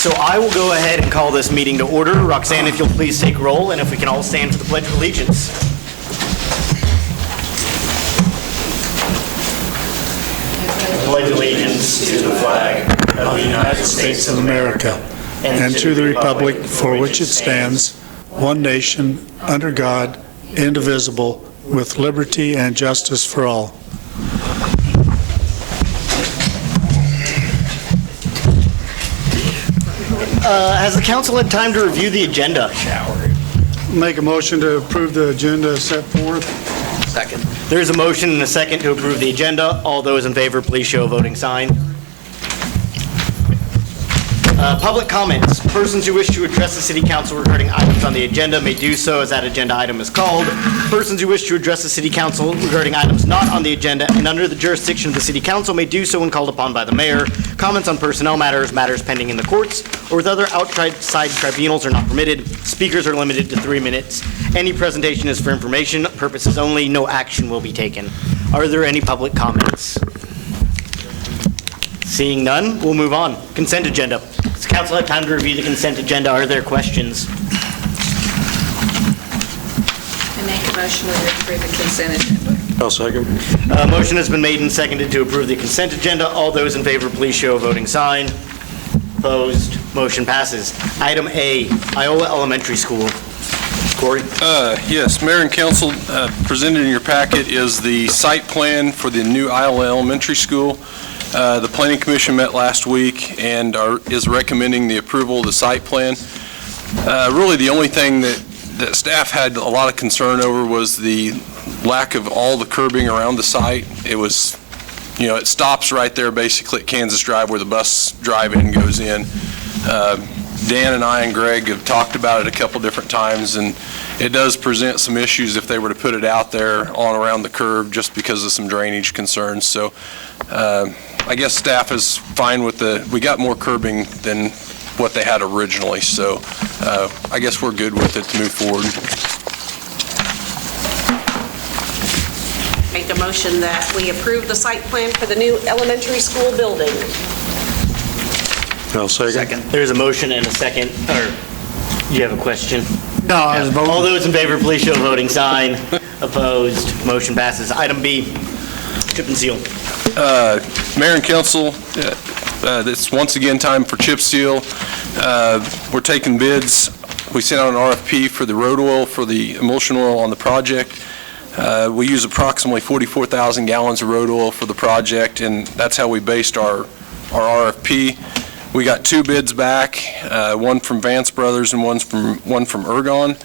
So I will go ahead and call this meeting to order. Roxanne, if you'll please take roll, and if we can all stand for the Pledge of Allegiance. I pledge allegiance to the flag of the United States of America and to the republic for which it stands, one nation, under God, indivisible, with liberty and justice for all. Has the council had time to review the agenda? Make a motion to approve the agenda set forth. Second. There is a motion and a second to approve the agenda. All those in favor, please show a voting sign. Public comments. Persons who wish to address the City Council regarding items on the agenda may do so as that agenda item is called. Persons who wish to address the City Council regarding items not on the agenda and under the jurisdiction of the City Council may do so when called upon by the mayor. Comments on personnel matters, matters pending in the courts, or with other outside tribunals are not permitted. Speakers are limited to 3 minutes. Any presentation is for information purposes only. No action will be taken. Are there any public comments? Seeing none, we'll move on. Consent agenda. Does the council have time to review the consent agenda? Are there questions? I make a motion to approve the consent agenda. I'll second. Motion has been made and seconded to approve the consent agenda. All those in favor, please show a voting sign. Opposed? Motion passes. Item A, Iola Elementary School. Corey? Yes, Mayor and Council, presented in your packet is the site plan for the new Iola Elementary School. The Planning Commission met last week and is recommending the approval of the site plan. Really, the only thing that staff had a lot of concern over was the lack of all the curbing around the site. It was, it stops right there basically at Kansas Drive where the bus drive-in goes in. Dan and I and Greg have talked about it a couple different times, and it does present some issues if they were to put it out there on around the curb just because of some drainage concerns. So I guess staff is fine with we got more curbing than what they had originally, so I guess we're good with it to move forward. Make a motion that we approve the site plan for the new elementary school building. I'll second. There's a motion and a second. Or you have a question? No, I was voting. All those in favor, please show a voting sign. Opposed? Motion passes. Item B, chip and seal. Mayor and Council, it's once again time for chip seal. We're taking bids. We sent out an RFP for the road oil, for the emulsion oil on the project. We use approximately 44,000 gallons of road oil for the project, and that's how we based our RFP. We got 2 bids back, one from Vance Brothers and one from Ergon.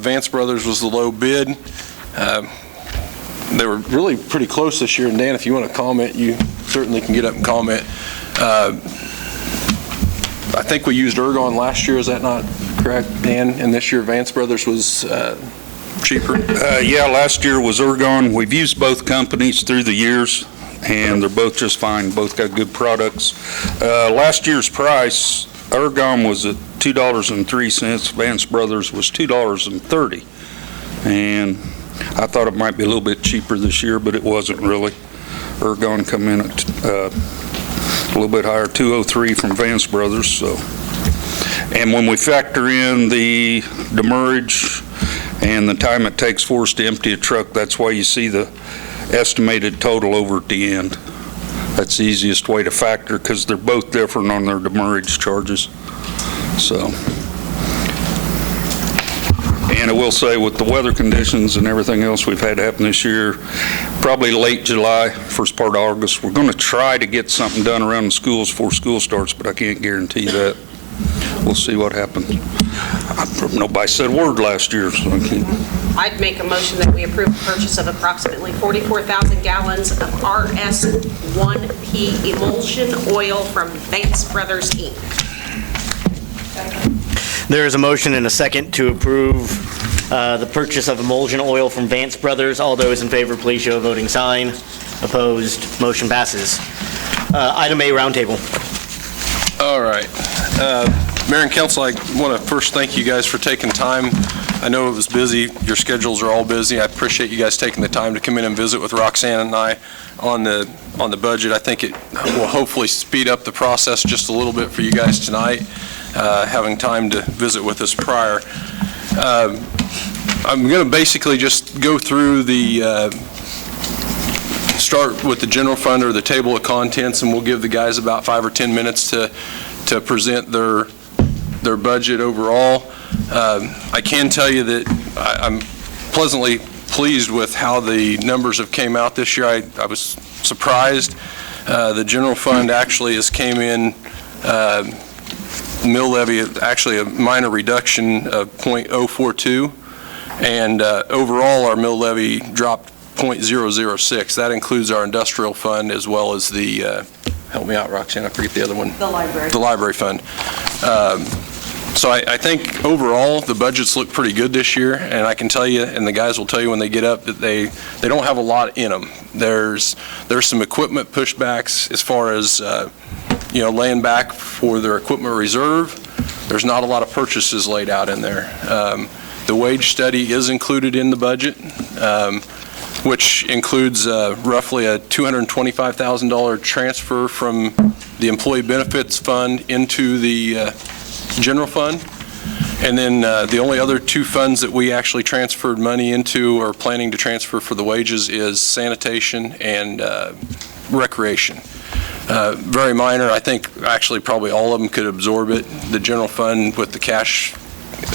Vance Brothers was the low bid. They were really pretty close this year, and Dan, if you want to comment, you certainly can get up and comment. I think we used Ergon last year, is that not correct, Dan? And this year Vance Brothers was cheaper? Yeah, last year was Ergon. We've used both companies through the years, and they're both just fine. Both got good products. Last year's price, Ergon was at $2.03. Vance Brothers was $2.30. And I thought it might be a little bit cheaper this year, but it wasn't really. Ergon come in at a little bit higher, $2.03 from Vance Brothers. So, and when we factor in the demurrage and the time it takes for us to empty a truck, that's why you see the estimated total over at the end. That's the easiest way to factor because they're both different on their demurrage charges. So. And I will say with the weather conditions and everything else we've had happen this year, probably late July, first part of August, we're going to try to get something done around the schools before school starts, but I can't guarantee that. We'll see what happens. Nobody said a word last year, so I can't. I'd make a motion that we approve the purchase of approximately 44,000 gallons of RS1P emulsion oil from Vance Brothers, Inc. There is a motion and a second to approve the purchase of emulsion oil from Vance Brothers. All those in favor, please show a voting sign. Opposed? Motion passes. Item A, roundtable. All right. Mayor and Council, I want to first thank you guys for taking time. I know it was busy. Your schedules are all busy. I appreciate you guys taking the time to come in and visit with Roxanne and I on the budget. I think it will hopefully speed up the process just a little bit for you guys tonight, having time to visit with us prior. I'm going to basically just go through start with the general fund or the table of contents, and we'll give the guys about 5 or 10 minutes to present their budget overall. I can tell you that I'm pleasantly pleased with how the numbers have came out this year. I was surprised. The general fund actually has came in mill levy, actually a minor reduction of 0.042, and overall our mill levy dropped 0.006. That includes our industrial fund as well as the, help me out, Roxanne, I forget the other one. The library. The library fund. So I think overall the budgets look pretty good this year, and I can tell you, and the guys will tell you when they get up, that they don't have a lot in them. There's some equipment pushbacks as far as laying back for their equipment reserve. There's not a lot of purchases laid out in there. The wage study is included in the budget, which includes roughly a $225,000 transfer from the employee benefits fund into the general fund. And then the only other two funds that we actually transferred money into or planning to transfer for the wages is sanitation and recreation. Very minor. I think actually probably all of them could absorb it. The general fund with the cash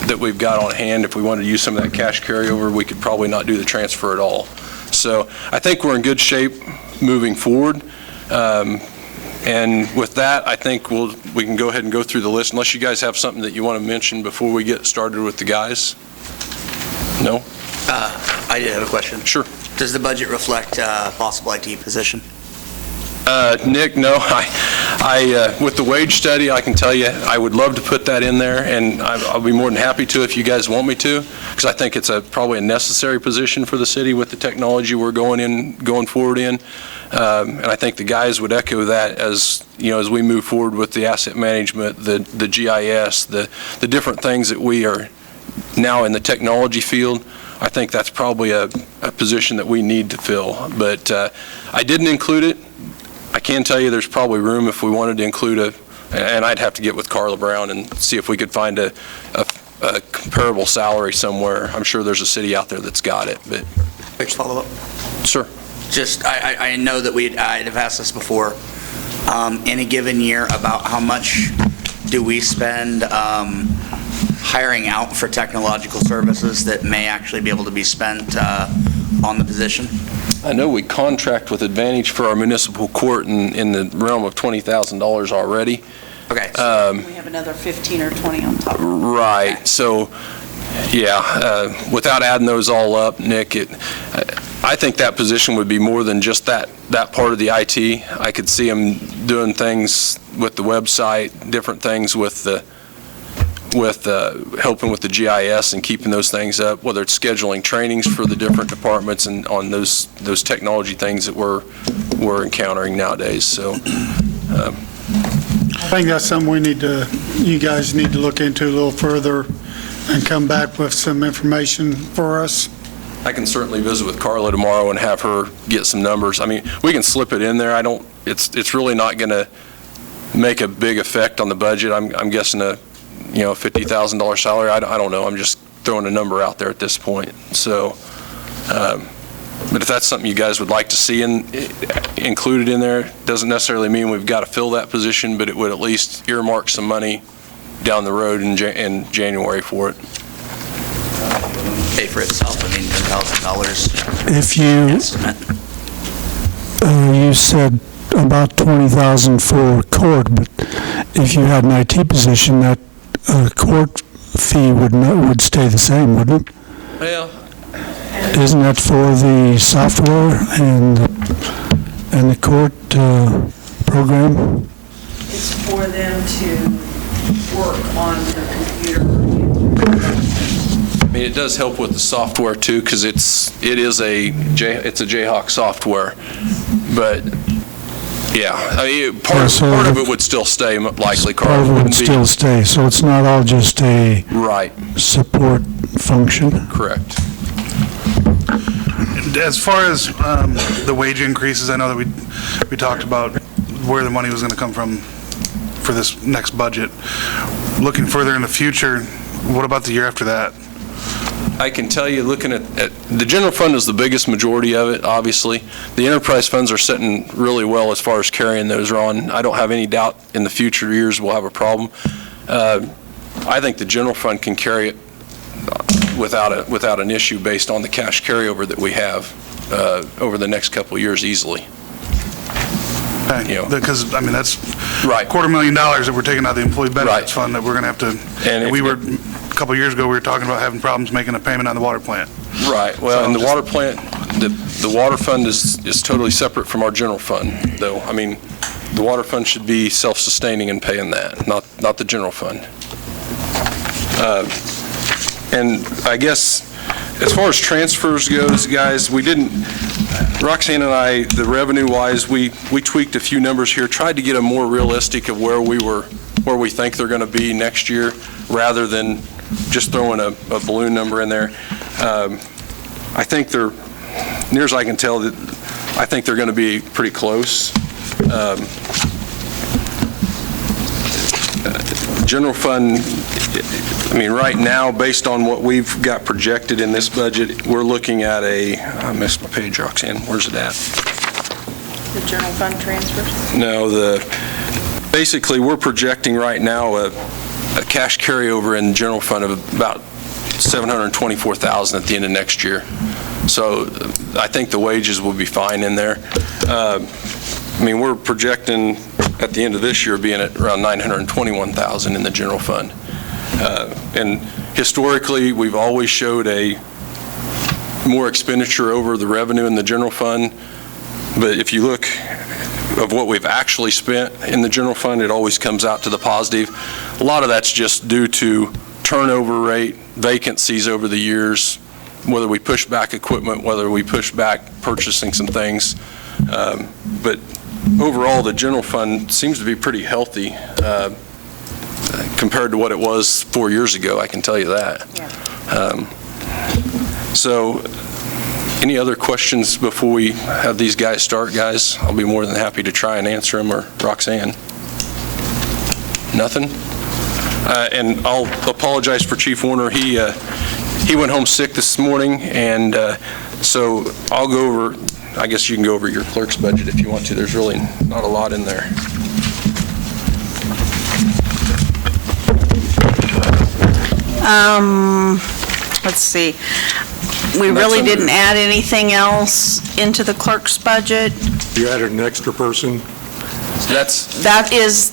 that we've got on hand, if we wanted to use some of that cash carryover, we could probably not do the transfer at all. So I think we're in good shape moving forward. And with that, I think we can go ahead and go through the list, unless you guys have something that you want to mention before we get started with the guys. No? I did have a question. Sure. Does the budget reflect possible IT position? Nick, no. I with the wage study, I can tell you I would love to put that in there, and I'll be more than happy to if you guys want me to, because I think it's probably a necessary position for the city with the technology we're going forward in. And I think the guys would echo that as we move forward with the asset management, the GIS, the different things that we are now in the technology field. I think that's probably a position that we need to fill. But I didn't include it. I can tell you there's probably room if we wanted to include and I'd have to get with Carla Brown and see if we could find a comparable salary somewhere. I'm sure there's a city out there that's got it. But Quick follow-up. Sure. Just, I know that I'd have asked this before. In a given year, about how much do we spend hiring out for technological services that may actually be able to be spent on the position? I know we contract with Advantage for our municipal court in the realm of $20,000 already. Okay. We have another 15 or 20 on top. Right. Okay. So, yeah, without adding those all up, Nick, I think that position would be more than just that part of the IT. I could see them doing things with the website, different things with helping with the GIS and keeping those things up, whether it's scheduling trainings for the different departments and on those technology things that we're encountering nowadays. So I think that's something you guys need to look into a little further and come back with some information for us. I can certainly visit with Carla tomorrow and have her get some numbers. I mean, we can slip it in there. It's really not going to make a big effect on the budget. I'm guessing a $50,000 salary. I don't know. I'm just throwing a number out there at this point. So, but if that's something you guys would like to see included in there, doesn't necessarily mean we've got to fill that position, but it would at least earmark some money down the road in January for it. Pay for itself. I mean, $10,000 If you, estimate. you said about $20,000 for court, but if you had an IT position, that court fee would stay the same, wouldn't it? Well, Isn't that for the software and the court program? It's for them to work on their computer. I mean, it does help with the software too, because it's a Jayhawk software, but Yeah, I mean, part of it would still stay likely, Carl. Part of it would Wouldn't be- still stay, so it's not all just a Right, support function? correct. As far as the wage increases, I know that we talked about where the money was going to come from for this next budget. Looking further in the future, what about the year after that? I can tell you, looking at the general fund is the biggest majority of it, obviously. The enterprise funds are sitting really well as far as carrying those on. I don't have any doubt in the future years we'll have a problem. I think the general fund can carry it without an issue based on the cash carryover that we have over the next couple of years easily. You know. Because, I mean, that's Right. $250,000 that we're taking out of the employee benefits Right. fund that we're going to have to, And if- we were, a couple of years ago, we were talking about having problems making a payment on the water plant. Right, well, So and the just- water plant, the water fund is totally separate from our general fund, though. I mean, the water fund should be self-sustaining and paying that, not the general fund. And I guess, as far as transfers goes, guys, we didn't, Roxanne and I, the revenue-wise, we tweaked a few numbers here, tried to get a more realistic of where we think they're going to be next year, rather than just throwing a balloon number in there. I think they're, near as I can tell, that I think they're going to be pretty close. General fund, I mean, right now, based on what we've got projected in this budget, we're looking at I missed my page, Roxanne, where's it at? The general fund transfers? No, basically, we're projecting right now a cash carryover in the general fund of about $724,000 at the end of next year. So I think the wages will be fine in there. I mean, we're projecting at the end of this year being at around $921,000 in the general fund. And historically, we've always showed a more expenditure over the revenue in the general fund. But if you look of what we've actually spent in the general fund, it always comes out to the positive. A lot of that's just due to turnover rate, vacancies over the years, whether we push back equipment, whether we push back purchasing some things. But overall, the general fund seems to be pretty healthy compared to what it was 4 years ago, I can tell you that. Yeah. So any other questions before we have these guys start, guys? I'll be more than happy to try and answer them, or Roxanne. Nothing? And I'll apologize for Chief Warner. He went home sick this morning, and so I'll go over, I guess you can go over your clerk's budget if you want to. There's really not a lot in there. Let's see. We really didn't add anything else into the clerk's budget. You added an extra person? That is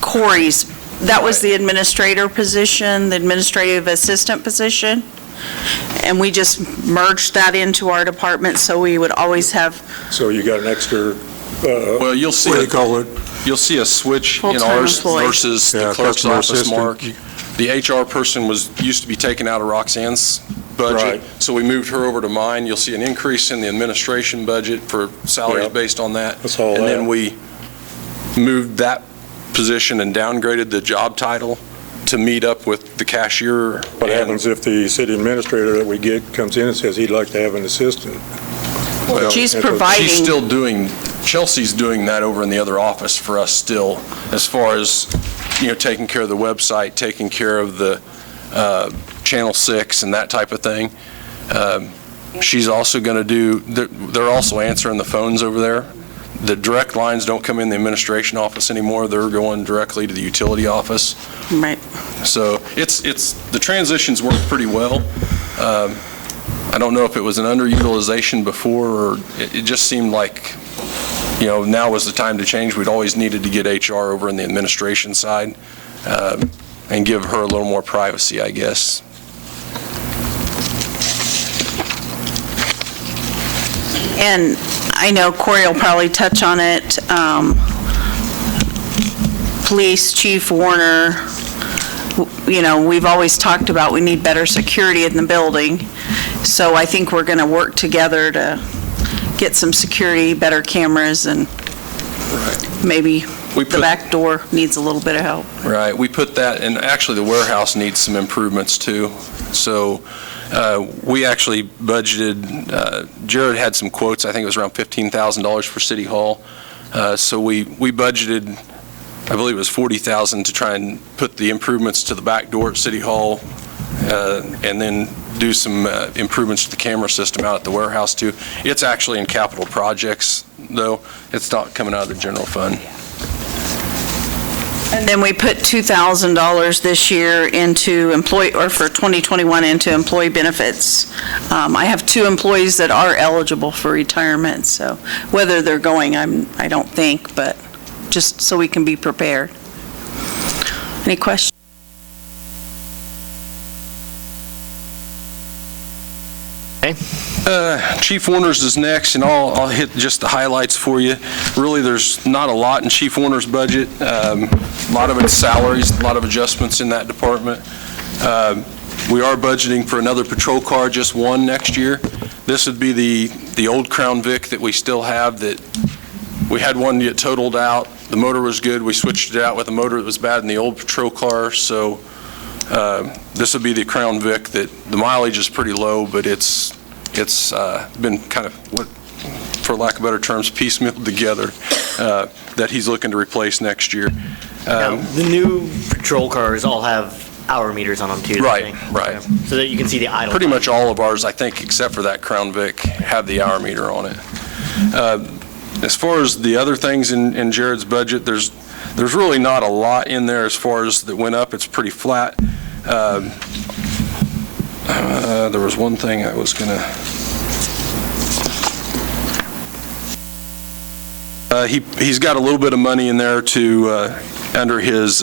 Corey's, that was the administrator position, the administrative assistant position. And we just merged that into our department, so we would always have So you got an extra, Well, you'll see, what do you call it? you'll see a switch in Full-time ours employee. versus the Yeah, clerk's customer office, assistant. Mark. The HR person used to be taken out of Roxanne's budget, Right. so we moved her over to mine. You'll see an increase in the administration budget for salaries Yeah. based on that. That's all And that. then we moved that position and downgraded the job title to meet up with the cashier. What and- happens if the city administrator that we get comes in and says he'd like to have an assistant? Well, she's that's what- providing. She's still doing, Chelsea's doing that over in the other office for us still, as far as, taking care of the website, taking care of the Channel 6 and that type of thing. She's also going to do, they're also answering the phones over there. The direct lines don't come in the administration office anymore. They're going directly to the utility office. Right. So the transitions work pretty well. I don't know if it was an underutilization before, or it just seemed like, now was the time to change. We'd always needed to get HR over in the administration side and give her a little more privacy, I guess. And I know Corey will probably touch on it. Police Chief Warner, we've always talked about we need better security in the building. So I think we're going to work together to get some security, better cameras, and maybe We the put- back door needs a little bit of help. Right, we put that, and actually the warehouse needs some improvements too. So we actually budgeted, Jared had some quotes, I think it was around $15,000 for City Hall. So we budgeted, I believe it was $40,000 to try and put the improvements to the back door at City Hall, and then do some improvements to the camera system out at the warehouse too. It's actually in capital projects, though. It's not coming out of the general fund. And then we put $2,000 this year into for 2021 into employee benefits. I have 2 employees that are eligible for retirement, so whether they're going, I don't think, but just so we can be prepared. Any questions? Chief Warner's is next, and I'll hit just the highlights for you. Really, there's not a lot in Chief Warner's budget. A lot of it's salaries, a lot of adjustments in that department. We are budgeting for another patrol car, just one next year. This would be the old Crown Vic that we still have, that we had one get totaled out. The motor was good. We switched it out with a motor that was bad in the old patrol car. So this would be the Crown Vic that the mileage is pretty low, but it's been kind of, for lack of better terms, piecemealed together, that he's looking to replace next year. Now, the new patrol cars all have hour meters on them too. Right, right. Okay. So that you can see the idle. Pretty time. much all of ours, I think, except for that Crown Vic, have the hour meter on it. As far as the other things in Jared's budget, there's really not a lot in there as far as that went up. It's pretty flat. There was one thing I was going to... He's got a little bit of money in there to, under his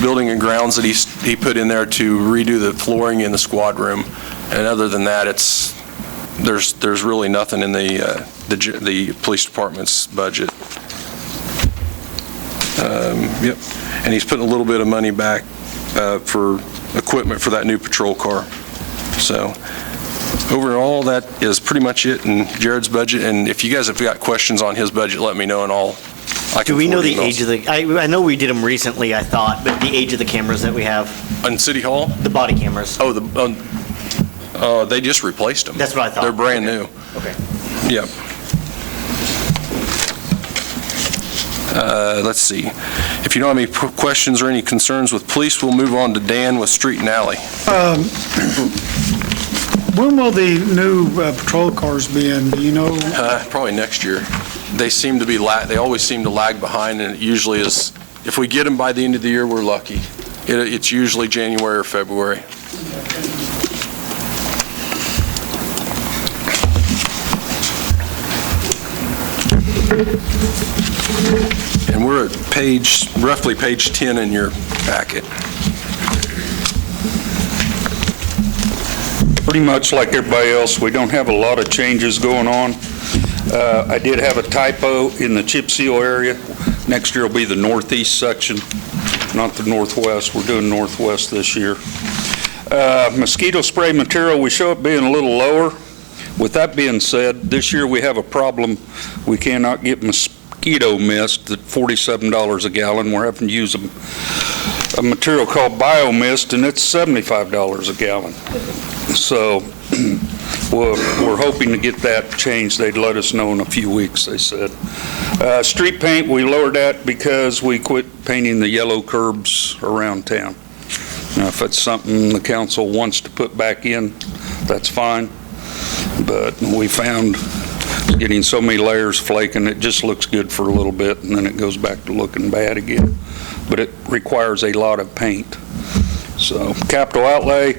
building and grounds that he put in there to redo the flooring in the squad room. And other than that, there's really nothing in the police department's budget. Yep. And he's putting a little bit of money back for equipment for that new patrol car. So overall, that is pretty much it in Jared's budget. And if you guys have got questions on his budget, let me know, and I can Do we know forward the emails. age of the? I know we did them recently, I thought, but the age of the cameras that we have, On City Hall? the body cameras. Oh, they just replaced them. That's what I thought. They're brand new. Okay. Yep. Let's see. If you don't have any questions or any concerns with police, we'll move on to Dan with Street and Alley. When will the new patrol cars be in, do you know? Probably next year. They seem to be, they always seem to lag behind, and it usually is, if we get them by the end of the year, we're lucky. It's usually January or February. And we're at roughly page 10 in your packet. Pretty much like everybody else, we don't have a lot of changes going on. I did have a typo in the chip seal area. Next year will be the northeast section, not the northwest. We're doing northwest this year. Mosquito spray material, we show it being a little lower. With that being said, this year we have a problem. We cannot get mosquito mist at $47 a gallon. We're having to use a material called biomist, and it's $75 a gallon. So we're hoping to get that changed. They'd let us know in a few weeks, they said. Street paint, we lowered that because we quit painting the yellow curbs around town. Now, if it's something the council wants to put back in, that's fine. But we found getting so many layers flaking, it just looks good for a little bit, and then it goes back to looking bad again. But it requires a lot of paint. So capital outlay,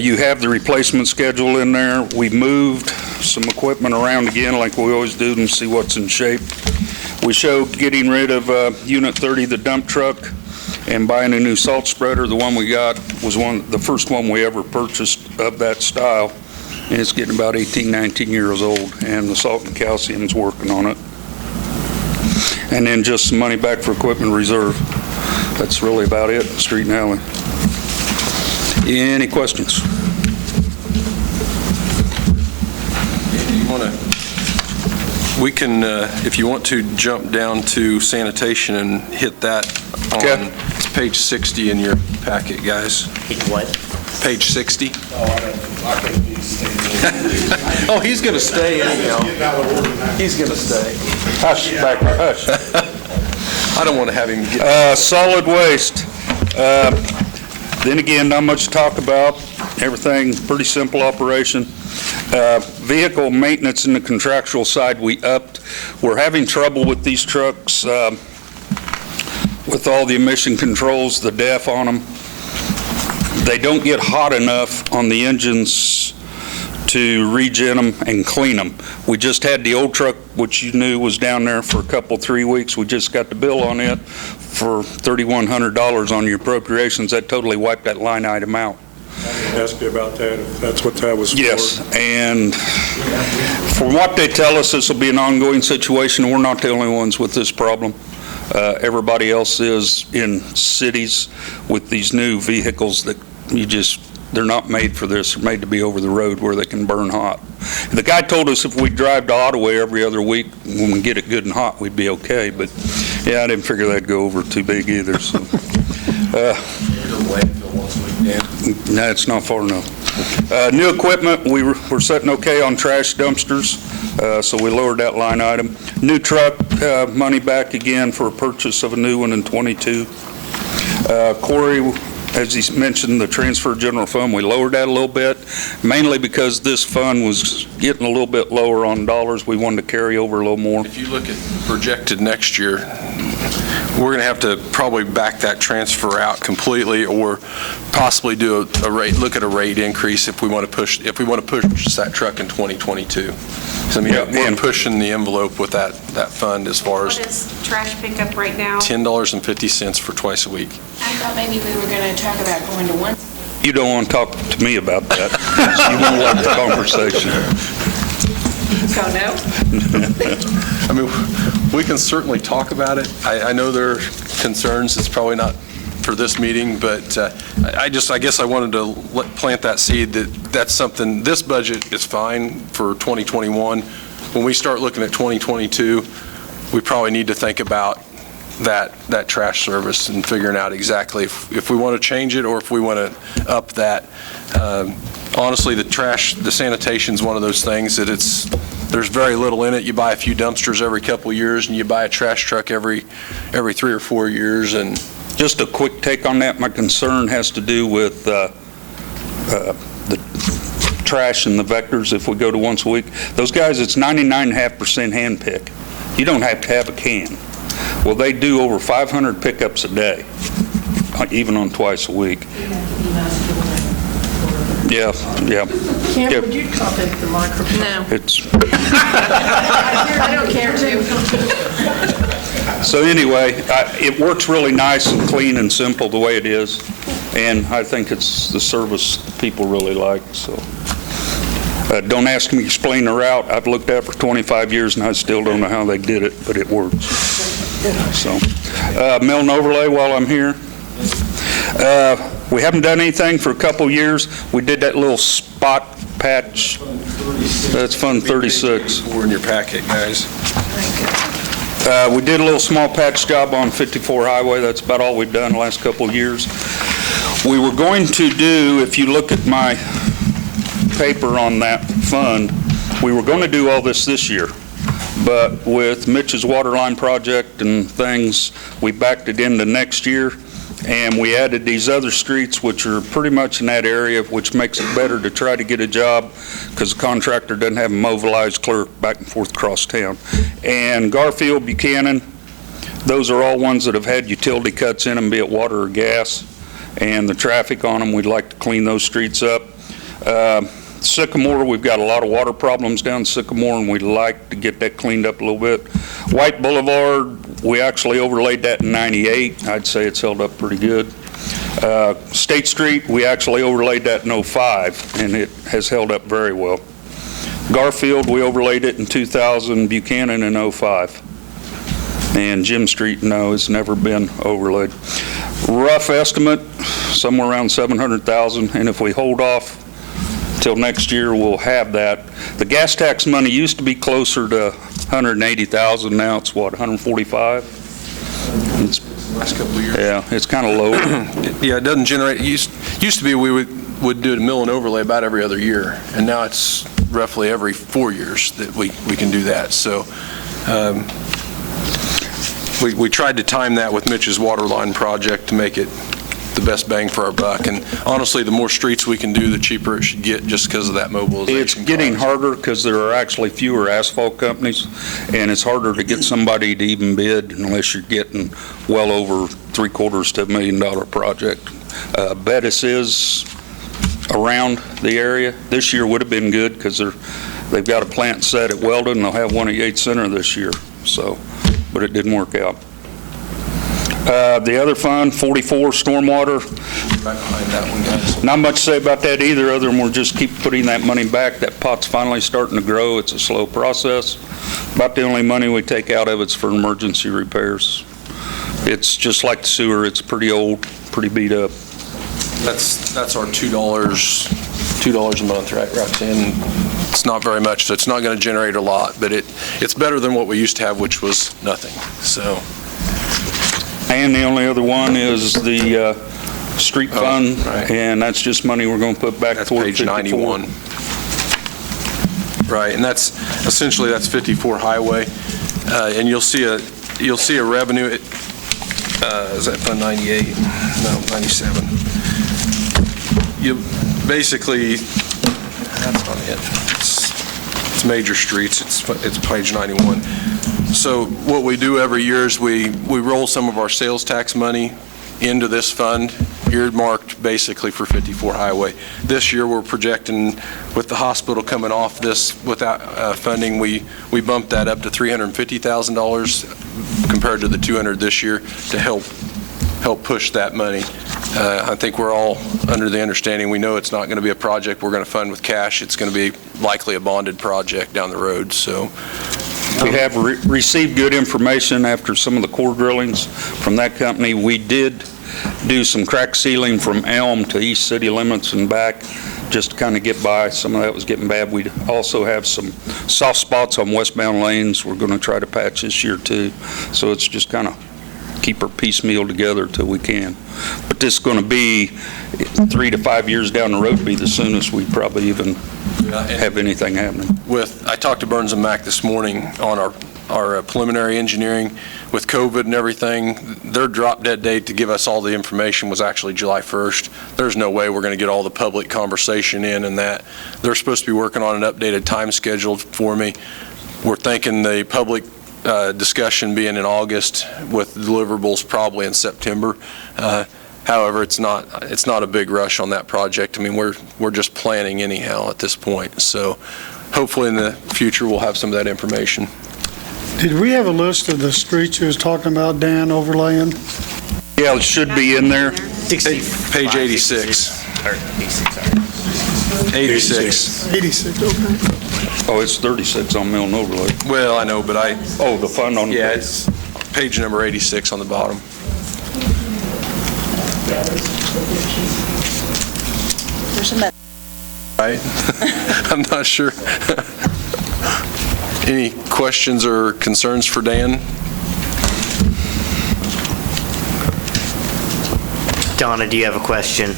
you have the replacement schedule in there. We moved some equipment around again like we always do and see what's in shape. We showed getting rid of Unit 30, the dump truck, and buying a new salt spreader. The one we got was the first one we ever purchased of that style. And it's getting about 18, 19 years old, and the salt and calcium's working on it. And then just some money back for equipment reserve. That's really about it, street and alley. Any questions? You want to We can, if you want to, jump down to sanitation and hit that on, Okay. it's page 60 in your packet, guys. What? Page 60. Oh, he's going to stay anyhow. He's going to stay. Hush, back, hush. I don't want to have him get... Solid waste. Then again, not much to talk about. Everything, pretty simple operation. Vehicle maintenance in the contractual side, we upped. We're having trouble with these trucks with all the emission controls, the DEF on them. They don't get hot enough on the engines to regen them and clean them. We just had the old truck, which you knew was down there for a couple, 3 weeks. We just got the bill on it for $3,100 on your appropriations. That totally wiped that line item out. Ask you about that, if that's what that was for. Yes, and from what they tell us, this will be an ongoing situation. We're not the only ones with this problem. Everybody else is in cities with these new vehicles that they're not made for this. They're made to be over the road where they can burn hot. The guy told us if we drive to Ottawa every other week, when we get it good and hot, we'd be okay. But yeah, I didn't figure that'd go over too big either. So, no, it's not far enough. New equipment, we're setting okay on trash dumpsters, so we lowered that line item. New truck, money back again for a purchase of a new one in '22. Corey, as he mentioned, the transfer general fund, we lowered that a little bit, mainly because this fund was getting a little bit lower on dollars. We wanted to carry over a little more. If you look at projected next year, we're going to have to probably back that transfer out completely, or possibly do a rate, look at a rate increase if we want to push that truck in 2022. So, I mean, we're pushing the envelope with that fund as far as What is trash pickup right now? $10.50 for twice a week. I thought maybe we were going to talk about going to one. You don't want to talk to me about that. You won't like the conversation. So no? I mean, we can certainly talk about it. I know there are concerns. It's probably not for this meeting, but I guess I wanted to plant that seed that's something, this budget is fine for 2021. When we start looking at 2022, we probably need to think about that trash service and figuring out exactly if we want to change it or if we want to up that. Honestly, the sanitation is one of those things that there's very little in it. You buy a few dumpsters every couple of years, and you buy a trash truck every 3 or 4 years. And just a quick take on that. My concern has to do with the trash and the vectors. If we go to once a week, those guys, it's 99.5% hand pick. You don't have to have a can. Well, they do over 500 pickups a day, even on twice a week. Yeah. Kim, would you contact the microphone? No. I don't care to. So anyway, it works really nice and clean and simple the way it is, and I think it's the service people really like. So don't ask me to explain the route. I've looked at it for 25 years, and I still don't know how they did it, but it works. So mill and overlay while I'm here. We haven't done anything for a couple years. We did that little spot patch. That's Fund 36. we're in your packet, guys. We did a little small patch job on 54 Highway. That's about all we've done the last couple of years. We were going to do, if you look at my paper on that fund, we were going to do all this year. But with Mitch's water line project and things, we backed it into next year. And we added these other streets, which are pretty much in that area, which makes it better to try to get a job because the contractor doesn't have a mobilized clerk back and forth across town. And Garfield, Buchanan, those are all ones that have had utility cuts in them, be it water or gas. And the traffic on them, we'd like to clean those streets up. Sycamore, we've got a lot of water problems down Sycamore, and we'd like to get that cleaned up a little bit. White Boulevard, we actually overlaid that in '98. I'd say it's held up pretty good. State Street, we actually overlaid that in '05, and it has held up very well. Garfield, we overlaid it in 2000, Buchanan in '05. And Jim Street, no, it's never been overlaid. Rough estimate, somewhere around 700,000, and if we hold off till next year, we'll have that. The gas tax money used to be closer to 180,000, now it's what, 145? It's, Last couple of years. yeah, it's kind of low. Yeah, it doesn't generate, used to be we would do a mill and overlay about every other year, and now it's roughly every 4 years that we can do that. So we tried to time that with Mitch's water line project to make it the best bang for our buck. And honestly, the more streets we can do, the cheaper it should get, just because of that mobilization. It's getting cost. harder because there are actually fewer asphalt companies, and it's harder to get somebody to even bid unless you're getting well over $750,000 to $1 million project. Bettis is around the area. This year would have been good because they've got a plant set at Weldon, and they'll have one at Yates Center this year. So, but it didn't work out. The other fund, 44, stormwater. Right behind that one, guys. Not much to say about that either, other than we'll just keep putting that money back. That pot's finally starting to grow. It's a slow process. About the only money we take out of it's for emergency repairs. It's just like the sewer. It's pretty old, pretty beat up. That's our $2 a month, right, Roxanne? It's not very much, so it's not going to generate a lot, but it's better than what we used to have, which was nothing. So. And the only other one is the street fund, right. And that's just money we're going to put back toward page 54. 91. Right, and that's essentially 54 highway, and you'll see a revenue. Is that fund 98? No, 97. You basically, that's not it. It's major streets. It's page 91. So what we do every year is we roll some of our sales tax money into this fund, earmarked basically for 54 highway. This year we're projecting, with the hospital coming off this without funding, we bumped that up to $350,000 compared to the $200 this year to help push that money. I think we're all under the understanding, we know it's not going to be a project we're going to fund with cash. It's going to be likely a bonded project down the road. So. We have received good information after some of the core drillings from that company. We did do some crack sealing from Elm to east city limits and back, just to kind of get by. Some of that was getting bad. We also have some soft spots on westbound lanes we're going to try to patch this year too. So it's just kind of keep her piecemeal together till we can. But this is going to be 3 to 5 years down the road, be the soonest we probably even have anything happening. I talked to Burns and Mac this morning on our preliminary engineering. With COVID and everything, their drop dead date to give us all the information was actually July 1st. There's no way we're going to get all the public conversation in and that. They're supposed to be working on an updated time schedule for me. We're thinking the public discussion being in August with deliverables probably in September. However, it's not a big rush on that project. I mean, we're just planning anyhow at this point. So hopefully in the future we'll have some of that information. Did we have a list of the streets you was talking about, Dan, overlaying? Yeah, it should be in there. Page 86. 86. 86, okay. Oh, it's 36 on mill and overlay. Well, I know, but Oh, the fund on the yeah, page. it's page number 86 on the bottom. Right? I'm not sure. Any questions or concerns for Dan? Donna, do you have a question?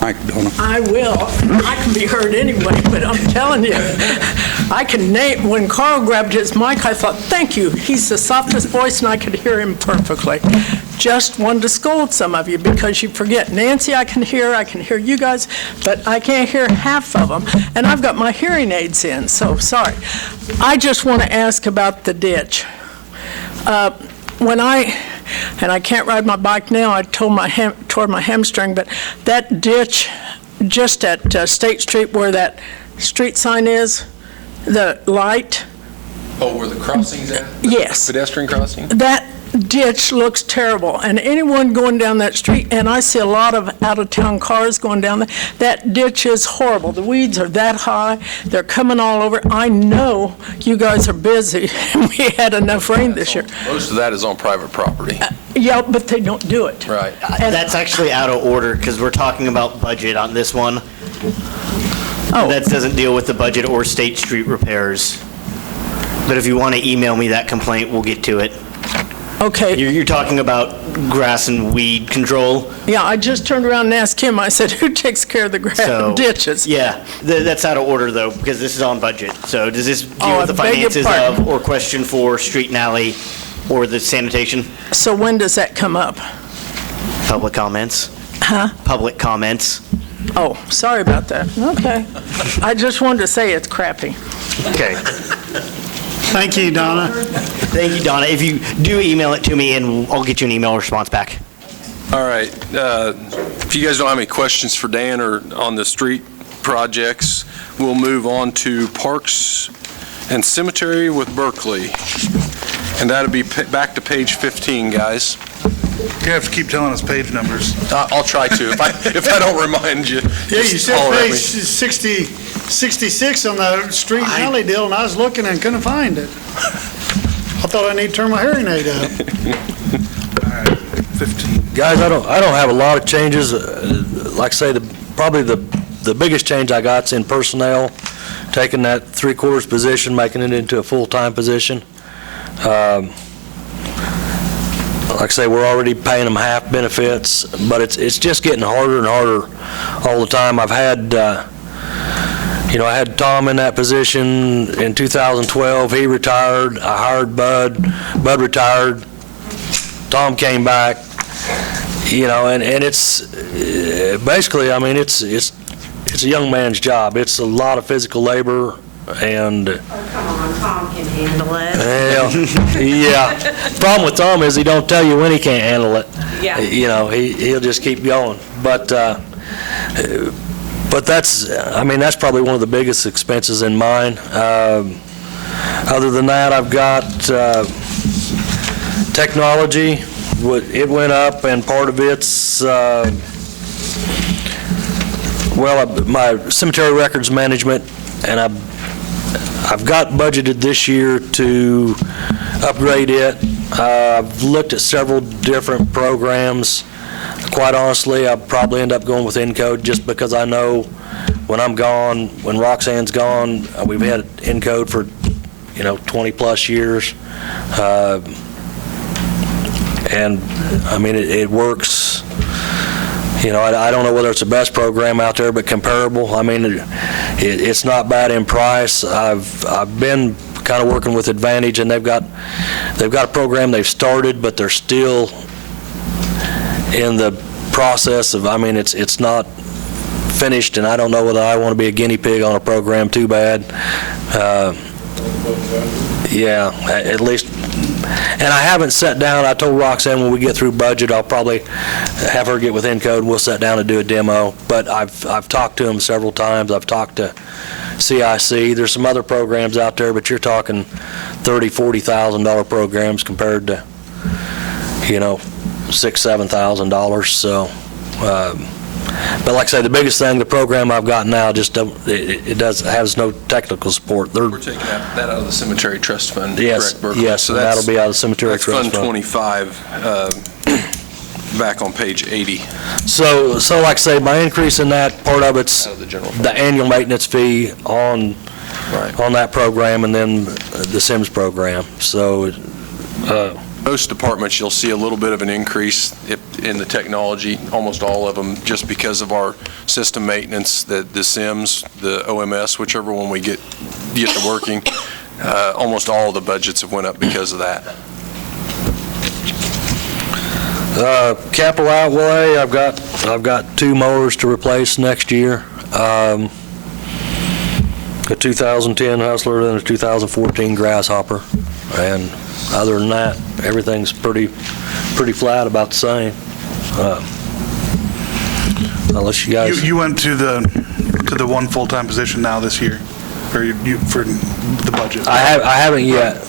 Mike, Donna. I will. I can be heard anyway, but I'm telling you, I can name, when Carl grabbed his mic, I thought, thank you. He's the softest voice and I could hear him perfectly. Just wanted to scold some of you because you forget. Nancy, I can hear you guys, but I can't hear half of them. And I've got my hearing aids in, so sorry. I just want to ask about the ditch. And I can't ride my bike now, I tore my hamstring, but that ditch just at State Street where that street sign is, the light, Oh, where the crossing's at? yes. Pedestrian crossing? That ditch looks terrible, and anyone going down that street, and I see a lot of out-of-town cars going down there, that ditch is horrible. The weeds are that high, they're coming all over. I know you guys are busy, and we had enough rain this year. Most of that is on private property. Yeah, but they don't do it. Right. And That's actually out of order because we're talking about budget on this one. Oh. That doesn't deal with the budget or state street repairs. But if you want to email me that complaint, we'll get to it. Okay. You're talking about grass and weed control? Yeah, I just turned around and asked him, I said, who takes care of the So, ditches? Yeah, that's out of order, though, because this is on budget. So does this Oh, deal I with the beg your finances pardon. of, or question for street and alley, or the sanitation? So when does that come up? Public comments? Huh? Public comments? Oh, sorry about that. Okay. I just wanted to say it's crappy. Okay. Thank you, Donna. Thank you, Donna. If you do email it to me, and I'll get you an email response back. All right. If you guys don't have any questions for Dan or on the street projects, we'll move on to Parks and Cemetery with Berkeley. And that'll be back to page 15, guys. You have to keep telling us page numbers. I'll try to. If I don't remind you. Yeah, you just said holler at page me. 66 on the street and alley deal, and I was looking and couldn't find it. I thought I need to turn my hearing aid up. 15. Guys, I don't have a lot of changes. Like I say, probably the biggest change I got's in personnel, taking that 3/4 position, making it into a full-time position. Like I say, we're already paying them half benefits, but it's just getting harder and harder all the time. I've had, I had Tom in that position in 2012. He retired. I hired Bud. Bud retired. Tom came back. And it's basically, I mean, it's a young man's job. It's a lot of physical labor, and Oh, come on, Tom can handle it. well, yeah. Problem with Tom is he don't tell you when he can't handle it. Yeah. He'll just keep going. But that's probably one of the biggest expenses in mine. Other than that, I've got technology. It went up, and part of it's my cemetery records management, and I've got budgeted this year to upgrade it. I've looked at several different programs. Quite honestly, I'll probably end up going with Encode just because I know when I'm gone, when Roxanne's gone, we've had Encode for 20-plus years. And I mean, it works. I don't know whether it's the best program out there, but comparable. I mean, it's not bad in price. I've been kind of working with Advantage, and they've got a program they've started, but they're still in the process of. I mean, it's not finished, and I don't know whether I want to be a guinea pig on a program too bad. Yeah, at least. And I haven't sat down. I told Roxanne when we get through budget, I'll probably have her get with Encode, and we'll sit down and do a demo. But I've talked to them several times. I've talked to CIC. There's some other programs out there, but you're talking $30,000, $40,000 programs compared to, $6,000, $7,000. So, but like I say, the biggest thing, the program I've got now just has no technical support. We're taking that out of the cemetery trust fund, Yes, correct, Berkeley? yes, So and that'll be out of the cemetery that's trust Fund fund. 25, back on page 80. So like I say, my increase in that, part of it's Out of the general fund. the annual maintenance fee on Right. that program, and then the Sims program. So, Most departments, you'll see a little bit of an increase in the technology, almost all of them, just because of our system maintenance, the SIMS, the OMS, whichever one we get to working. Almost all of the budgets have went up because of that. capital outlay, I've got 2 mowers to replace next year. A 2010 Hustler and a 2014 Grasshopper. And other than that, everything's pretty flat, about the same. Unless you guys... You went to the one full-time position now this year, or for the budget? I haven't yet.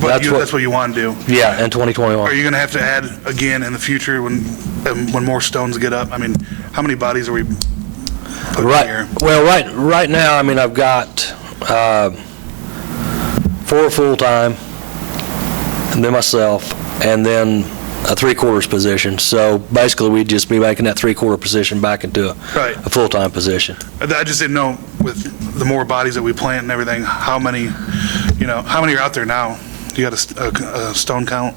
But that's what you want to do? Yeah, in 2021. Are you going to have to add again in the future when more stones get up? I mean, how many bodies are we putting here? Well, right now, I mean, I've got 4 full-time, and then myself, and then a three-quarters position. So basically, we'd just be making that three-quarter position back into a Right. full-time position. I just didn't know with the more bodies that we plant and everything, how many are out there now? Do you got a stone count?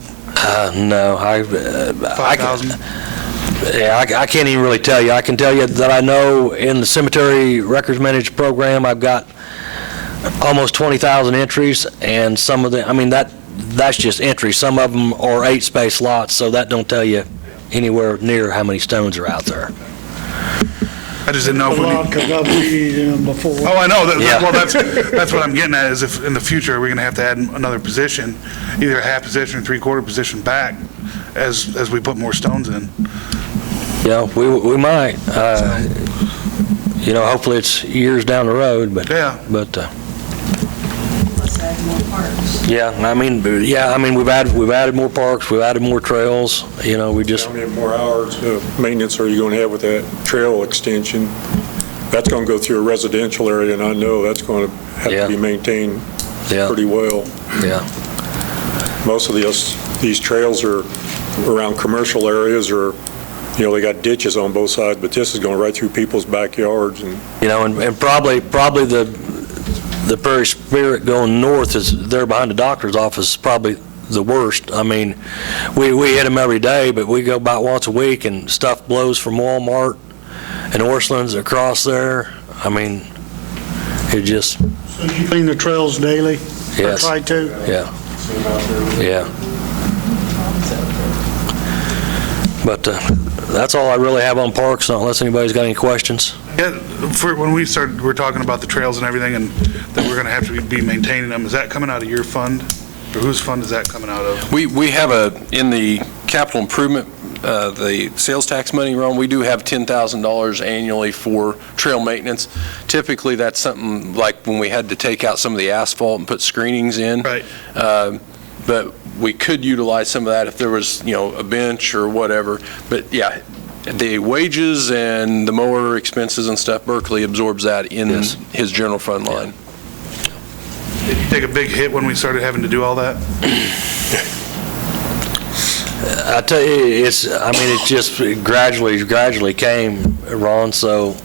No, 5,000? Yeah, I can't even really tell you. I can tell you that I know in the cemetery records management program, I've got almost 20,000 entries, and some of them, I mean, that's just entries. Some of them are 8-space lots, so that don't tell you anywhere near how many stones are out there. I just didn't know if A we lot, because I've read them before. Oh, I know. Yeah. Well, that's what I'm getting at, is if in the future, we're going to have to add another position, either a half position or three-quarter position back as we put more stones in. Yeah, we might. Hopefully it's years down the road, but. Yeah. But. Yeah, I mean, we've added more parks, we've added more trails, we just. How many more hours of maintenance are you going to have with that trail extension? That's going to go through a residential area, and I know that's going to have Yeah. to be maintained Yeah. pretty well. Yeah. Most of these trails are around commercial areas, or, they got ditches on both sides, but this is going right through people's backyards. And And probably the Prairie Spirit going north is there behind the doctor's office is probably the worst. I mean, we hit them every day, but we go about once a week and stuff blows from Walmart and Orchland's across there. I mean, it just, So you clean the trails daily? Yes. Or try to? yeah. Yeah. But that's all I really have on parks, unless anybody's got any questions. Yeah, when we we're talking about the trails and everything, and that we're going to have to be maintaining them. Is that coming out of your fund? Or whose fund is that coming out of? We have in the capital improvement, the sales tax money, Ron, we do have $10,000 annually for trail maintenance. Typically, that's something like when we had to take out some of the asphalt and put screenings in. Right. But we could utilize some of that if there was, a bench or whatever. But yeah, the wages and the mower expenses and stuff, Berkeley absorbs that in his general fund line. Did you take a big hit when we started having to do all that? I tell you, it just gradually came, Ron, so,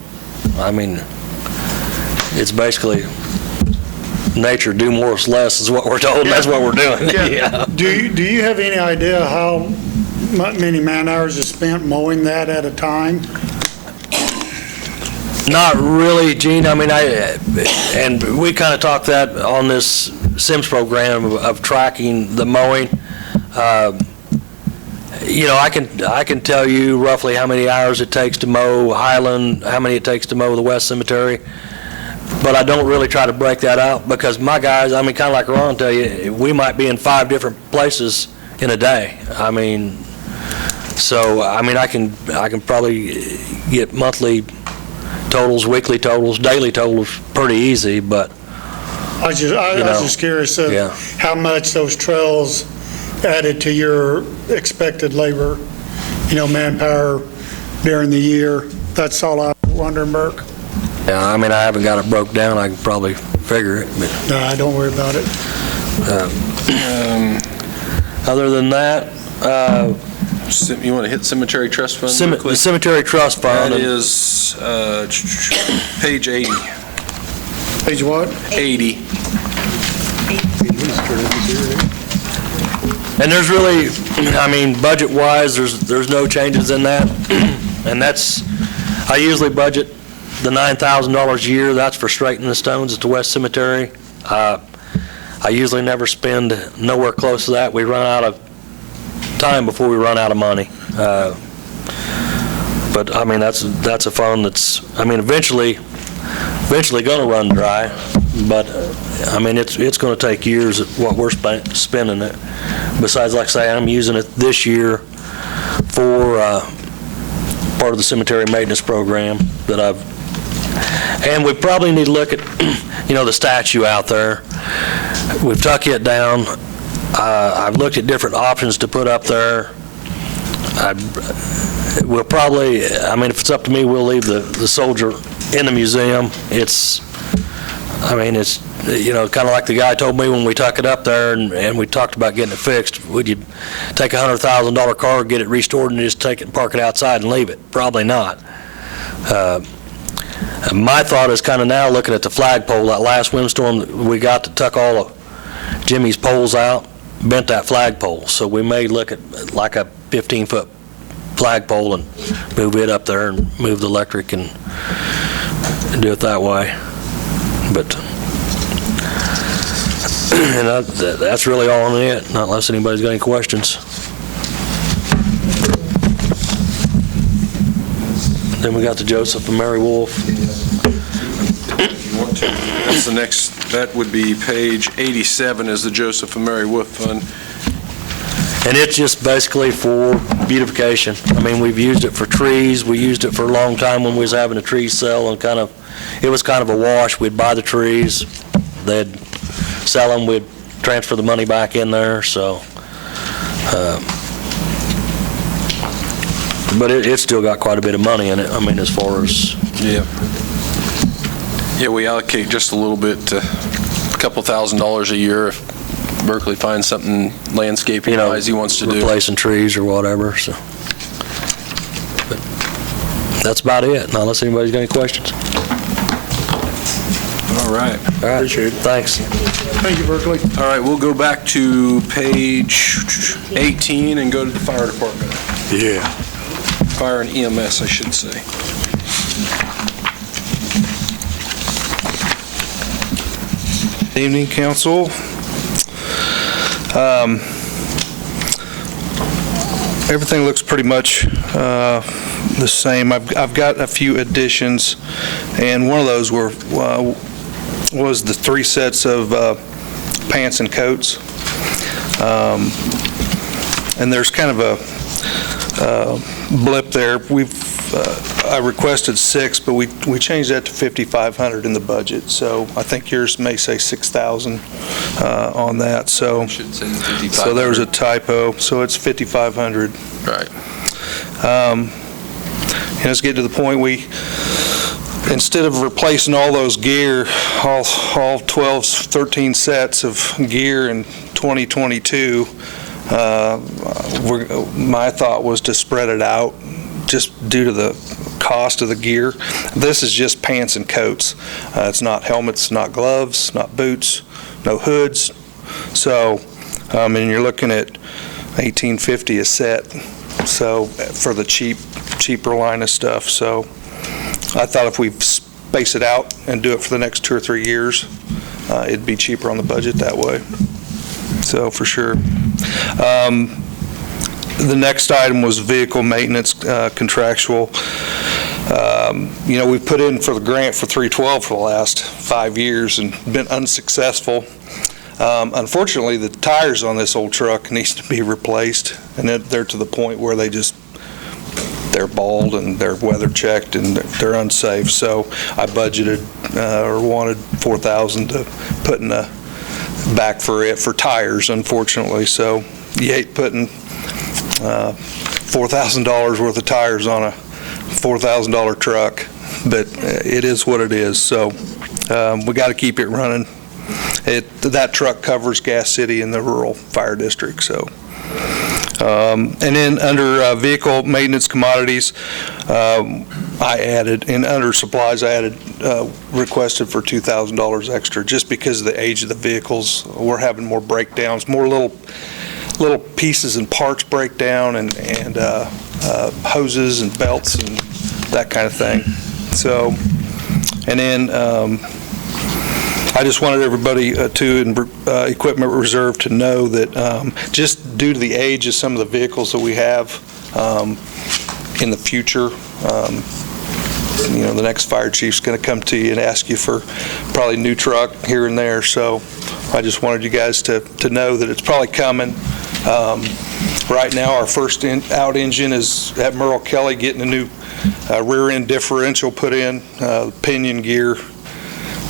it's basically nature, do more with less is what we're told, and that's what we're doing. Yeah. Do you have any idea how many man-hours is spent mowing that at a time? Not really, Gene. And we kind of talked that on this SIMS program of tracking the mowing. I can tell you roughly how many hours it takes to mow Highland, how many it takes to mow the West Cemetery, but I don't really try to break that out because my guys, kind of like Ron tell you, we might be in 5 different places in a day. I can probably get monthly totals, weekly totals, daily totals pretty easy, but I was just curious of Yeah. how much those trails added to your expected labor, manpower during the year. That's all I was wondering, Burke. yeah, I haven't got it broke down. I can probably figure it, but No, don't worry about it. other than that, You want to hit cemetery trust fund? the Cemetery Trust Fund. That is page 80. Page what? 80. And there's really, budget-wise, there's no changes in that. And I usually budget the $9,000 a year. That's for straightening the stones at the West Cemetery. I usually never spend nowhere close to that. We run out of time before we run out of money. But that's a fund that's, eventually going to run dry. But it's going to take years of what we're spending it. Besides, like I say, I'm using it this year for part of the cemetery maintenance program that and we probably need to look at, the statue out there. We've tucked it down. I've looked at different options to put up there. We'll probably, if it's up to me, we'll leave the soldier in the museum. It's kind of like the guy told me when we took it up there and we talked about getting it fixed, would you take a $100,000 car, get it restored, and just take it and park it outside and leave it? Probably not. My thought is kind of now looking at the flagpole, that last windstorm that we got to tuck all of Jimmy's poles out, bent that flagpole. So we may look at like a 15-foot flagpole and move it up there and move the electric and do it that way. But and that's really all on it, not unless anybody's got any questions. Then we got the Joseph and Mary Wolf. That's the next, that would be page 87 is the Joseph and Mary Wolf Fund. And it's just basically for beautification. I mean, we've used it for trees. We used it for a long time when we was having a tree sale, and it was kind of a wash. We'd buy the trees, they'd sell them, we'd transfer the money back in there, so. But it's still got quite a bit of money in it, I mean, as far as. Yeah. Yeah, we allocate just a little bit, a couple $1,000s a year if Berkeley finds something landscaping-wise he wants to do. Replacing trees or whatever, so. But that's about it, not unless anybody's got any questions. All right. All right. Appreciate it. Thanks. Thank you, Berkeley. All right, we'll go back to page 18 and go to the fire department. Yeah. Fire and EMS, I should say. Evening, council. Everything looks pretty much the same. I've got a few additions, and one of those was the 3 sets of pants and coats. And there's kind of a blip there. I requested 6, but we changed that to 5,500 in the budget. So I think yours may say 6,000 on that. So so there was a typo. So it's 5,500. Right. Let's get to the point. Instead of replacing all those gear, all 12, 13 sets of gear in 2022, my thought was to spread it out just due to the cost of the gear. This is just pants and coats. It's not helmets, not gloves, not boots, no hoods. So, and you're looking at $1,850 a set. So for the cheaper line of stuff. So I thought if we space it out and do it for the next 2 or 3 years, it'd be cheaper on the budget that way. So for sure. The next item was vehicle maintenance contractual. We've put in for the grant for 312 for the last 5 years and been unsuccessful. Unfortunately, the tires on this old truck needs to be replaced, and they're to the point where they're bald and they're weather checked and they're unsafe. So I budgeted or wanted $4,000 to put in the back for tires, unfortunately. So you hate putting $4,000 worth of tires on a $4,000 truck, but it is what it is. So we got to keep it running. That truck covers Gas City and the rural fire district. So, and then under vehicle maintenance commodities, I added, and under supplies, I added requested for $2,000 extra just because of the age of the vehicles. We're having more breakdowns, more little pieces and parts break down, and hoses and belts and that kind of thing. So, and then I just wanted everybody in Equipment Reserve to know that just due to the age of some of the vehicles that we have in the future, the next fire chief's going to come to you and ask you for probably a new truck here and there. So I just wanted you guys to know that it's probably coming. Right now, our first out engine is at Merle Kelly getting a new rear end differential put in. Pinion gear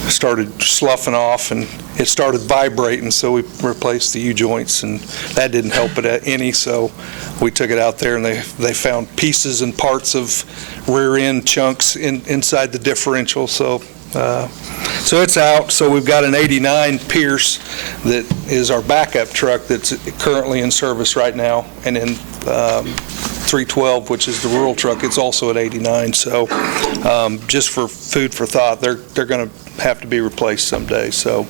started sloughing off and it started vibrating, so we replaced the U-joints, and that didn't help it any. So we took it out there and they found pieces and parts of rear end chunks inside the differential. So So it's out. So we've got an 89 Pierce that is our backup truck that's currently in service right now. And then 312, which is the rural truck, it's also at 89. So just for food for thought, they're going to have to be replaced someday. So.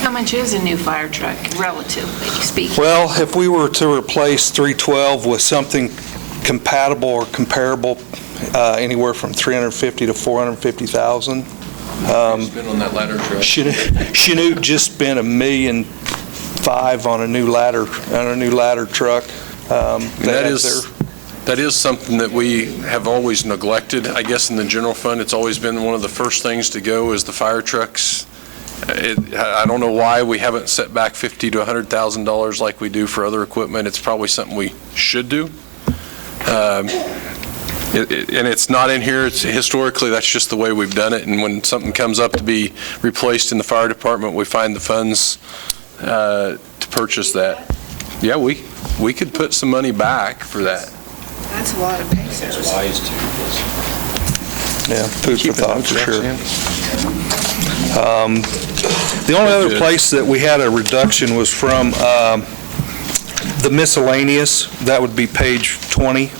How much is a new fire truck, relatively speaking? Well, if we were to replace 312 with something compatible or comparable, anywhere from $350,000 to $450,000. Spend on that ladder truck. Chanute just spent $1.5 million on a new ladder truck. That is something that we have always neglected. I guess in the general fund, it's always been one of the first things to go is the fire trucks. I don't know why we haven't set back $50,000 to $100,000 like we do for other equipment. It's probably something we should do. And it's not in here. Historically, that's just the way we've done it. And when something comes up to be replaced in the fire department, we find the funds to purchase that. Yeah, we could put some money back for that. That's a lot of pay. It's wise to. Yeah, food for thought, for sure. The only other place that we had a reduction was from the miscellaneous. That would be page 20.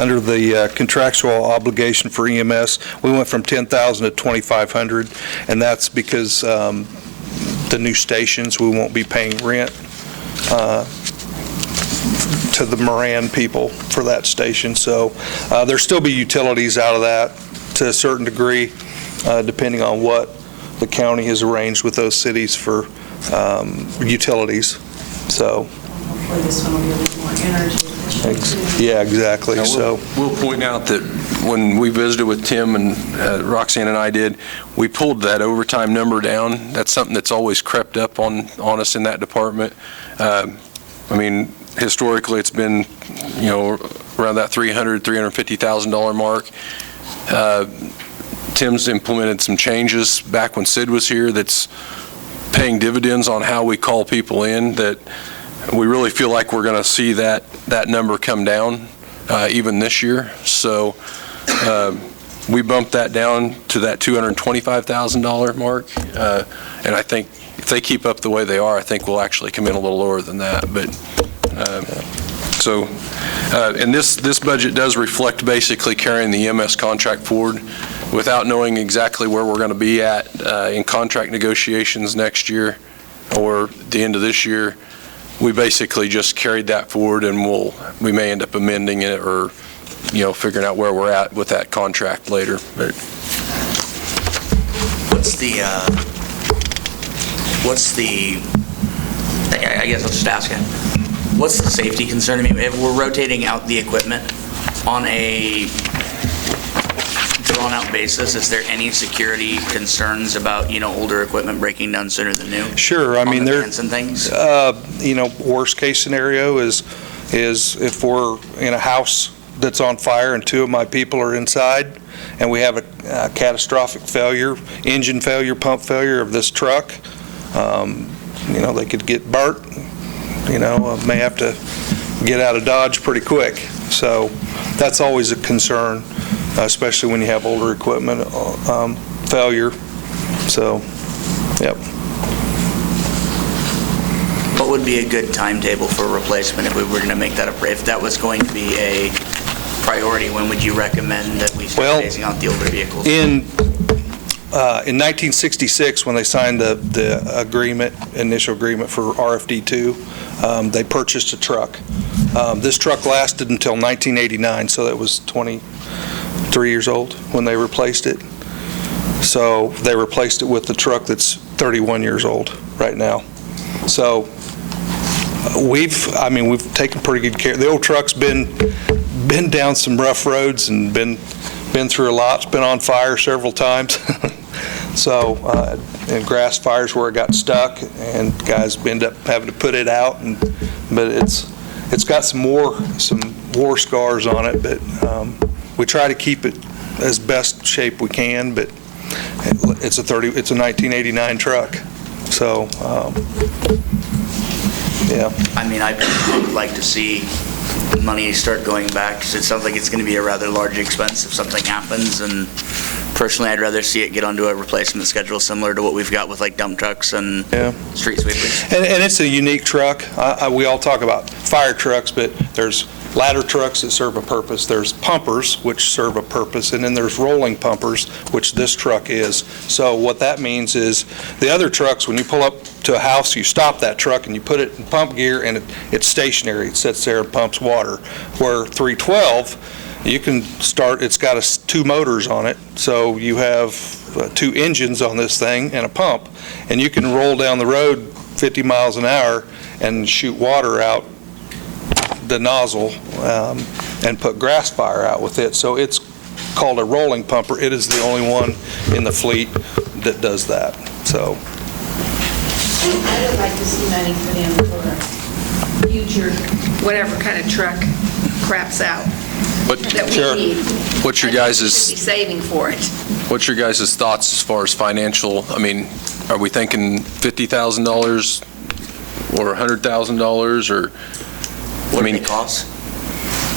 Under the contractual obligation for EMS, we went from $10,000 to $2,500, and that's because the new stations, we won't be paying rent to the Moran people for that station. So there'll still be utilities out of that to a certain degree, depending on what the county has arranged with those cities for utilities. So. Hopefully this one will be a little more energy efficient. Yeah, exactly. Now, So we'll point out that when we visited with Tim and Roxanne and I did, we pulled that overtime number down. That's something that's always crept up on us in that department. I mean, historically, it's been, around that $350,000 mark. Tim's implemented some changes back when Sid was here that's paying dividends on how we call people in, that we really feel like we're going to see that number come down even this year. So we bumped that down to that $225,000 mark. And I think if they keep up the way they are, I think we'll actually come in a little lower than that. But and this budget does reflect basically carrying the EMS contract forward without knowing exactly where we're going to be at in contract negotiations next year or the end of this year. We basically just carried that forward, and we may end up amending it or, figuring out where we're at with that contract later. But I guess I'll just ask you, what's the safety concern? I mean, if we're rotating out the equipment on a drawn-out basis, is there any security concerns about, older equipment breaking down sooner than new? sure. I mean, Fence and things? Worst case scenario is if we're in a house that's on fire and two of my people are inside and we have a catastrophic failure, engine failure, pump failure of this truck, they could get burnt, may have to get out of Dodge pretty quick. So that's always a concern, especially when you have older equipment failure. So, yep. What would be a good timetable for replacement if we were going to make that if that was going to be a priority? When would you recommend that we start phasing out the older vehicles? In 1966, when they signed the initial agreement for RFD2, they purchased a truck. This truck lasted until 1989, so that was 23 years old when they replaced it. So they replaced it with the truck that's 31 years old right now. So we've taken pretty good care. The old truck's been down some rough roads and been through a lot. It's been on fire several times. So, and grass fires where it got stuck, and guys end up having to put it out. But it's got some war scars on it. But we try to keep it as best shape we can. But it's a 1989 truck. So, yeah. I mean, I would like to see money start going back, because it sounds like it's going to be a rather large expense if something happens, and Personally, I'd rather see it get onto a replacement schedule similar to what we've got with like dump trucks and street sweepers. And it's a unique truck. We all talk about fire trucks, but there's ladder trucks that serve a purpose. There's pumpers, which serve a purpose, and then there's rolling pumpers, which this truck is. So what that means is the other trucks, when you pull up to a house, you stop that truck and you put it in pump gear, and it's stationary. It sits there and pumps water. Where 312, you can start, it's got two motors on it, so you have two engines on this thing and a pump, and you can roll down the road 50 miles an hour and shoot water out the nozzle and put grass fire out with it. So it's called a rolling pumper. It is the only one in the fleet that does that. So I would like to see money put in for future, whatever kind of truck craps out that we need. What's your I think guys' we should be saving for it. What's your guys' thoughts as far as financial? I mean, are we thinking $50,000 or $100,000 or? What do they cost?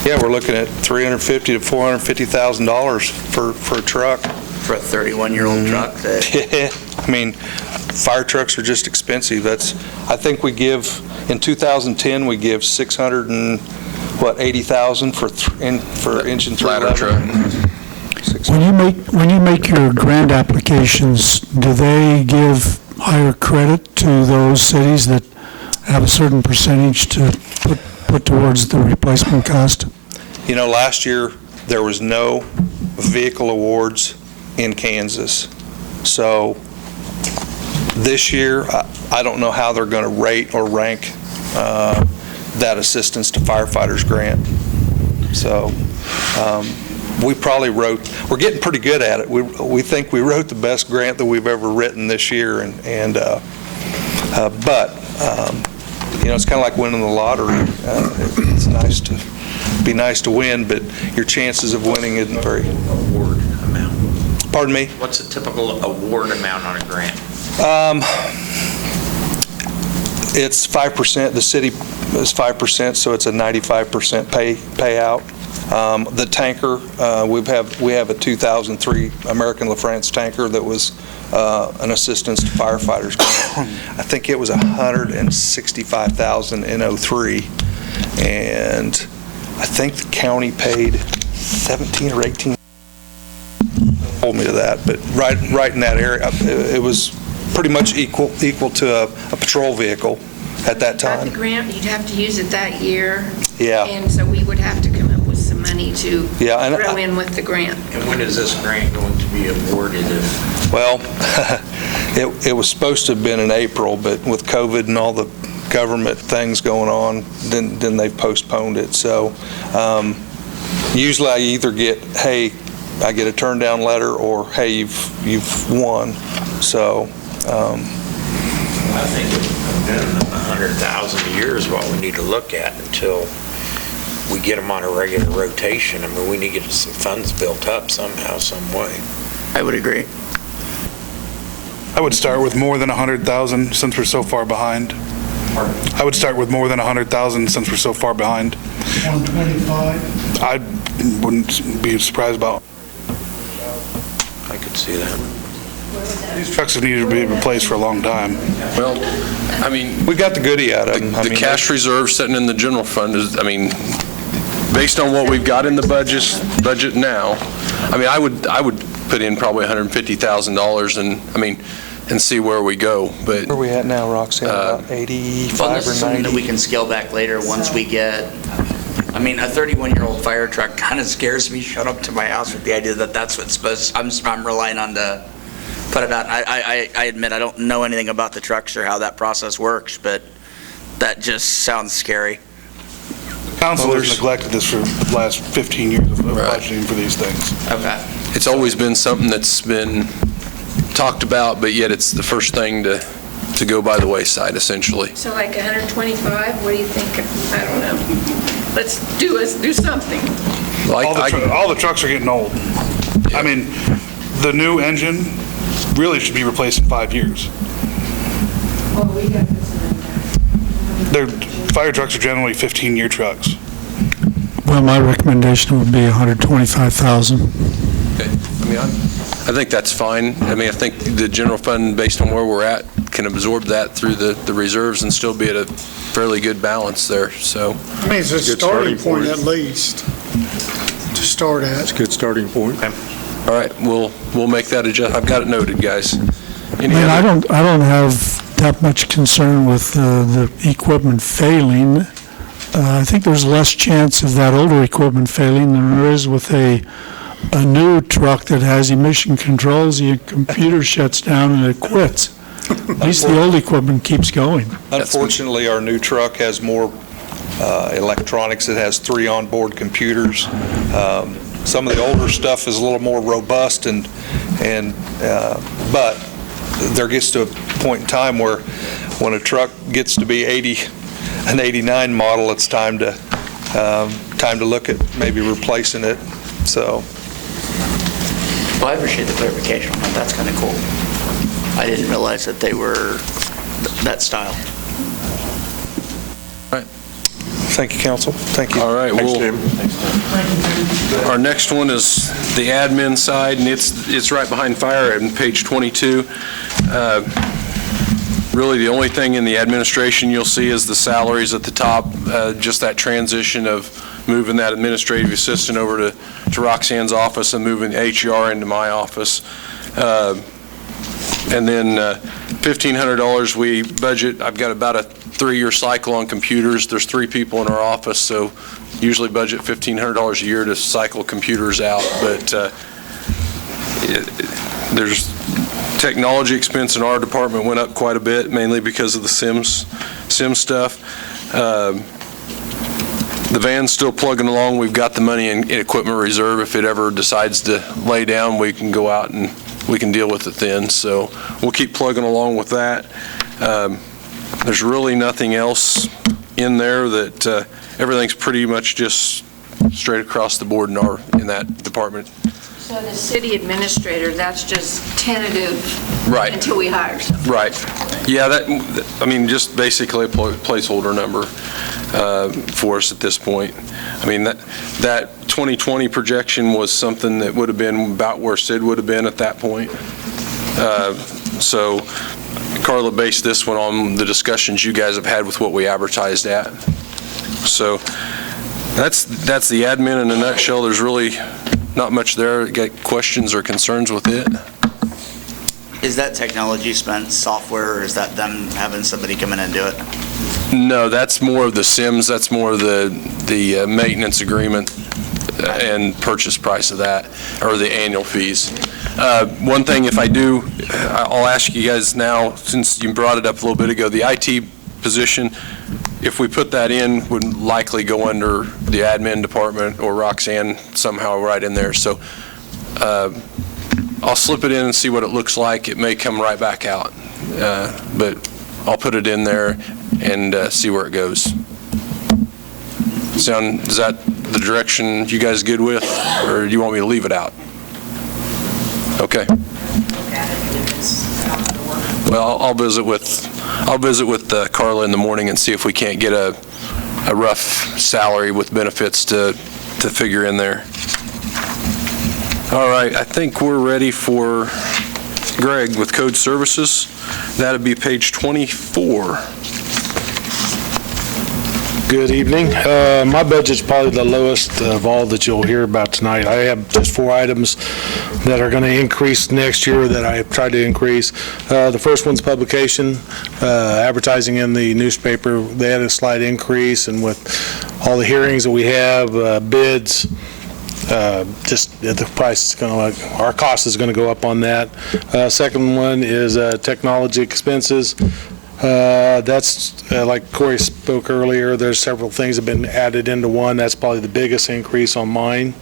yeah, we're looking at $350,000 to $450,000 for a truck. For a 31-year-old truck? Yeah, I mean, fire trucks are just expensive. I think we give, in 2010, we give $680,000 for engine 311. When you make your grant applications, do they give higher credit to those cities that have a certain percentage to put towards the replacement cost? You know, last year, there was no vehicle awards in Kansas. So this year, I don't know how they're going to rate or rank that assistance to firefighters grant. So we probably we're getting pretty good at it. We think we wrote the best grant that we've ever written this year, but you know, it's kind of like winning the lottery. It's nice to win, but your chances of winning isn't very. Award amount. Pardon me? What's a typical award amount on a grant? It's 5%. The city is 5%, so it's a 95% payout. The tanker, we have a 2003 American LaFrance tanker that was an assistance to firefighters. I think it was $165,000 in '03, and I think the county paid 17 or 18. Hold me to that, but right in that area, it was pretty much equal to a patrol vehicle at that time. The grant, you'd have to use it that year. Yeah. And so we would have to come up with some money to throw in with the grant. And when is this grant going to be awarded? Well, it was supposed to have been in April, but with COVID and all the government things going on, then they've postponed it. So usually I either get, hey, I get a turn down letter, or hey, you've won. So I think $100,000 a year is what we need to look at until we get them on a regular rotation. I mean, we need to get some funds built up somehow, some way. I would agree. I would start with more than 100,000 since we're so far behind. I would start with more than 100,000 since we're so far behind. 125? I wouldn't be surprised about. I could see that. These trucks have needed to be replaced for a long time. Well, I mean, we got the goodie out of them. The cash reserve sitting in the general fund is, I mean, based on what we've got in the budget now, I mean, I would put in probably $150,000 and see where we go. But where are we at now, Roxanne? About 85 Well, or this is 90? something that we can scale back later once we get, I mean, a 31-year-old fire truck kind of scares me showing up to my house with the idea that that's what's supposed, I'm relying on to put it out. I admit I don't know anything about the trucks or how that process works, but that just sounds scary. Council has neglected this for the last 15 years of budgeting for these things. Okay. It's always been something that's been talked about, but yet it's the first thing to go by the wayside, essentially. So like 125, what do you think? I don't know. Let's do something. All the trucks are getting old. I mean, the new engine really should be replaced in 5 years. Well, we got this one. Fire trucks are generally 15-year trucks. Well, my recommendation would be 125,000. Okay. I mean, I think that's fine. I mean, I think the general fund, based on where we're at, can absorb that through the reserves and still be at a fairly good balance there, so. I mean, it's a Good starting starting point point. at least to start It's at. a good starting point. All right, we'll make that adjust. I've got it noted, guys. I Any mean, I other? don't have that much concern with the equipment failing. I think there's less chance of that older equipment failing than there is with a new truck that has emission controls. The computer shuts down and it quits. At least the old equipment keeps going. Unfortunately, our new truck has more electronics. It has 3 onboard computers. Some of the older stuff is a little more robust, but there gets to a point in time where when a truck gets to be an 89 model, it's time to look at maybe replacing it. So. Well, I appreciate the clarification on that. That's kind of cool. I didn't realize that they were that style. Thank you, council. Thank you. All right, Thanks, Tim. our next one is the admin side, and it's right behind fire on page 22. Really, the only thing in the administration you'll see is the salaries at the top, just that transition of moving that administrative assistant over to Roxanne's office and moving the HR into my office. And then $1,500 we budget. I've got about a 3-year cycle on computers. There's 3 people in our office, so usually budget $1,500 a year to cycle computers out. But there's technology expense in our department went up quite a bit, mainly because of the sim stuff. The van's still plugging along. We've got the money in equipment reserve. If it ever decides to lay down, we can go out and we can deal with it then. So we'll keep plugging along with that. There's really nothing else in there that everything's pretty much just straight across the board in that department. So the city administrator, that's just tentative Right. until we hire someone. Right. Yeah, just basically a placeholder number for us at this point. I mean, that 2020 projection was something that would have been about where Sid would have been at that point. So Carla based this one on the discussions you guys have had with what we advertised at. So that's the admin in a nutshell. There's really not much there. Got questions or concerns with it? Is that technology spent software, or is that them having somebody come in and do it? No, that's more of the SIMs. That's more of the maintenance agreement and purchase price of that, or the annual fees. One thing, if I do, I'll ask you guys now, since you brought it up a little bit ago, the IT position, if we put that in, would likely go under the admin department or Roxanne somehow right in there. So I'll slip it in and see what it looks like. It may come right back out, but I'll put it in there and see where it goes. Is that the direction you guys good with, or do you want me to leave it out? Okay. Well, I'll visit with Carla in the morning and see if we can't get a rough salary with benefits to figure in there. All right, I think we're ready for Greg with Code Services. That'd be page 24. Good evening. My budget's probably the lowest of all that you'll hear about tonight. I have just 4 items that are going to increase next year that I have tried to increase. The first one's publication, advertising in the newspaper. They had a slight increase, and with all the hearings that we have, bids, just the price is going to, our cost is going to go up on that. Second one is technology expenses. That's like Corey spoke earlier, there's several things that have been added into one. That's probably the biggest increase on mine.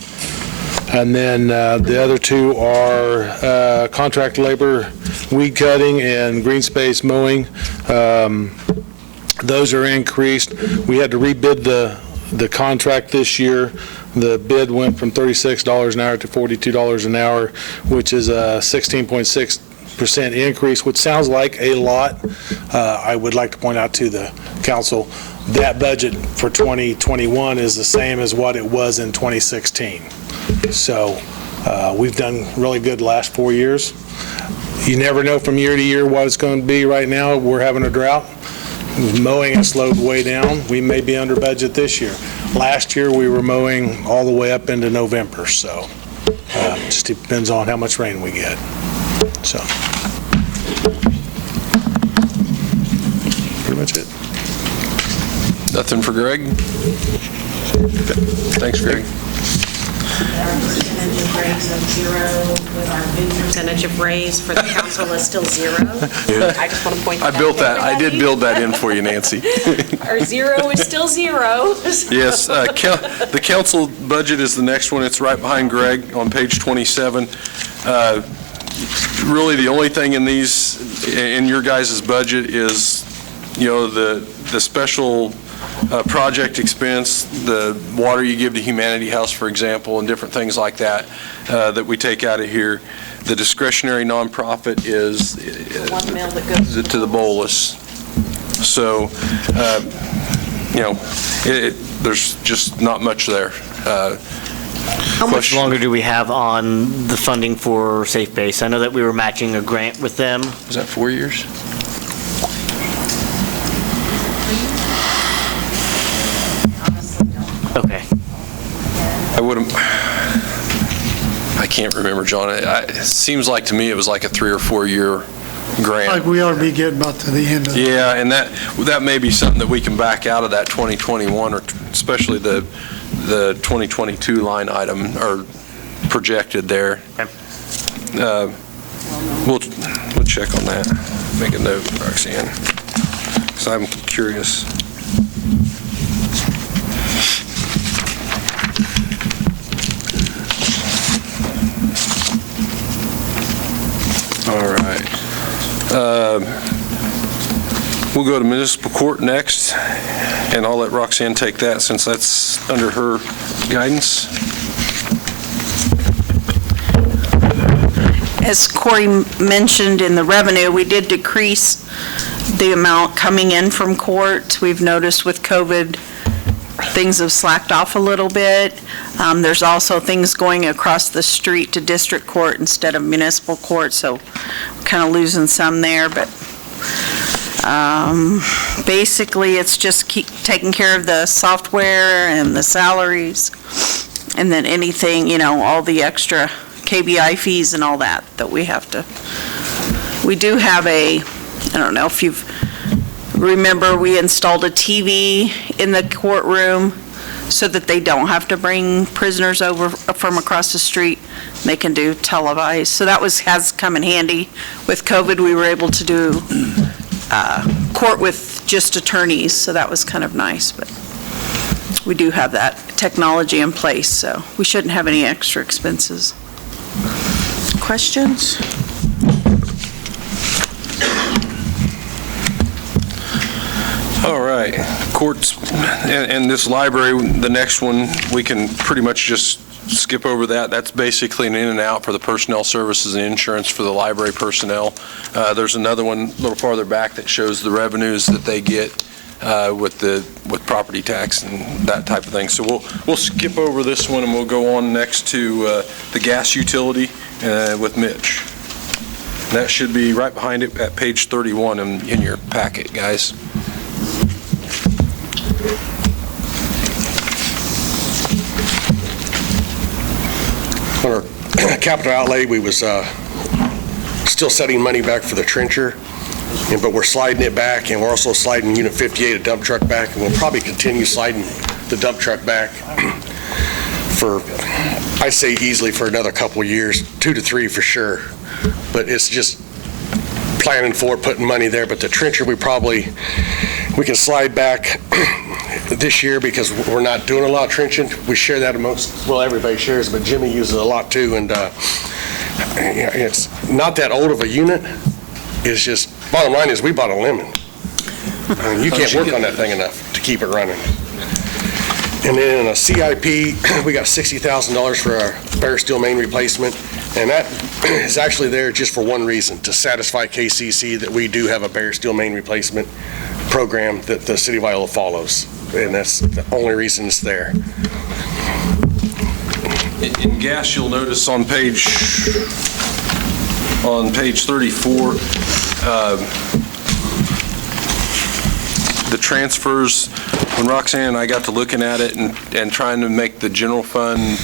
And then the other 2 are contract labor, weed cutting, and green space mowing. Those are increased. We had to rebid the contract this year. The bid went from $36 an hour to $42 an hour, which is a 16.6% increase, which sounds like a lot. I would like to point out to the council that budget for 2021 is the same as what it was in 2016. So We've done really good the last 4 years. You never know from year to year what it's going to be. Right now, we're having a drought. Mowing has slowed way down. We may be under budget this year. Last year, we were mowing all the way up into November, so just depends on how much rain we get. So, pretty much it. Nothing for Greg? Thanks, Greg. Percentage of raise for the council is still zero. I just want to point that out. I did build that in for you, Nancy. Our zero is still zero. Yes, the council budget is the next one. It's right behind Greg on page 27. Really, the only thing in your guys' budget is, the special project expense, the water you give to Humanity House, for example, and different things like that, that we take out of here. The discretionary nonprofit is $1 million that goes to the bolus. So, there's just not much there. How much longer do we have on the funding for Safe Base? I know that we were matching a grant with them. Was that 4 years? Okay. I can't remember, John. It seems like to me it was like a 3 or 4 year grant. Like we ought to be getting about to the end of it. Yeah, and that may be something that we can back out of that 2021, or especially the 2022 line item, or projected there. Okay. We'll check on that. Make a note, Roxanne, because I'm curious. All right. We'll go to municipal court next, and I'll let Roxanne take that since that's under her guidance. As Corey mentioned in the revenue, we did decrease the amount coming in from court. We've noticed with COVID, things have slacked off a little bit. There's also things going across the street to district court instead of municipal court, so kind of losing some there, but basically it's just keep taking care of the software and the salaries, and then anything, all the extra KBI fees and all that we have to. We do have I don't know if you remember, we installed a TV in the courtroom so that they don't have to bring prisoners over from across the street. They can do televised. So that has come in handy. With COVID, we were able to do court with just attorneys, so that was kind of nice. But we do have that technology in place, so we shouldn't have any extra expenses. Questions? All right, courts and this library, the next one, we can pretty much just skip over that. That's basically an in and out for the personnel services and insurance for the library personnel. There's another one a little farther back that shows the revenues that they get with property tax and that type of thing. So we'll skip over this one and we'll go on next to the gas utility with Mitch. That should be right behind it at page 31 in your packet, guys. On our capital outlay, we was still setting money back for the trencher, but we're sliding it back, and we're also sliding Unit 58, a dump truck, back, and we'll probably continue sliding the dump truck back for, I'd say easily for another couple of years, 2 to 3 for sure. But it's just planning for putting money there. But the trencher, we can slide back this year because we're not doing a lot of trenching. We share that amongst, well, everybody shares, but Jimmy uses it a lot too. And it's not that old of a unit. It's just, bottom line is we bought a lemon. You can't work on that thing enough to keep it running. And then in a CIP, we got $60,000 for our bare steel main replacement. And that is actually there just for one reason, to satisfy KCC that we do have a bare steel main replacement program that the city of Iola follows. And that's the only reason it's there. In gas, you'll notice on page 34, the transfers, when Roxanne and I got to looking at it and trying to make the general fund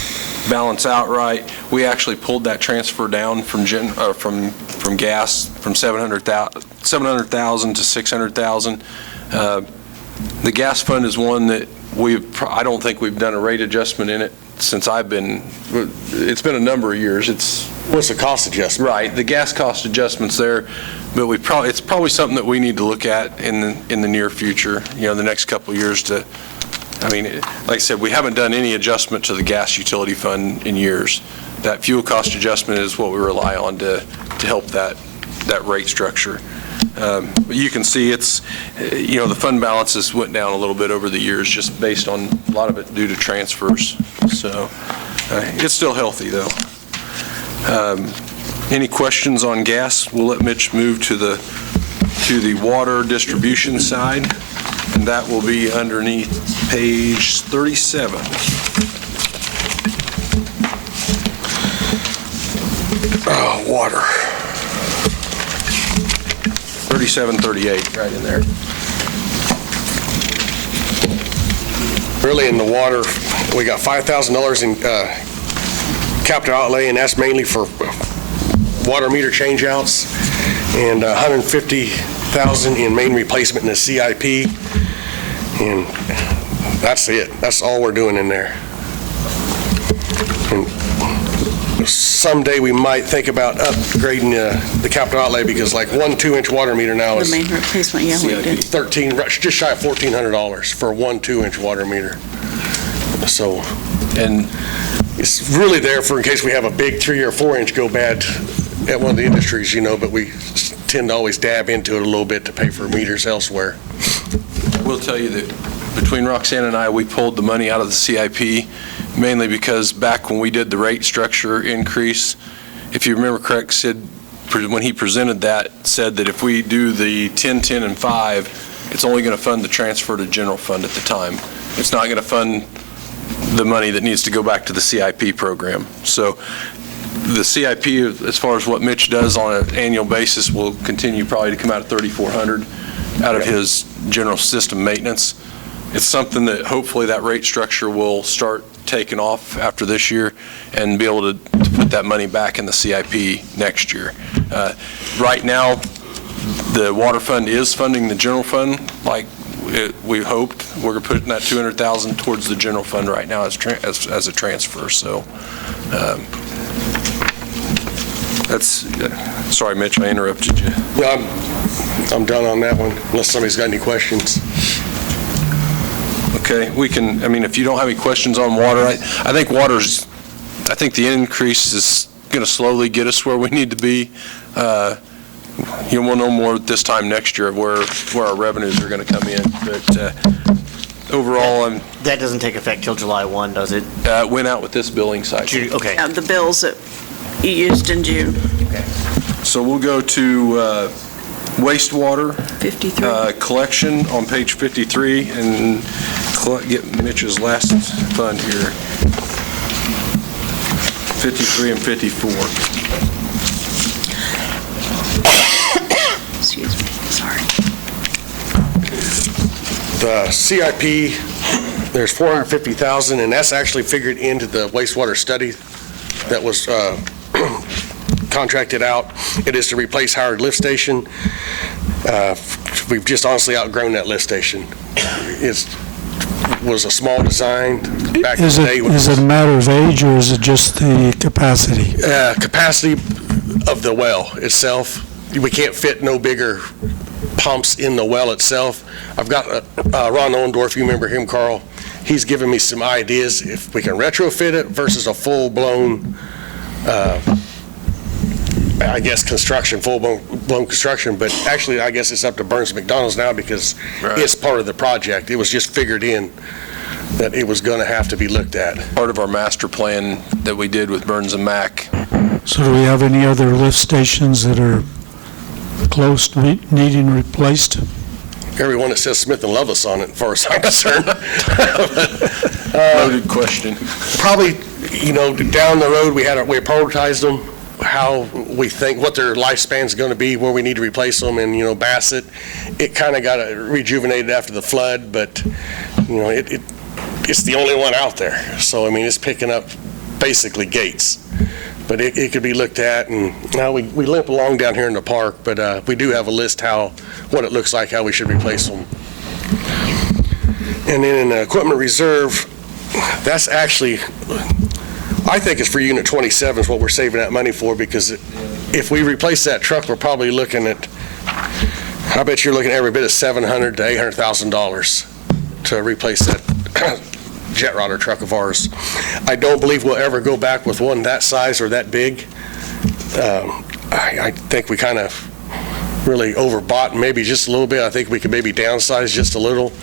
balance out right, we actually pulled that transfer down from gas from 700,000 to 600,000. The gas fund is one that I don't think we've done a rate adjustment in it since it's been a number of years. What's the cost adjustment? Right, the gas cost adjustment's there, but it's probably something that we need to look at in the near future, the next couple of years like I said, we haven't done any adjustment to the gas utility fund in years. That fuel cost adjustment is what we rely on to help that rate structure. But you can see the fund balances went down a little bit over the years just based on a lot of it due to transfers. So it's still healthy though. Any questions on gas? We'll let Mitch move to the water distribution side, and that will be underneath page 37. Water. 3738, right in there. Really in the water, we got $5,000 in capital outlay, and that's mainly for water meter changeouts, and $150,000 in main replacement in the CIP, and that's it. That's all we're doing in there. And someday we might think about upgrading the capital outlay, because like 1 2-inch water meter now is The main replacement, yeah, we did. just shy of $1,400 for a 1 2-inch water meter. So, and it's really there for in case we have a big 3 or 4-inch go bad at one of the industries, but we tend to always dab into it a little bit to pay for meters elsewhere. We'll tell you that between Roxanne and I, we pulled the money out of the CIP mainly because back when we did the rate structure increase, if you remember correct, Sid, when he presented that, said that if we do the 10, 10, and 5, it's only going to fund the transfer to general fund at the time. It's not going to fund the money that needs to go back to the CIP program. So the CIP, as far as what Mitch does on an annual basis, will continue probably to come out of $3,400 out of his general system maintenance. It's something that hopefully that rate structure will start taking off after this year and be able to put that money back in the CIP next year. Right now, the water fund is funding the general fund like we hoped. We're putting that $200,000 towards the general fund right now as a transfer. So that's, sorry, Mitch, I interrupted you. No, I'm done on that one, unless somebody's got any questions. Okay, we can, if you don't have any questions on water, I think the increase is going to slowly get us where we need to be. We'll know more this time next year of where our revenues are going to come in. But overall, that doesn't take effect till July 1, does it? It went out with this billing cycle. Okay. The bills that you used in June. Okay. So we'll go to wastewater 53. collection on page 53 and get Mitch's last fund here. 53 and 54. Excuse me, sorry. The CIP, there's $450,000, and that's actually figured into the wastewater study that was contracted out. It is to replace Howard Lift Station. We've just honestly outgrown that lift station. It was a small design back in the day. Is it a matter of age, or is it just the capacity? Capacity of the well itself. We can't fit no bigger pumps in the well itself. I've got Ron Ondorf, you remember him, Carl? He's given me some ideas if we can retrofit it versus a full-blown construction, full-blown construction, but actually I guess it's up to Burns McDonald's now because it's part of the project. It was just figured in that it was going to have to be looked at. Part of our master plan that we did with Burns and Mac. So do we have any other lift stations that are close to needing replaced? Everyone that says Smith & Lovelace on it, as far as I'm concerned. Loaded question. Probably down the road, we prioritized them, how we think, what their lifespan's going to be, where we need to replace them, and, Bassett, it kind of got rejuvenated after the flood, but, it's the only one out there. So, it's picking up basically gates. But it could be looked at, and now we limp along down here in the park, but we do have a list what it looks like, how we should replace them. And then in the equipment reserve, that's actually, I think it's for Unit 27 is what we're saving that money for, because if we replace that truck, we're probably looking at, I bet you're looking at every bit of $700,000 to $800,000 to replace that jet rotor truck of ours. I don't believe we'll ever go back with one that size or that big. I think we kind of really overbought maybe just a little bit. I think we could maybe downsize just a little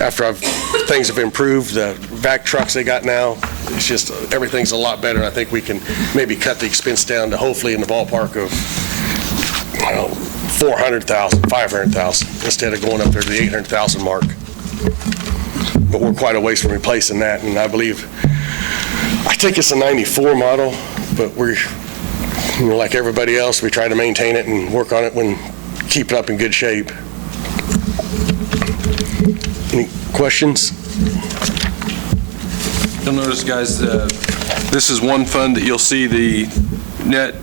after things have improved. The vac trucks they got now, it's just everything's a lot better. I think we can maybe cut the expense down to hopefully in the ballpark of $400,000, $500,000 instead of going up there to the $800,000 mark. But we're quite a ways from replacing that, and I think it's a 94 model, but we're, like everybody else, we try to maintain it and work on it keep it up in good shape. Any questions? You'll notice, guys, this is one fund that you'll see the net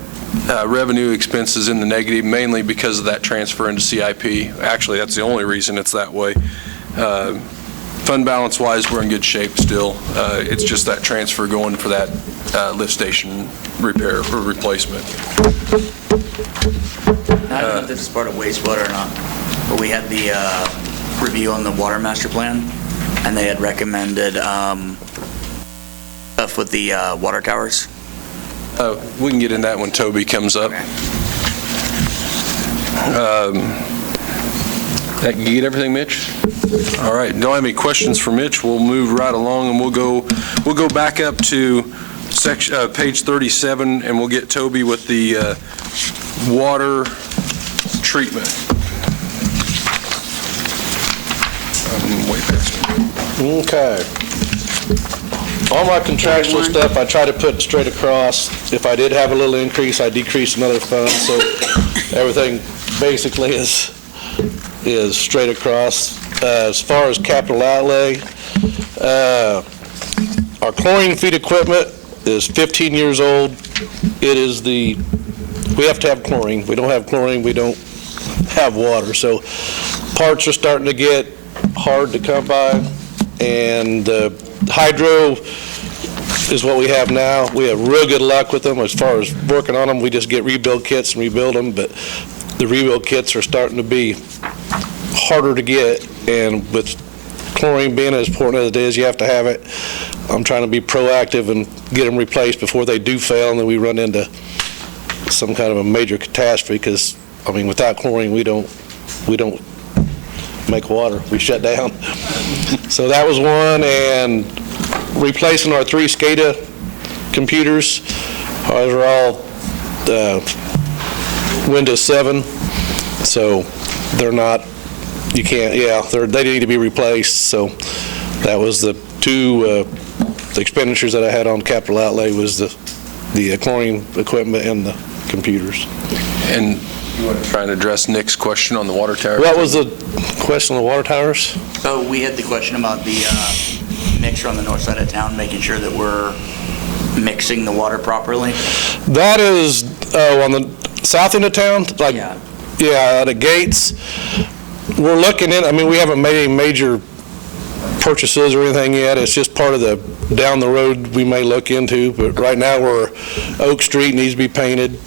revenue expenses in the negative, mainly because of that transfer into CIP. Actually, that's the only reason it's that way. Fund balance-wise, we're in good shape still. It's just that transfer going for that lift station repair or replacement. I don't know if this is part of wastewater or not, but we had the review on the water master plan, and they had recommended stuff with the water towers. We can get in that when Toby comes up. That you get everything, Mitch? All right. Don't have any questions for Mitch. We'll move right along, and we'll go back up to page 37, and we'll get Toby with the water treatment. Way past me. Okay. All my contractual stuff, I try to put straight across. If I did have a little increase, I decrease another fund, so everything basically is straight across. As far as capital outlay, our chlorine feed equipment is 15 years old. We have to have chlorine. We don't have chlorine, we don't have water. So parts are starting to get hard to come by, and hydro is what we have now. We have real good luck with them as far as working on them. We just get rebuild kits and rebuild them, but the rebuild kits are starting to be harder to get, and with chlorine being as important as it is, you have to have it. I'm trying to be proactive and get them replaced before they do fail, and then we run into some kind of a major catastrophe, because, without chlorine, we don't make water. We shut down. So that was one, and replacing our 3 SCADA computers. Those are all Windows 7, so they're not, you can't, they need to be replaced. So that was the 2 the expenditures that I had on capital outlay, was the chlorine equipment and the computers. And you want to try and address Nick's question on the water tower? What was the question on the water towers? So we had the question about the mixer on the north side of town, making sure that we're mixing the water properly. That is on the south end of town, at the gates. We're looking in, we haven't made any major purchases or anything yet. It's just part of the down the road we may look into, but right now Oak Street needs to be painted.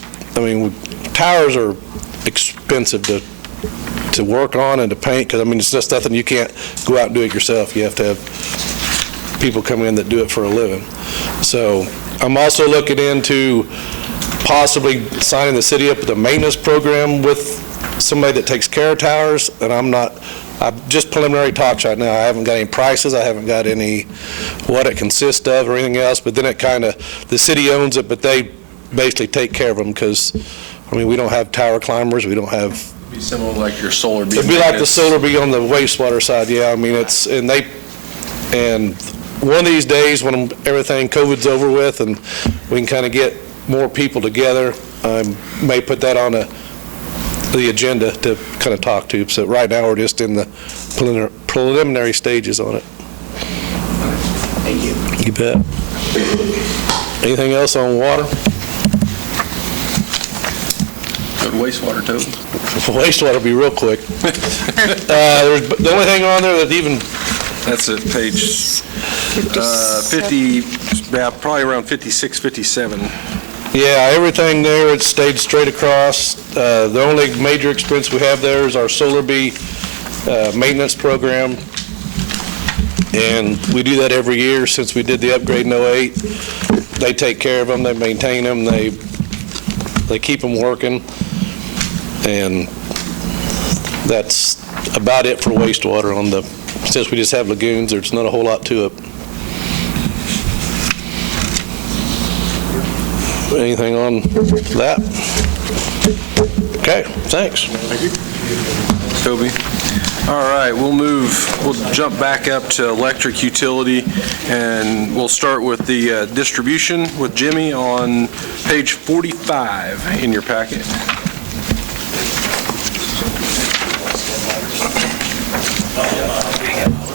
Towers are expensive to work on and to paint, because it's just nothing, you can't go out and do it yourself. You have to have people come in that do it for a living. So I'm also looking into possibly signing the city up with a maintenance program with somebody that takes care of towers, and I'm just preliminary talks right now. I haven't got any prices, I haven't got any what it consists of or anything else, but then the city owns it, but they basically take care of them, because we don't have tower climbers, we don't have. It'd be similar like your solar bee. It'd be like the solar bee on the wastewater side, yeah. And one of these days when everything COVID's over with and we can kind of get more people together, I may put that on the agenda to kind of talk to. So right now, we're just in the preliminary stages on it. Thank you. You bet. Anything else on water? Wastewater total. Wastewater will be real quick. The only thing on there that even... That's at page 50, probably around 56, 57. Yeah, everything there, it stayed straight across. The only major expense we have there is our Solar Bee maintenance program. And we do that every year since we did the upgrade in '08. They take care of them, they maintain them, they keep them working. And that's about it for wastewater since we just have lagoons, there's not a whole lot to it. Anything on that? Okay, thanks. Thank you. Toby. All right, we'll jump back up to electric utility, and we'll start with the distribution with Jimmy on page 45 in your packet.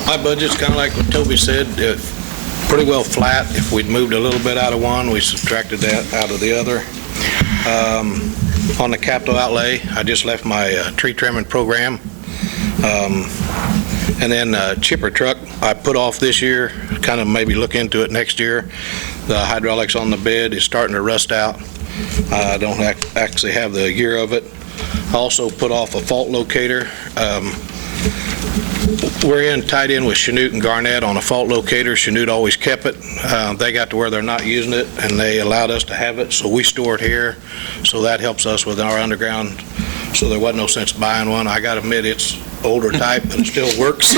My budget's kind of like what Toby said, pretty well flat. If we'd moved a little bit out of one, we subtracted that out of the other. On the capital outlay, I just left my tree trimming program. And then chipper truck, I put off this year, kind of maybe look into it next year. The hydraulics on the bed is starting to rust out. I don't actually have the year of it. I also put off a fault locator. We're tied in with Chanute and Garnett on a fault locator. Chanute always kept it. They got to where they're not using it, and they allowed us to have it, so we store it here. So that helps us with our underground. So there wasn't no sense buying one. I got to admit, it's older type, but it still works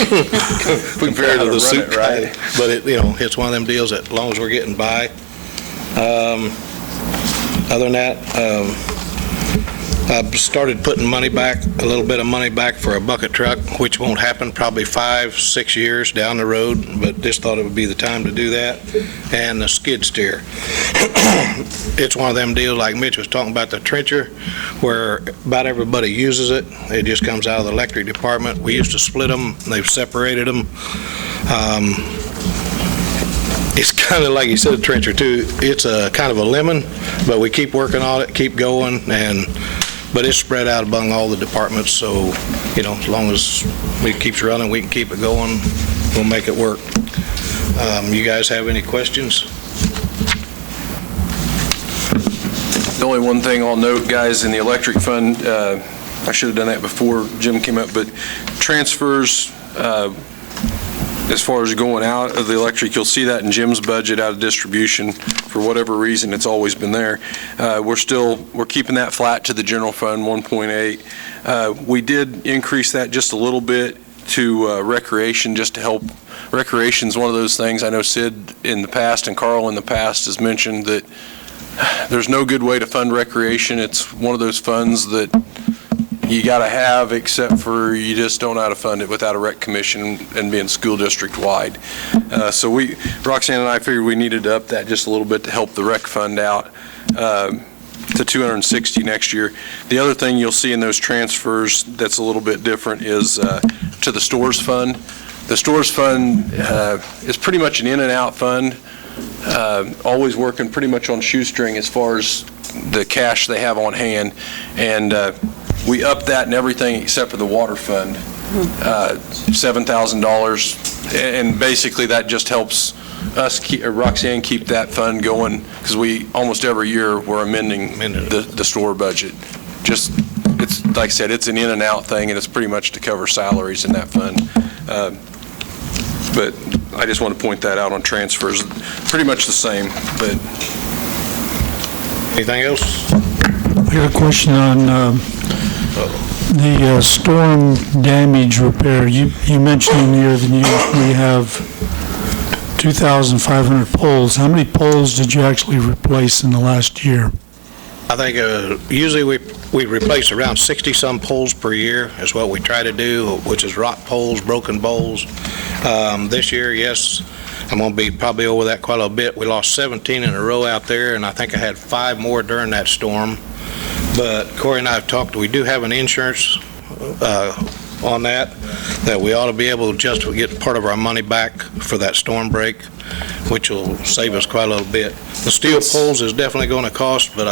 compared to the suit type. But it's one of them deals that as long as we're getting by. Other than that, I've started putting money back, a little bit of money back for a bucket truck, which won't happen probably 5-6 years down the road, but just thought it would be the time to do that. And the skid steer. It's one of them deals like Mitch was talking about the trencher, where about everybody uses it. It just comes out of the electric department. We used to split them. They've separated them. It's kind of like you said, a trencher too. It's a kind of a lemon, but we keep working on it, keep going, but it's spread out among all the departments. So, as long as it keeps running, we can keep it going. We'll make it work. You guys have any questions? The only one thing I'll note, guys, in the electric fund, I should have done that before Jim came up, but transfers, as far as going out of the electric, you'll see that in Jim's budget out of distribution. For whatever reason, it's always been there. We're keeping that flat to the general fund, 1.8. We did increase that just a little bit to recreation, just to help. Recreation's one of those things. I know Sid in the past and Carl in the past has mentioned that there's no good way to fund recreation. It's one of those funds that you got to have, except for you just don't know how to fund it without a rec commission and being school district wide. So Roxanne and I figured we needed to up that just a little bit to help the rec fund out to 260 next year. The other thing you'll see in those transfers that's a little bit different is to the stores fund. The stores fund is pretty much an in and out fund, always working pretty much on shoestring as far as the cash they have on hand. And we upped that and everything except for the water fund, $7,000. And basically that just helps us, Roxanne, keep that fund going, because we almost every year we're amending the store budget. It's like I said, it's an in and out thing, and it's pretty much to cover salaries in that fund. But I just want to point that out on transfers. Pretty much the same, but. Anything else? I got a question on the storm damage repair. You mentioned in here that we have 2,500 poles. How many poles did you actually replace in the last year? I think usually we replace around 60-some poles per year is what we try to do, which is rock poles, broken poles. This year, yes, I'm going to be probably over that quite a little bit. We lost 17 in a row out there, and I think I had 5 more during that storm. But Corey and I have talked, we do have an insurance on that we ought to be able to just get part of our money back for that storm break, which will save us quite a little bit. The steel poles is definitely going to cost, but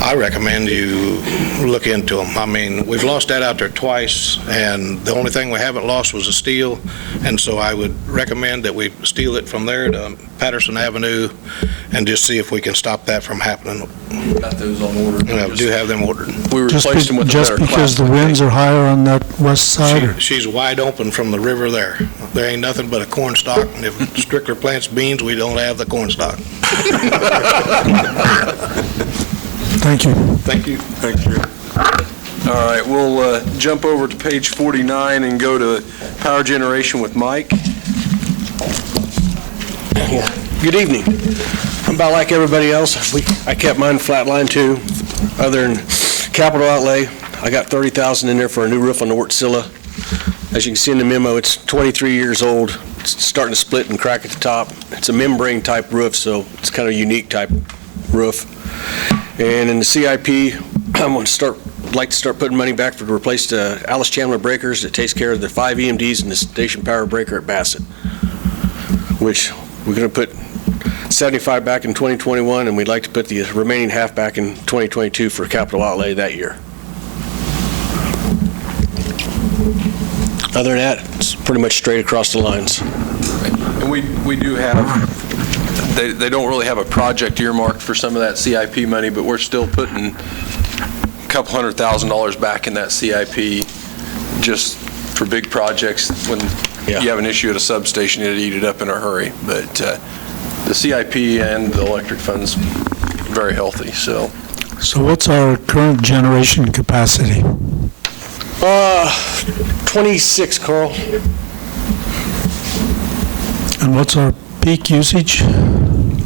I recommend you look into them. I mean, we've lost that out there twice, and the only thing we haven't lost was the steel, and so I would recommend that we steal it from there to Patterson Avenue and just see if we can stop that from happening. Got those on order. We do have them ordered. We replaced them with a Just better because the plastic. winds are higher on that west side? She's wide open from the river there. There ain't nothing but a corn stalk, and if Strickler plants beans, we don't have the corn stalk. Thank you. Thank you. Thank you. All right, we'll jump over to page 49 and go to power generation with Mike. Good evening. I'm about like everybody else. I kept mine flatline too, other than capital outlay. I got $30,000 in there for a new roof on the Wartzilla. As you can see in the memo, it's 23 years old. It's starting to split and crack at the top. It's a membrane type roof, so it's kind of a unique type roof. And in the CIP, I'm going to like to start putting money back to replace the Alice Chandler breakers that takes care of the 5 EMDs and the station power breaker at Bassett, which we're going to put 75 back in 2021, and we'd like to put the remaining half back in 2022 for capital outlay that year. Other than that, it's pretty much straight across the lines. And we do have, they don't really have a project earmarked for some of that CIP money, but we're still putting a couple $100,000 back in that CIP just for big projects. When you have an issue at a substation, it'd eat it up in a hurry. But the CIP and the electric fund's very healthy, so. So what's our current generation capacity? 26, Carl. And what's our peak usage?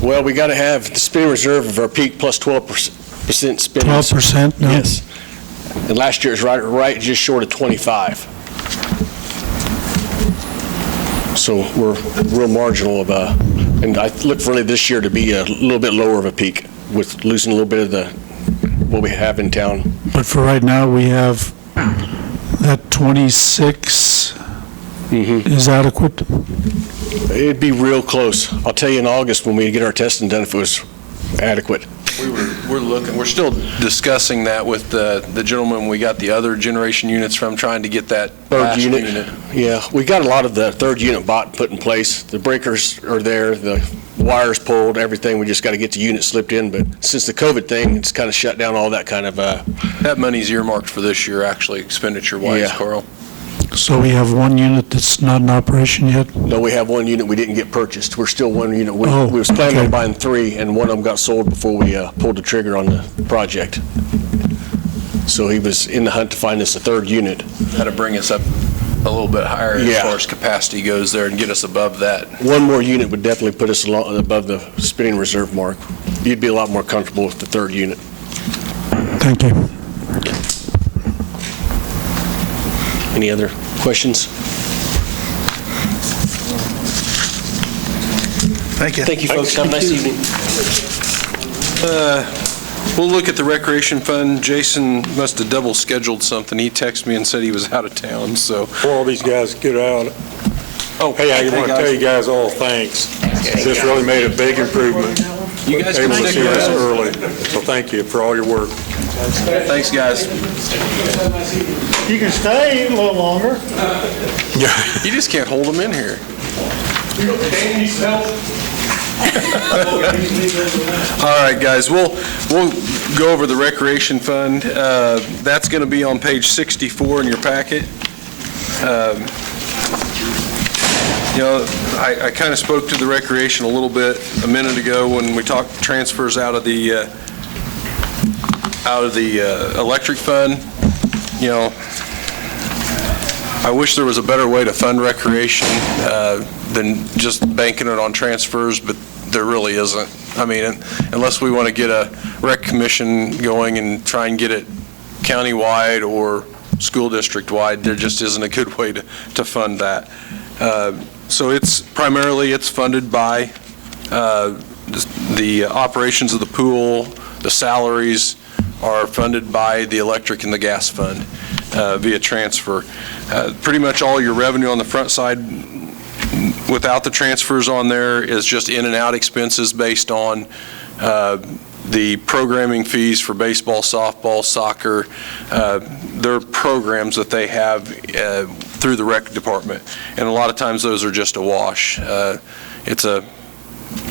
Well, we got to have the spinning reserve of our peak plus 12% spinning. 12% now? Yes. And last year it was right just short of 25. So we're real marginal of and I look for really this year to be a little bit lower of a peak with losing a little bit of what we have in town. But for right now, we have that 26 is adequate? It'd be real close. I'll tell you in August when we get our testing done if it was adequate. We're still discussing that with the gentleman we got the other generation units from, trying to get that third unit. Yeah, we got a lot of the third unit bought and put in place. The breakers are there, the wires pulled, everything. We just got to get the unit slipped in. But since the COVID thing, it's kind of shut down all that kind of. That money's earmarked for this year, actually, expenditure-wise, Carl. So we have one unit that's not in operation yet? No, we have one unit we didn't get purchased. We're still one unit. We was planning on buying 3, and one of them got sold before we pulled the trigger on the project. So he was in the hunt to find us a third unit. How to bring us up a little bit higher as far as capacity goes there and get us above that. One more unit would definitely put us above the spinning reserve mark. You'd be a lot more comfortable with the third unit. Thank you. Any other questions? Thank you. Thank you, folks. Have a nice evening. We'll look at the recreation fund. Jason must have double scheduled something. He texted me and said he was out of town, so. Before all these guys get out, hey, I want to tell you guys all thanks. This really made a big improvement. You guys able can to stick see this around. early, so thank you for all your work. Thanks, guys. You can stay a little longer. You just can't hold them in here. All right, guys, we'll go over the recreation fund. That's going to be on page 64 in your packet. I kind of spoke to the recreation a little bit a minute ago when we talked transfers out of the electric fund. I wish there was a better way to fund recreation than just banking it on transfers, but there really isn't. I mean, unless we want to get a rec commission going and try and get it county-wide or school district-wide, there just isn't a good way to fund that. So it's funded by the operations of the pool. The salaries are funded by the electric and the gas fund via transfer. Pretty much all your revenue on the front side without the transfers on there is just in and out expenses based on the programming fees for baseball, softball, soccer. Their programs that they have through the rec department. And a lot of times those are just a wash. It's a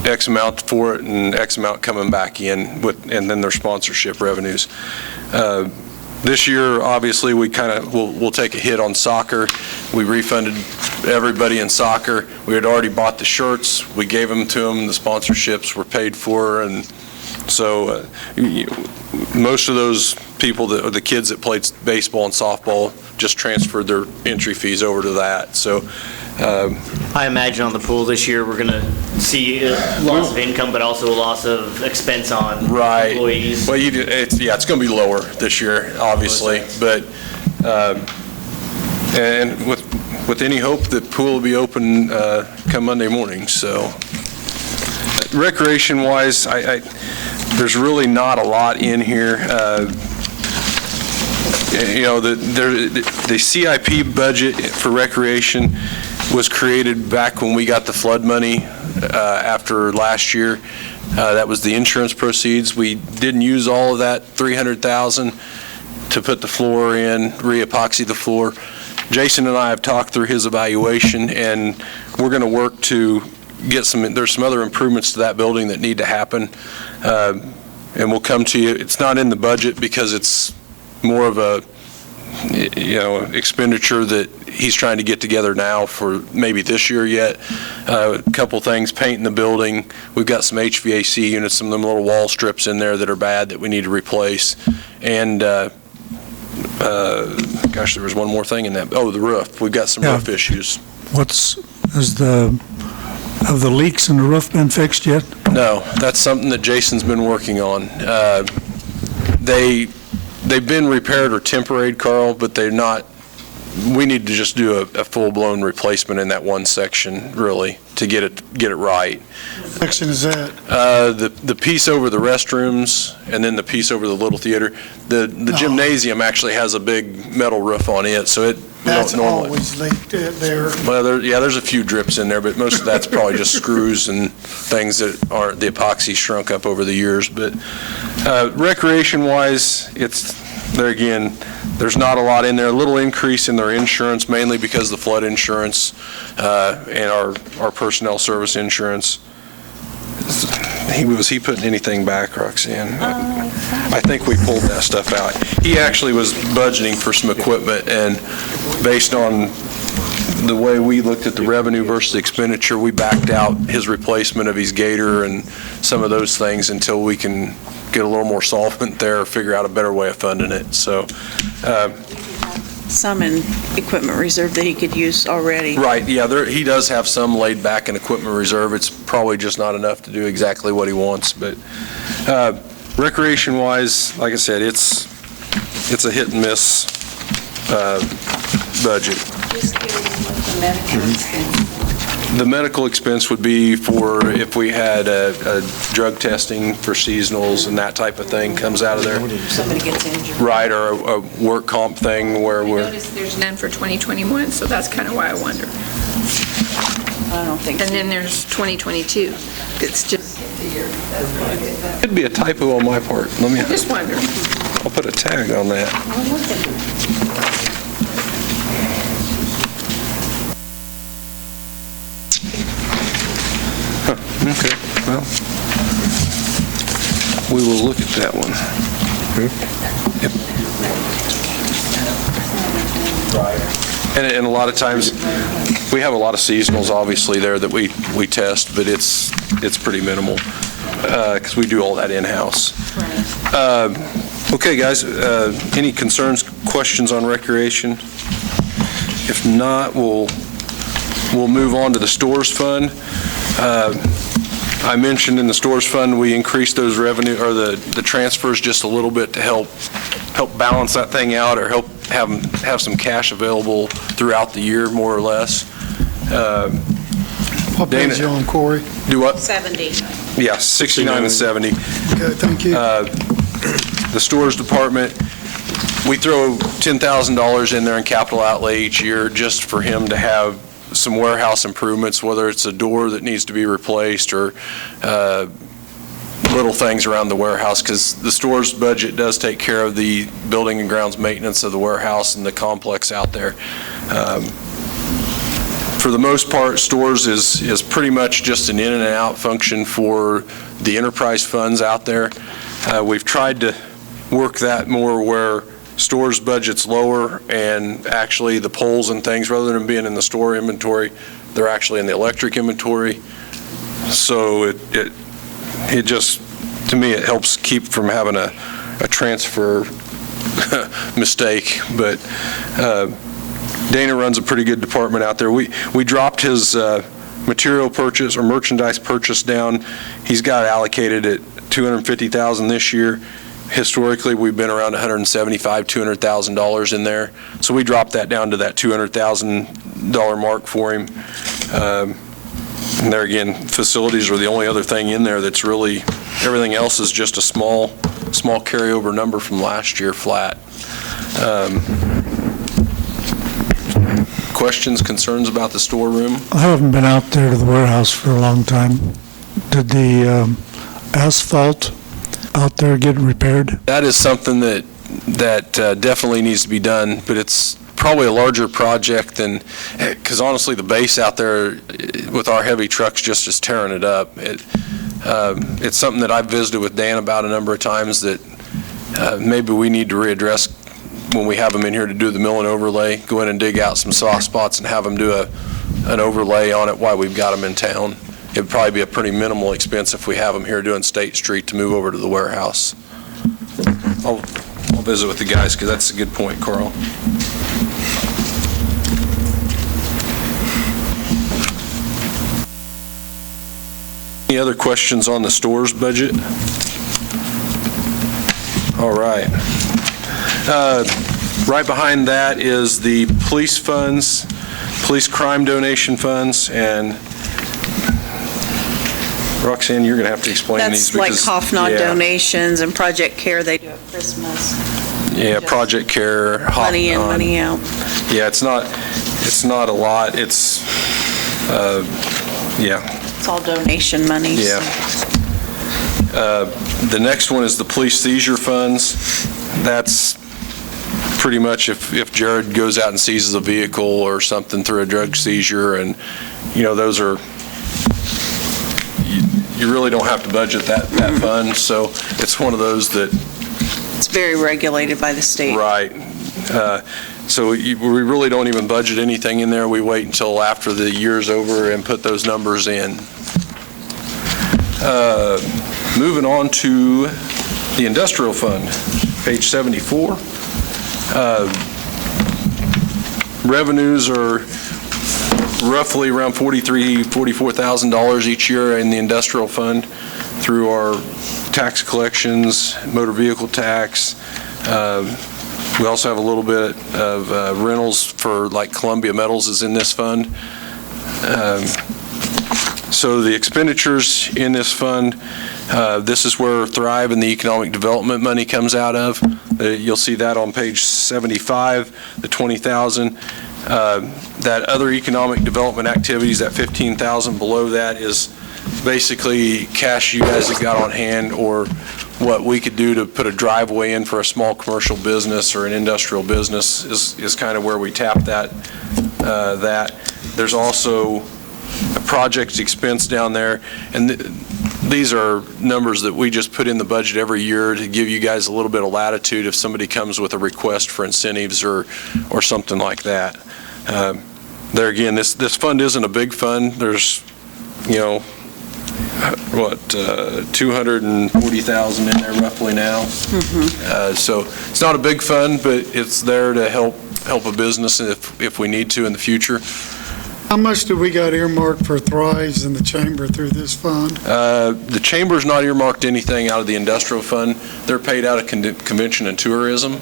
X amount for it and X amount coming back in and then their sponsorship revenues. This year, obviously, we'll take a hit on soccer. We refunded everybody in soccer. We had already bought the shirts. We gave them to them. The sponsorships were paid for, and so most of those people, the kids that played baseball and softball, just transferred their entry fees over to that. So I imagine on the pool this year, we're going to see a loss of income, but also a loss of expense on employees. Well, it's going to be lower this year, obviously, but and with any hope that pool will be open come Monday morning. So recreation-wise, there's really not a lot in here. The CIP budget for recreation was created back when we got the flood money after last year. That was the insurance proceeds. We didn't use all of that $300,000 to put the floor in, re-epoxy the floor. Jason and I have talked through his evaluation, and we're going to work to get there's some other improvements to that building that need to happen. And we'll come to you. It's not in the budget because it's more of a expenditure that he's trying to get together now for maybe this year yet. A couple things, painting the building. We've got some HVAC units, some of them little wall strips in there that are bad that we need to replace. And gosh, there was one more thing in that. Oh, the roof. We've got some roof issues. Have the leaks in the roof been fixed yet? No, that's something that Jason's been working on. They've been repaired or temporary, Carl, but they're not. We need to just do a full-blown replacement in that one section, really, to get it right. What section is that? The piece over the restrooms and then the piece over the little theater. The gymnasium actually has a big metal roof on it, so it That's normally always leaked there. Well, there's a few drips in there, but most of that's probably just screws and things that aren't, the epoxy shrunk up over the years. But recreation-wise, there again, there's not a lot in there. A little increase in their insurance, mainly because of the flood insurance and our personnel service insurance. Was he putting anything back, Roxanne? I think we pulled that stuff out. He actually was budgeting for some equipment, and based on the way we looked at the revenue versus the expenditure, we backed out his replacement of his gator and some of those things until we can get a little more solvent there or figure out a better way of funding it. So some in equipment reserve that he could use already. Right, yeah, he does have some laid back in equipment reserve. It's probably just not enough to do exactly what he wants, but recreation-wise, like I said, it's a hit and miss budget. Just curious what the medical expense. The medical expense would be for if we had a drug testing for seasonals and that type of thing comes out of there. Somebody gets injured. Right, or a work comp thing where I we're... noticed there's none for 2021, so that's kind of why I wonder. I don't think so. And then there's 2022. It's just... It'd be a typo on my part. Let me... I just wonder. I'll put a tag on that. Okay, well, we will look at that one. Yep. And a lot of times, we have a lot of seasonals, obviously, there that we test, but it's pretty minimal, because we do all that in-house. Okay, guys, any concerns, questions on recreation? If not, we'll move on to the stores fund. I mentioned in the stores fund, we increased those revenue or the transfers just a little bit to help balance that thing out or help have some cash available throughout the year, more or less. What page you on, Corey? Do what? 70. Yeah, 69 and 70. Okay, thank you. The stores department, we throw $10,000 in there in capital outlay each year just for him to have some warehouse improvements, whether it's a door that needs to be replaced or little things around the warehouse, because the store's budget does take care of the building and grounds maintenance of the warehouse and the complex out there. For the most part, stores is pretty much just an in and out function for the enterprise funds out there. We've tried to work that more where stores budget's lower, and actually the poles and things, rather than being in the store inventory, they're actually in the electric inventory. So it just, to me, it helps keep from having a transfer mistake. But Dana runs a pretty good department out there. We dropped his material purchase or merchandise purchase down. He's got allocated at $250,000 this year. Historically, we've been around $175,000, $200,000 in there. So we dropped that down to that $200,000 mark for him. And there again, facilities are the only other thing in there that's really, everything else is just a small carryover number from last year flat. Questions, concerns about the storeroom? I haven't been out there to the warehouse for a long time. Did the asphalt out there get repaired? That is something that definitely needs to be done, but it's probably a larger project than, because honestly, the base out there with our heavy trucks just is tearing it up. It's something that I've visited with Dan about a number of times that maybe we need to readdress when we have them in here to do the mill and overlay, go in and dig out some soft spots and have them do an overlay on it while we've got them in town. It'd probably be a pretty minimal expense if we have them here doing State Street to move over to the warehouse. I'll visit with the guys, because that's a good point, Carl. Any other questions on the stores budget? All right. Right behind that is the police funds, police crime donation funds, and Roxanne, you're going to have to explain these. That's like because, HOFNOD donations and Project CARE they do at Christmas. Yeah, Project CARE, HOFNOD. Money in, money out. Yeah, it's not a lot. It's, yeah. It's all donation money. Yeah. The next one is the police seizure funds. That's pretty much if Jared goes out and seizes a vehicle or something through a drug seizure, and, you know, those are, you really don't have to budget that fund, so it's one of those that... It's very regulated by the state. Right. So we really don't even budget anything in there. We wait until after the year's over and put those numbers in. Moving on to the industrial fund, page 74. Revenues are roughly around $44,000 each year in the industrial fund through our tax collections, motor vehicle tax. We also have a little bit of rentals for, like, Columbia Metals is in this fund. So the expenditures in this fund, this is where Thrive and the economic development money comes out of. You'll see that on page 75, the $20,000. That other economic development activities, that $15,000 below that, is basically cash you guys have got on hand, or what we could do to put a driveway in for a small commercial business or an industrial business is kind of where we tap that. There's also a project expense down there, and these are numbers that we just put in the budget every year to give you guys a little bit of latitude if somebody comes with a request for incentives or something like that. There again, this fund isn't a big fund. There's, you know, what, 240,000 in there roughly now. So it's not a big fund, but it's there to help a business if we need to in the future. How much do we got earmarked for Thrives in the chamber through this fund? The chamber's not earmarked anything out of the industrial fund. They're paid out of convention and tourism.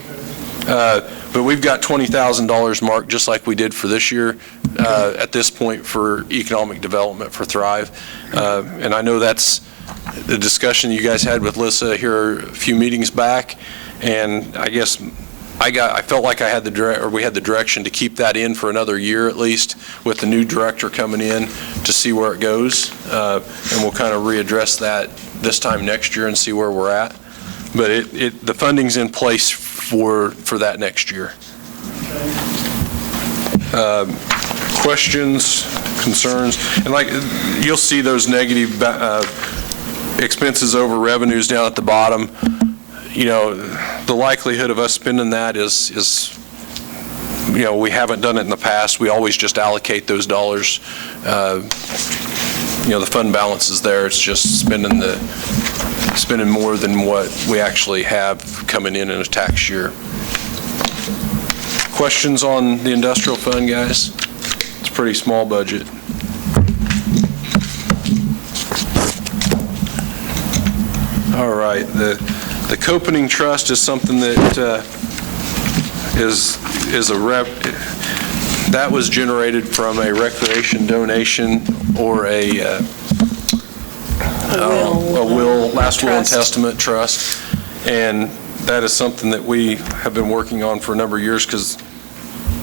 but we've got $20,000 marked, just like we did for this year, at this point for economic development for Thrive. And I know that's the discussion you guys had with Lissa here a few meetings back, and I guess I felt like we had the direction to keep that in for another year at least, with the new director coming in to see where it goes. And we'll kind of readdress that this time next year and see where we're at. But the funding's in place for that next year. Questions, concerns, and like you'll see those negative expenses over revenues down at the bottom. You know, the likelihood of us spending that is, you know, we haven't done it in the past. We always just allocate those dollars. You know, the fund balance is there. It's just spending more than what we actually have coming in a tax year. Questions on the industrial fund, guys? It's a pretty small budget. All right, the Copening Trust is something that is that was generated from a recreation donation or a last will and testament trust, and that is something that we have been working on for a number of years because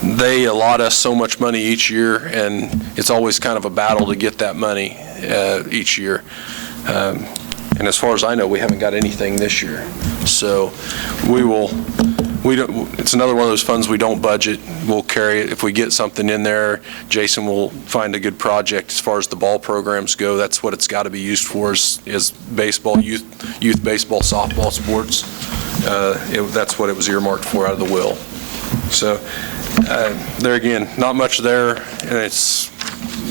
they allot us so much money each year, and it's always kind of a battle to get that money each year. And as far as I know, we haven't got anything this year. So it's another one of those funds we don't budget. We'll carry it. If we get something in there, Jason will find a good project. As far as the ball programs go, that's what it's got to be used for is baseball, youth baseball, softball sports. That's what it was earmarked for out of the will. So there again, not much there, and it's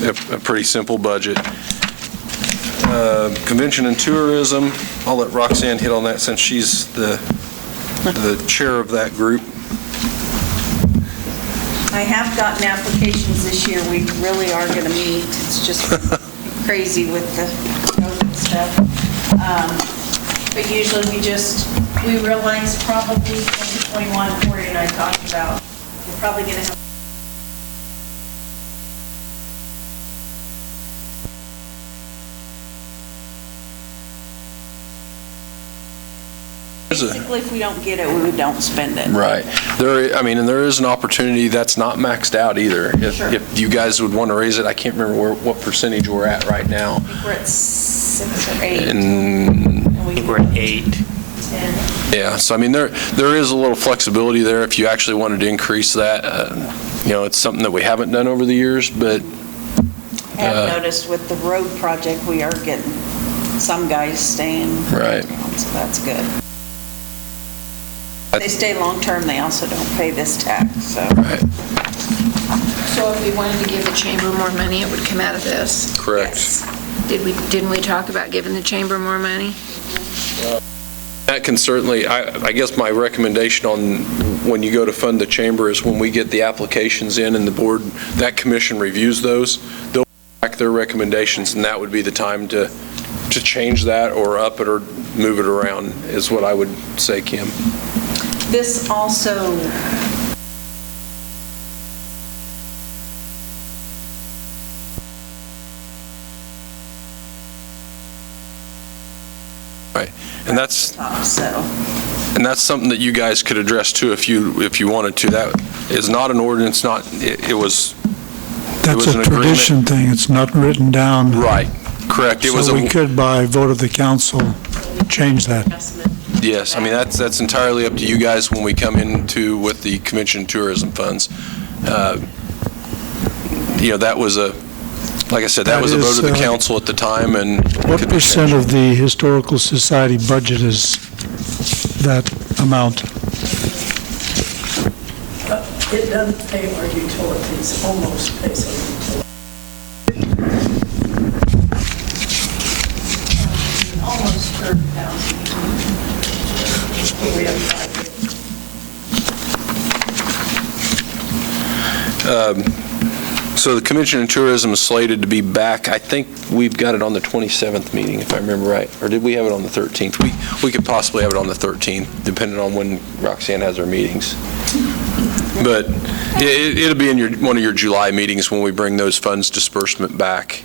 a pretty simple budget. Convention and tourism, I'll let Roxanne hit on that since she's the chair of that group. I have gotten applications this year. We really are going to meet. It's just crazy with the COVID stuff. But usually we realize probably 2021, Corey and I talked about, we're probably going to have basically, if we don't get it, we don't spend it. Right. And there is an opportunity that's not maxed out either. If you guys would want to raise it, I can't remember what percentage we're at right now. I think we're at 6 or 8. And I think we're at 8. 10. Yeah, so I mean, there is a little flexibility there if you actually wanted to increase that. You know, it's something that we haven't done over the years, but I have noticed with the road project, we are getting some guys staying. Right. So that's good. If they stay long-term, they also don't pay this tax, so. Right. So if we wanted to give the chamber more money, it would come out of this? Correct. Yes. Didn't we talk about giving the chamber more money? That can certainly, I guess my recommendation on when you go to fund the chamber is when we get the applications in and the board, that commission reviews those, they'll back their recommendations, and that would be the time to change that or up it or move it around, is what I would say, Kim. This also, right, and that's something that you guys could address too if you wanted to. That is not an ordinance, it was That's an a tradition agreement. thing. It's not written down. Right, correct. So we could, by vote of the council, change that. Yes, I mean, that's entirely up to you guys when we come into with the convention and tourism funds. You know, that was like I said, that was a vote of the council at the time, and What percent of the Historical Society budget is that amount? It doesn't pay our utilities, almost pays our utilities. Almost 30,000. We have 5 years. So the convention and tourism is slated to be back. I think we've got it on the 27th meeting, if I remember right. Or did we have it on the 13th? We could possibly have it on the 13th, depending on when Roxanne has her meetings. But it'll be in one of your July meetings when we bring those funds disbursement back.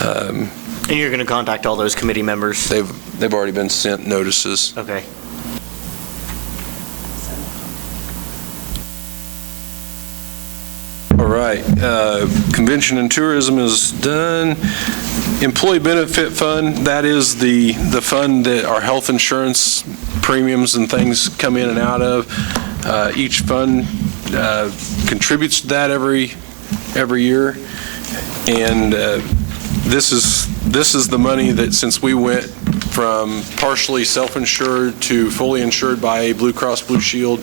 And you're going to contact all those committee members? They've already been sent notices. Okay. All right, convention and tourism is done. Employee benefit fund, that is the fund that our health insurance premiums and things come in and out of. Each fund contributes to that every year. And this is the money that, since we went from partially self-insured to fully insured by Blue Cross Blue Shield,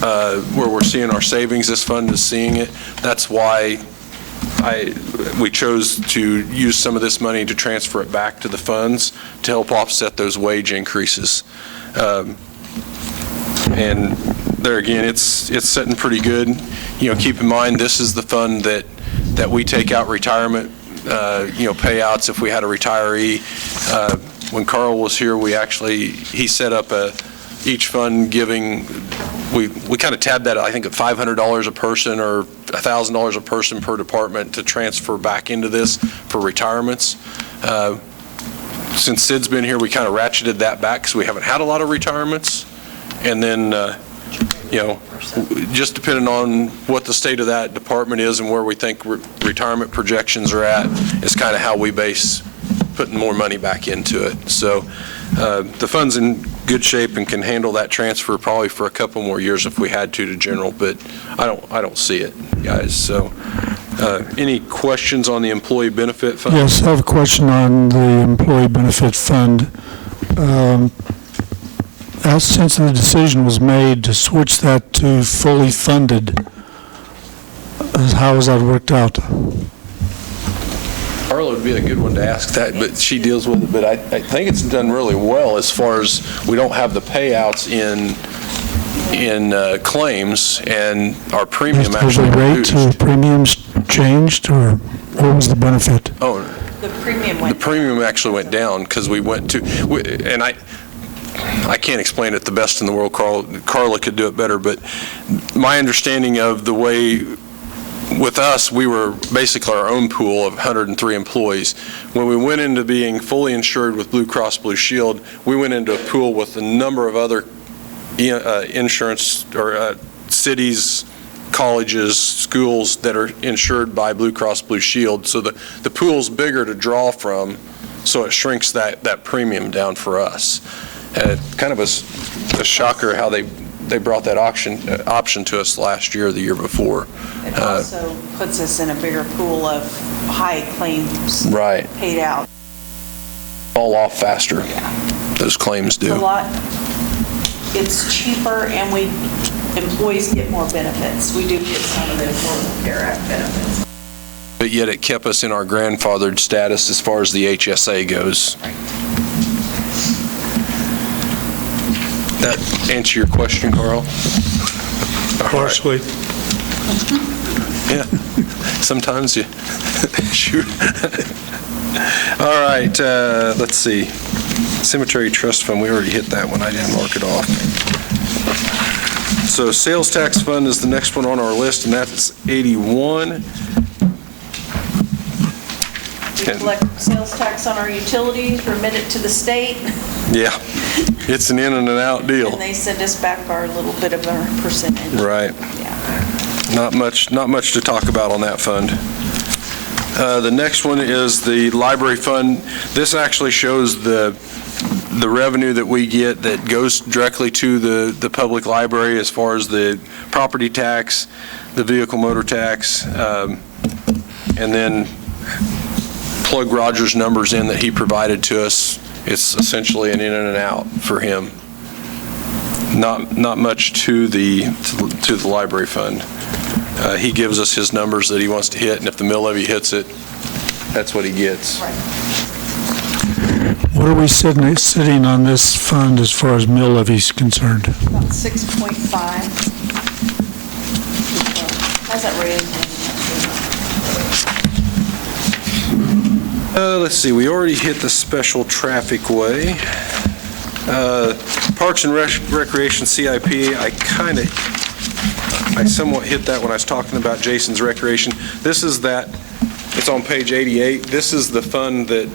where we're seeing our savings, this fund is seeing it. That's why we chose to use some of this money to transfer it back to the funds to help offset those wage increases. And there again, it's sitting pretty good. Keep in mind, this is the fund that we take out retirement, payouts if we had a retiree. When Carl was here, he set up each fund giving, we kind of tabbed that, I think, at $500 a person or $1,000 a person per department to transfer back into this for retirements. Since Sid's been here, we kind of ratcheted that back because we haven't had a lot of retirements. And then, just depending on what the state of that department is and where we think retirement projections are at, is kind of how we base putting more money back into it. So the fund's in good shape and can handle that transfer probably for a couple more years if we had to general, but I don't see it, guys. So any questions on the employee benefit fund? Yes, I have a question on the employee benefit fund. Since the decision was made to switch that to fully funded, how has that worked out? Carla would be a good one to ask that, but she deals with it. But I think it's done really well as far as we don't have the payouts in claims, and our premium actually reduced. Has the rate to premiums changed, or what was the benefit? Oh, the premium went. The premium actually went down because we went to, and I can't explain it the best in the world. Carla could do it better, but my understanding of the way. With us, we were basically our own pool of 103 employees. When we went into being fully insured with Blue Cross Blue Shield, we went into a pool with a number of other insurance or cities, colleges, schools that are insured by Blue Cross Blue Shield. So the pool's bigger to draw from, so it shrinks that premium down for us. Kind of a shocker how they brought that option to us last year or the year before. It also puts us in a bigger pool of high claims paid out. Fall off faster, those claims do. It's cheaper, and employees get more benefits. We do get some of the Affordable Care Act benefits. But yet it kept us in our grandfathered status as far as the HSA goes. That answer your question, Carl? Partially. Yeah, sometimes you shoot. All right, let's see. Cemetery Trust Fund, we already hit that one. I didn't mark it off. So Sales Tax Fund is the next one on our list, and that's 81. We collect sales tax on our utilities, remit it to the state. Yeah, it's an in and an out deal. And they send us back our little bit of our percentage. Right. Yeah. Not much to talk about on that fund. The next one is the library fund. This actually shows the revenue that we get that goes directly to the public library as far as the property tax, the vehicle motor tax, and then plug Roger's numbers in that he provided to us. It's essentially an in and an out for him. Not much to the library fund. He gives us his numbers that he wants to hit, and if the mill levy hits it, that's what he gets. Right. What are we sitting on this fund as far as mill levy is concerned? About 6.5. Hasn't raised. Let's see, we already hit the special traffic way. Parks and Recreation CIP, I kind of I somewhat hit that when I was talking about Jason's recreation. This is that, it's on page 88. This is the fund that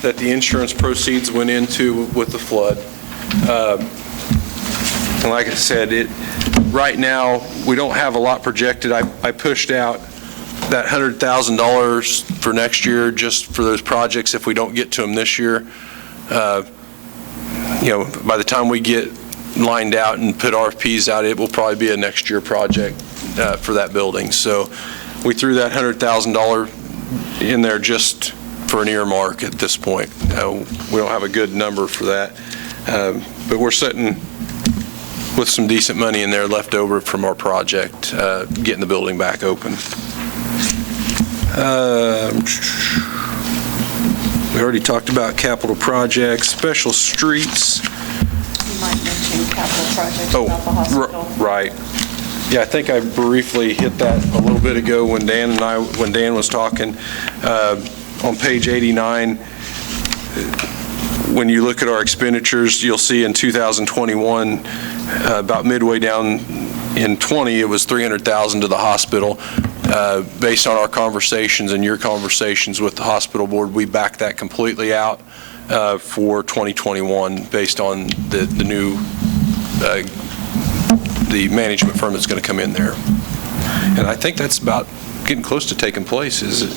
the insurance proceeds went into with the flood. And like I said, right now, we don't have a lot projected. I pushed out that $100,000 for next year just for those projects if we don't get to them this year. By the time we get lined out and put RFPs out, it will probably be a next year project for that building. So we threw that $100,000 in there just for an earmark at this point. We don't have a good number for that, but we're sitting with some decent money in there left over from our project, getting the building back open. We already talked about capital projects, special streets. You might mention capital projects about the hospital. Right. Yeah, I think I briefly hit that a little bit ago when Dan was talking. On page 89, when you look at our expenditures, you'll see in 2021, about midway down in 20, it was $300,000 to the hospital. Based on our conversations and your conversations with the hospital board, we backed that completely out for 2021 based on the new the management firm that's going to come in there. And I think that's about getting close to taking place, is it?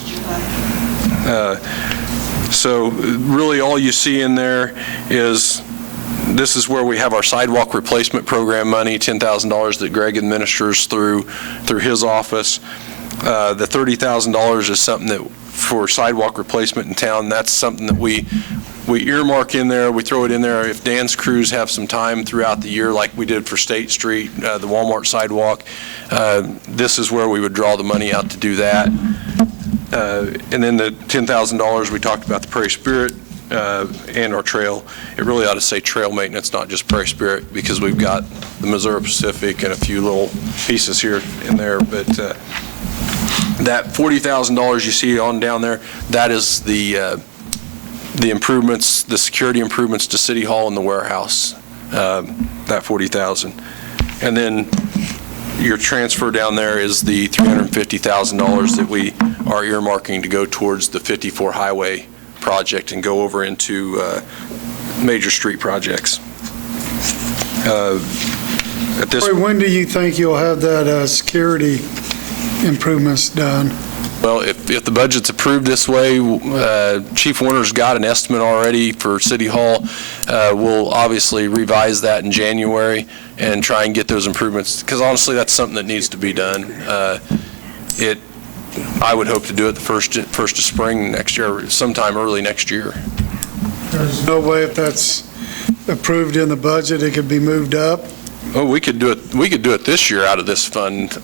So really all you see in there is this is where we have our sidewalk replacement program money, $10,000 that Greg administers through his office. The $30,000 is something that for sidewalk replacement in town, that's something that we earmark in there, we throw it in there. If Dan's crews have some time throughout the year, like we did for State Street, the Walmart sidewalk, this is where we would draw the money out to do that. And then the $10,000 we talked about the Prairie Spirit and our trail. It really ought to say trail maintenance, not just Prairie Spirit, because we've got the Missouri Pacific and a few little pieces here and there. But that $40,000 you see on down there, that is the improvements, the security improvements to City Hall and the warehouse, that $40,000. And then your transfer down there is the $350,000 that we are earmarking to go towards the 54 highway project and go over into major street projects. When do you think you'll have that security improvements done? Well, if the budget's approved this way, Chief Winter's got an estimate already for City Hall. We'll obviously revise that in January and try and get those improvements, because honestly, that's something that needs to be done. I would hope to do it the first of spring next year, sometime early next year. There's no way if that's approved in the budget, it could be moved up? Oh, we could do it. We could do it this year out of this fund,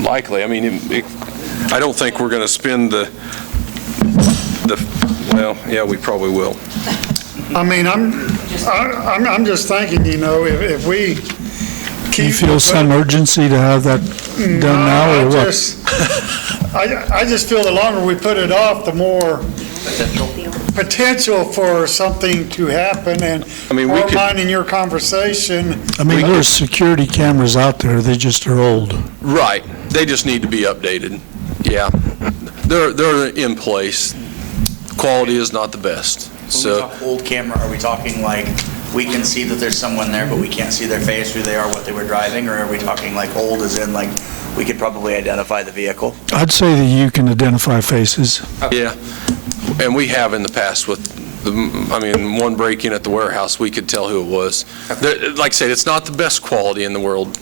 likely. I mean, I don't think we're going to spend well, yeah, we probably will. I mean, I'm just thinking, if we keep. Do you feel some urgency to have that done now, or what? I just feel the longer we put it off, the more potential for something to happen, and more mine in your conversation. I mean, there's security cameras out there, they just are old. Right. They just need to be updated. Yeah. They're in place. Quality is not the best. When we talk old camera, are we talking like we can see that there's someone there, but we can't see their face, who they are, what they were driving, or are we talking like old as in like we could probably identify the vehicle? I'd say that you can identify faces. Yeah. And we have in the past with one break-in at the warehouse, we could tell who it was. Like I said, it's not the best quality in the world,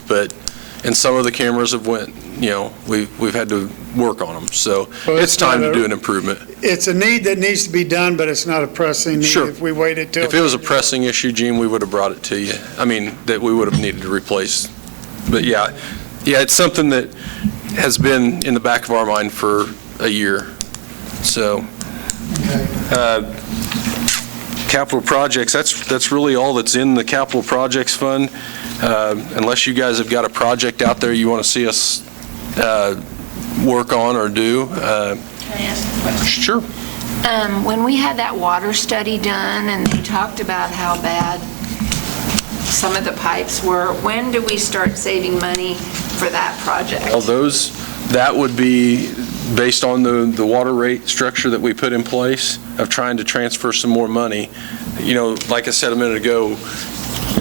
and some of the cameras have went, we've had to work on them. So it's time to do an improvement. It's a need that needs to be done, but it's not a pressing need. Sure. If we waited till. If it was a pressing issue, Gene, we would have brought it to you. That we would have needed to replace. But yeah, it's something that has been in the back of our mind for a year. So. Capital projects, that's really all that's in the capital projects fund. Unless you guys have got a project out there you want to see us work on or do. Can I ask a question? Sure. When we had that water study done and they talked about how bad some of the pipes were, when do we start saving money for that project? Well, that would be based on the water rate structure that we put in place of trying to transfer some more money. Like I said a minute ago,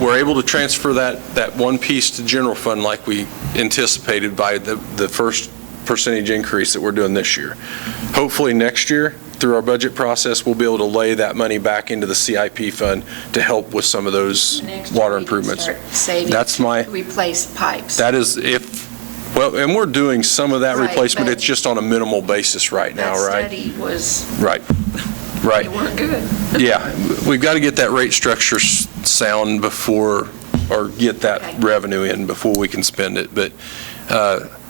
we're able to transfer that one piece to general fund like we anticipated by the first percentage increase that we're doing this year. Hopefully next year, through our budget process, we'll be able to lay that money back into the CIP fund to help with some of those water improvements. That's my, Replace pipes. that is and we're doing some of that Right, replacement. but It's just on a minimal basis right now, right? That study was, Right. they weren't good. Yeah, we've got to get that rate structure sound before, or get that revenue in before we can spend it. But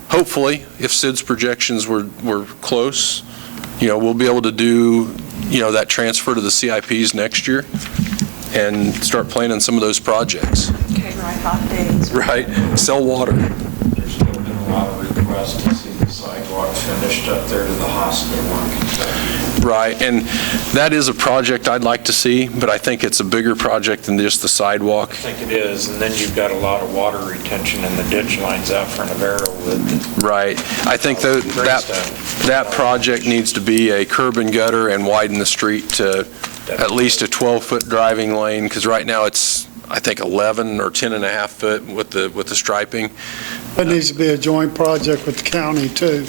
hopefully, if Sid's projections were close, we'll be able to do, that transfer to the CIPs next year and start planning some of those projects. Okay, right, hot days. Right, sell water. There's still been a lot of requests to see the sidewalk finished up there to the hospital in Kentucky. Right, and that is a project I'd like to see, but I think it's a bigger project than just the sidewalk. I think it is, and then you've got a lot of water retention in the ditch lines out front of Arrowwood. Right, I think that project needs to be a curb and gutter and widen the street to at least a 12-foot driving lane, because right now it's, I think, 11 or 10 and a half foot with the striping. That needs to be a joint project with the county, too.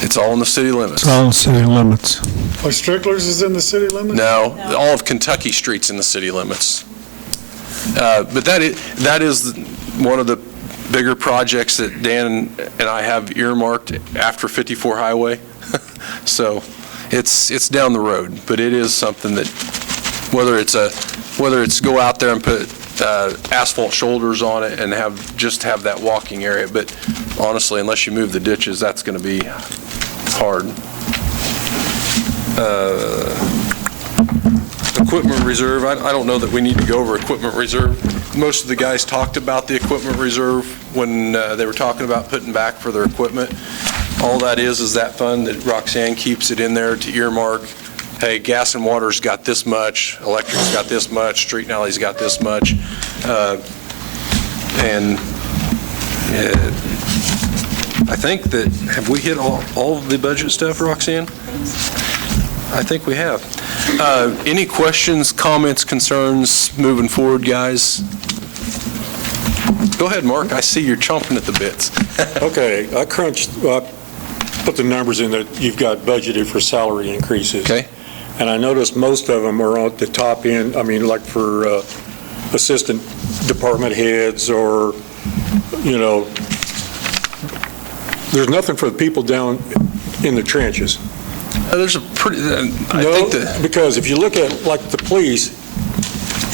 It's all in the city limits. It's all in city limits. Oh, Strickler's is in the city limits? No, all of Kentucky Street's in the city limits. But that is one of the bigger projects that Dan and I have earmarked after 54 Highway. So it's down the road, but it is something that, whether it's go out there and put asphalt shoulders on it and have that walking area, but honestly, unless you move the ditches, that's going to be hard. Equipment reserve, I don't know that we need to go over equipment reserve. Most of the guys talked about the equipment reserve when they were talking about putting back for their equipment. All that is that fund that Roxanne keeps it in there to earmark. Hey, gas and water's got this much, electric's got this much, street and alley's got this much. I think that, have we hit all of the budget stuff, Roxanne? I think we have. Any questions, comments, concerns moving forward, guys? Go ahead, Mark. I see you're chomping at the bits. Okay, I put the numbers in that you've got budgeted for salary increases. Okay. And I noticed most of them are at the top end, like for assistant department heads or, there's nothing for the people down in the trenches. There's a pretty, because if you look at the police,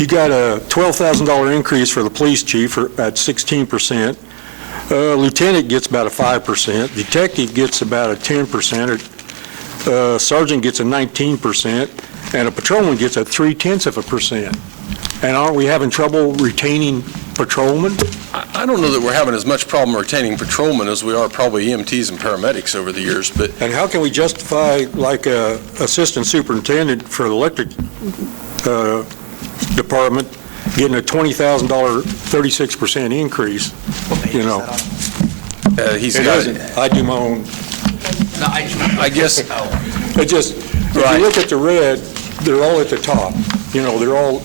you got a $12,000 increase for the police chief at 16%. Lieutenant gets about a 5%. Detective gets about a 10%. Sergeant gets a 19%. And a patrolman gets a 0.3%. And aren't we having trouble retaining patrolmen? I don't know that we're having as much problem retaining patrolmen as we are probably EMTs and paramedics over the years, but... And how can we justify, a assistant superintendent for the electric department getting a $20,000 36% increase, He's got it. I do my own. No, I guess... It just, if you look at the red, they're all at the top. They're all,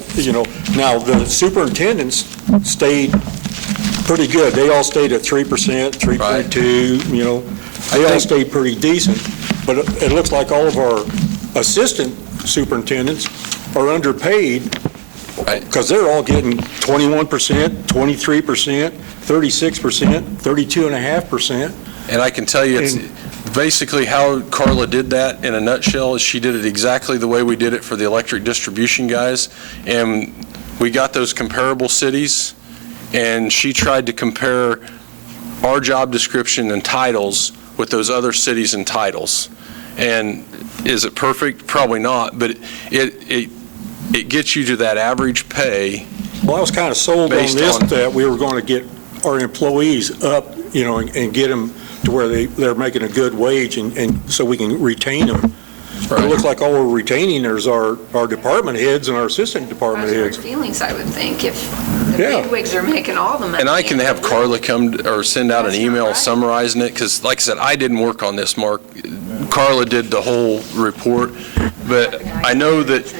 now the superintendents stayed pretty good. They all stayed at 3%, 3.2, they all stayed pretty decent. But it looks like all of our assistant superintendents are underpaid because they're all getting 21%, 23%, 36%, 32.5%. And I can tell you, it's basically how Carla did that in a nutshell is she did it exactly the way we did it for the electric distribution guys. And we got those comparable cities, and she tried to compare our job description and titles with those other cities and titles. And is it perfect? Probably not, but it gets you to that average pay. Well, I was kind of sold on this, that we were going to get our employees up, and get them to where they're making a good wage, and so we can retain them. It looks like all we're retaining is our department heads and our assistant department heads. Feelings, I would think, if the bigwigs are making all the money. And I can have Carla come or send out an email summarizing it, because like I said, I didn't work on this, Mark. Carla did the whole report, but I know that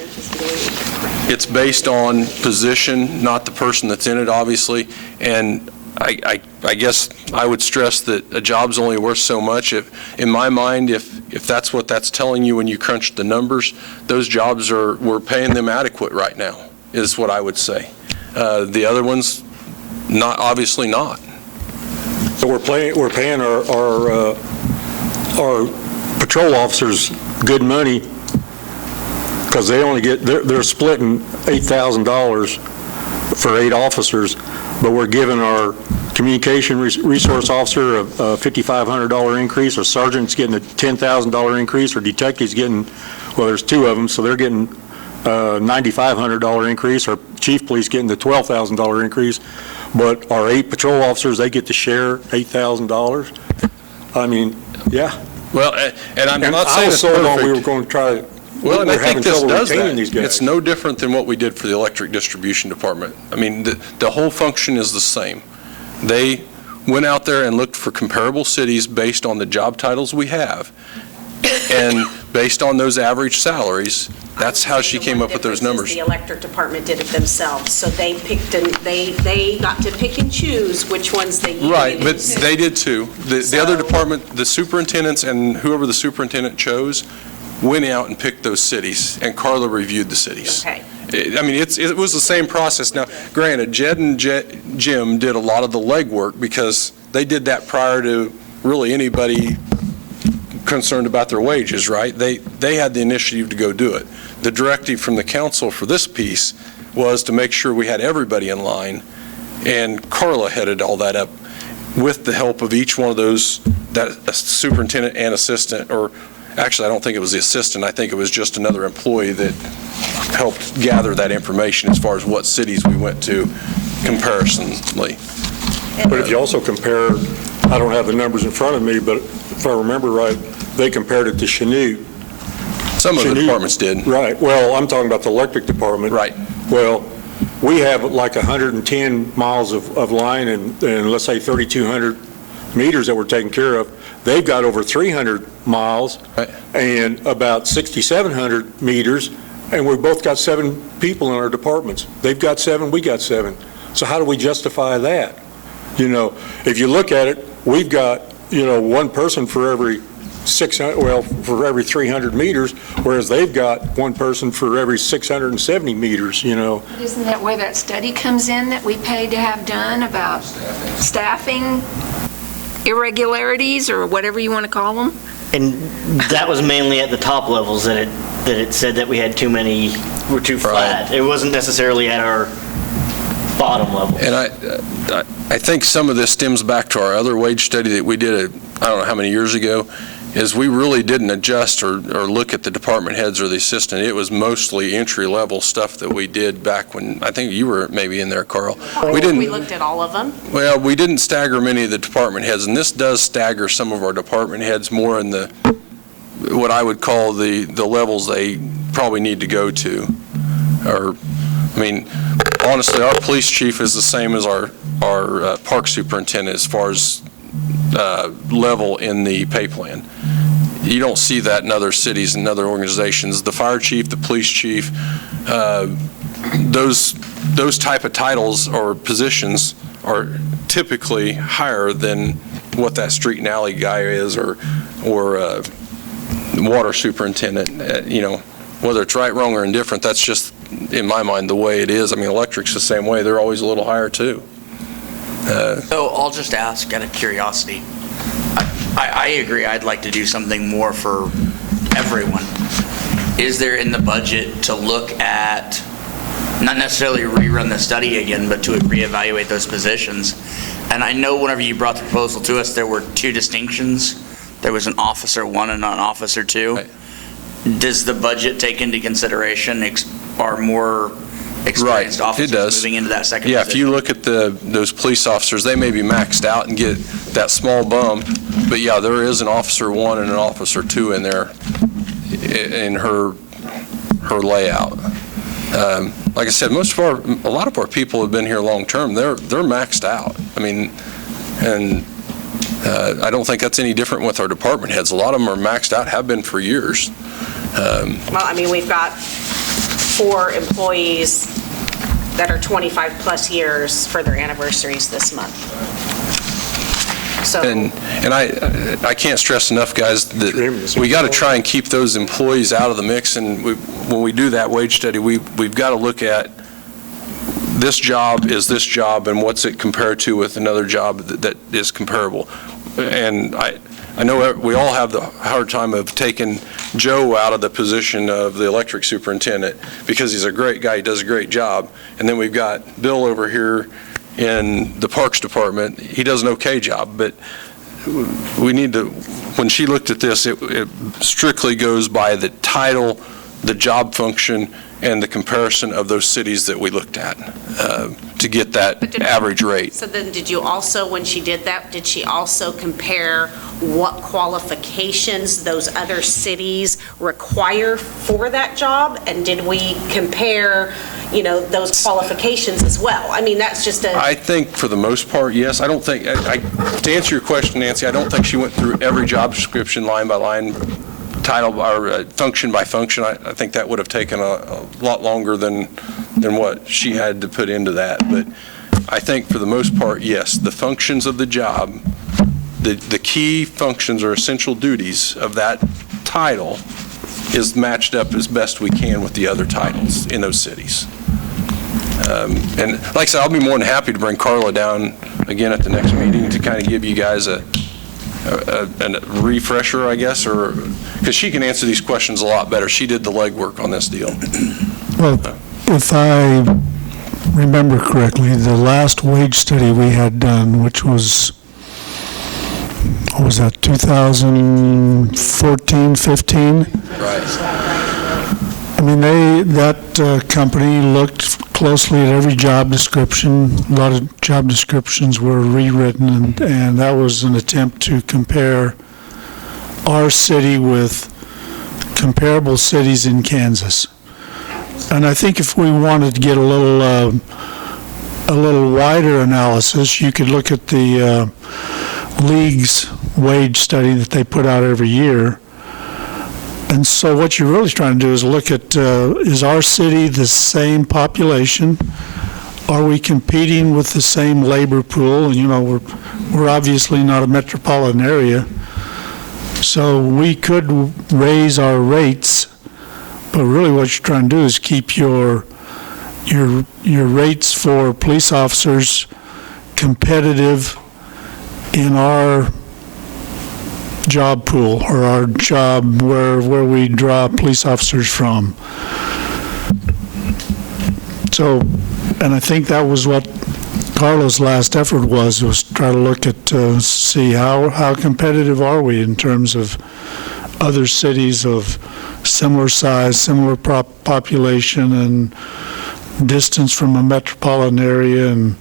it's based on position, not the person that's in it, obviously, and I guess I would stress that a job's only worth so much. In my mind, if that's what that's telling you when you crunch the numbers, those jobs we're paying them adequate right now, is what I would say. The other ones, obviously not. So we're paying our patrol officers good money because they only they're splitting $8,000 for 8 officers, but we're giving our communication resource officer a $5,500 increase, or sergeant's getting a $10,000 increase, or detective's getting, well, there's 2 of them, so they're getting $9,500 increase, or chief police getting the $12,000 increase, but our 8 patrol officers, they get to share $8,000. I mean, yeah. Well, and I'm not saying it's perfect. We were going to try. Well, and I think this does that. These guys. It's no different than what we did for the electric distribution department. I mean, the whole function is the same. They went out there and looked for comparable cities based on the job titles we have, and based on those average salaries, that's how she came up with those numbers. The electric department did it themselves, so they picked and they got to pick and choose which ones they used. Right, but they did too. The other department, the superintendents and whoever the superintendent chose, went out and picked those cities, and Carla reviewed the cities. Okay. I mean, it was the same process. Now, granted, Jed and Jim did a lot of the legwork because they did that prior to really anybody concerned about their wages, right? They had the initiative to go do it. The directive from the council for this piece was to make sure we had everybody in line, and Carla headed all that up with the help of each one of those, that superintendent and assistant, or actually, I don't think it was the assistant. I think it was just another employee that helped gather that information as far as what cities we went to comparisonly. But if you also compare, I don't have the numbers in front of me, but if I remember right, they compared it to Chanute. Some of the departments did. Right. Well, I'm talking about the electric department. Right. Well, we have like 110 miles of line and let's say 3,200 meters that we're taking care of. They've got over 300 miles and about 6,700 meters, and we've both got 7 people in our departments. They've got 7, we got 7. So how do we justify that? You know, if you look at it, we've got, you know, 1 person for every 300 meters, whereas they've got 1 person for every 670 meters, you know. Isn't that where that study comes in that we paid to have done about staffing irregularities or whatever you want to call them? And that was mainly at the top levels that it said that we had too many, were too flat. It wasn't necessarily at our bottom level. And I think some of this stems back to our other wage study that we did, I don't know how many years ago, is we really didn't adjust or look at the department heads or the assistant. It was mostly entry-level stuff that we did back when, I think you were maybe in there, Carl. We looked at all of them. Well, we didn't stagger many of the department heads, and this does stagger some of our department heads more in the, what I would call the levels they probably need to go to. Or, I mean, honestly, our police chief is the same as our park superintendent as far as level in the pay plan. You don't see that in other cities and other organizations. The fire chief, the police chief, those type of titles or positions are typically higher than what that street and alley guy is, or water superintendent. You know, whether it's right, wrong, or indifferent, that's just, in my mind, the way it is. I mean, electric's the same way. They're always a little higher, too. So I'll just ask out of curiosity. I agree, I'd like to do something more for everyone. Is there in the budget to look at, not necessarily rerun the study again, but to reevaluate those positions? And I know whenever you brought the proposal to us, there were 2 distinctions. There was an officer 1 and an officer 2. Right. Does the budget take into consideration our more experienced officers moving into that second position? If you look at those police officers, they may be maxed out and get that small bump, but yeah, there is an officer 1 and an officer 2 in there in her layout. Like I said, a lot of our people have been here long-term. They're maxed out. I mean, and I don't think that's any different with our department heads. A lot of them are maxed out, have been for years. Well, I mean, we've got 4 employees that are 25-plus years for their anniversaries this month. So. And I can't stress enough, guys, that we got to try and keep those employees out of the mix. And when we do that wage study, we've got to look at this job is this job and what's it compared to with another job that is comparable. And I know we all have the hard time of taking Joe out of the position of the electric superintendent because he's a great guy, he does a great job. And then we've got Bill over here in the Parks Department. He does an okay job, but we need to, when she looked at this, it strictly goes by the title, the job function, and the comparison of those cities that we looked at to get that average rate. So then did you also, when she did that, did she also compare what qualifications those other cities require for that job? And did we compare, those qualifications as well? I mean, that's just I think for the most part, yes. I don't think, to answer your question, Nancy, I don't think she went through every job description line by line, title or function by function. I think that would have taken a lot longer than what she had to put into that. But I think for the most part, yes, the functions of the job, the key functions or essential duties of that title is matched up as best we can with the other titles in those cities. And like I said, I'll be more than happy to bring Carla down again at the next meeting to kind of give you guys a refresher, I guess, or because she can answer these questions a lot better. She did the legwork on this deal. Well, if I remember correctly, the last wage study we had done, which was, what was that, 2014, 15? Right. I mean, that company looked closely at every job description. A lot of job descriptions were rewritten, and that was an attempt to compare our city with comparable cities in Kansas. And I think if we wanted to get a little wider analysis, you could look at the league's wage study that they put out every year. And so what you're really trying to do is look at, is our city the same population? Are we competing with the same labor pool? And, we're obviously not a metropolitan area. So we could raise our rates, but really what you're trying to do is keep your rates for police officers competitive in our job pool, or our job where we draw police officers from. So, and I think that was what Carla's last effort was try to look at, see how competitive are we in terms of other cities of similar size, similar population, and distance from a metropolitan area, and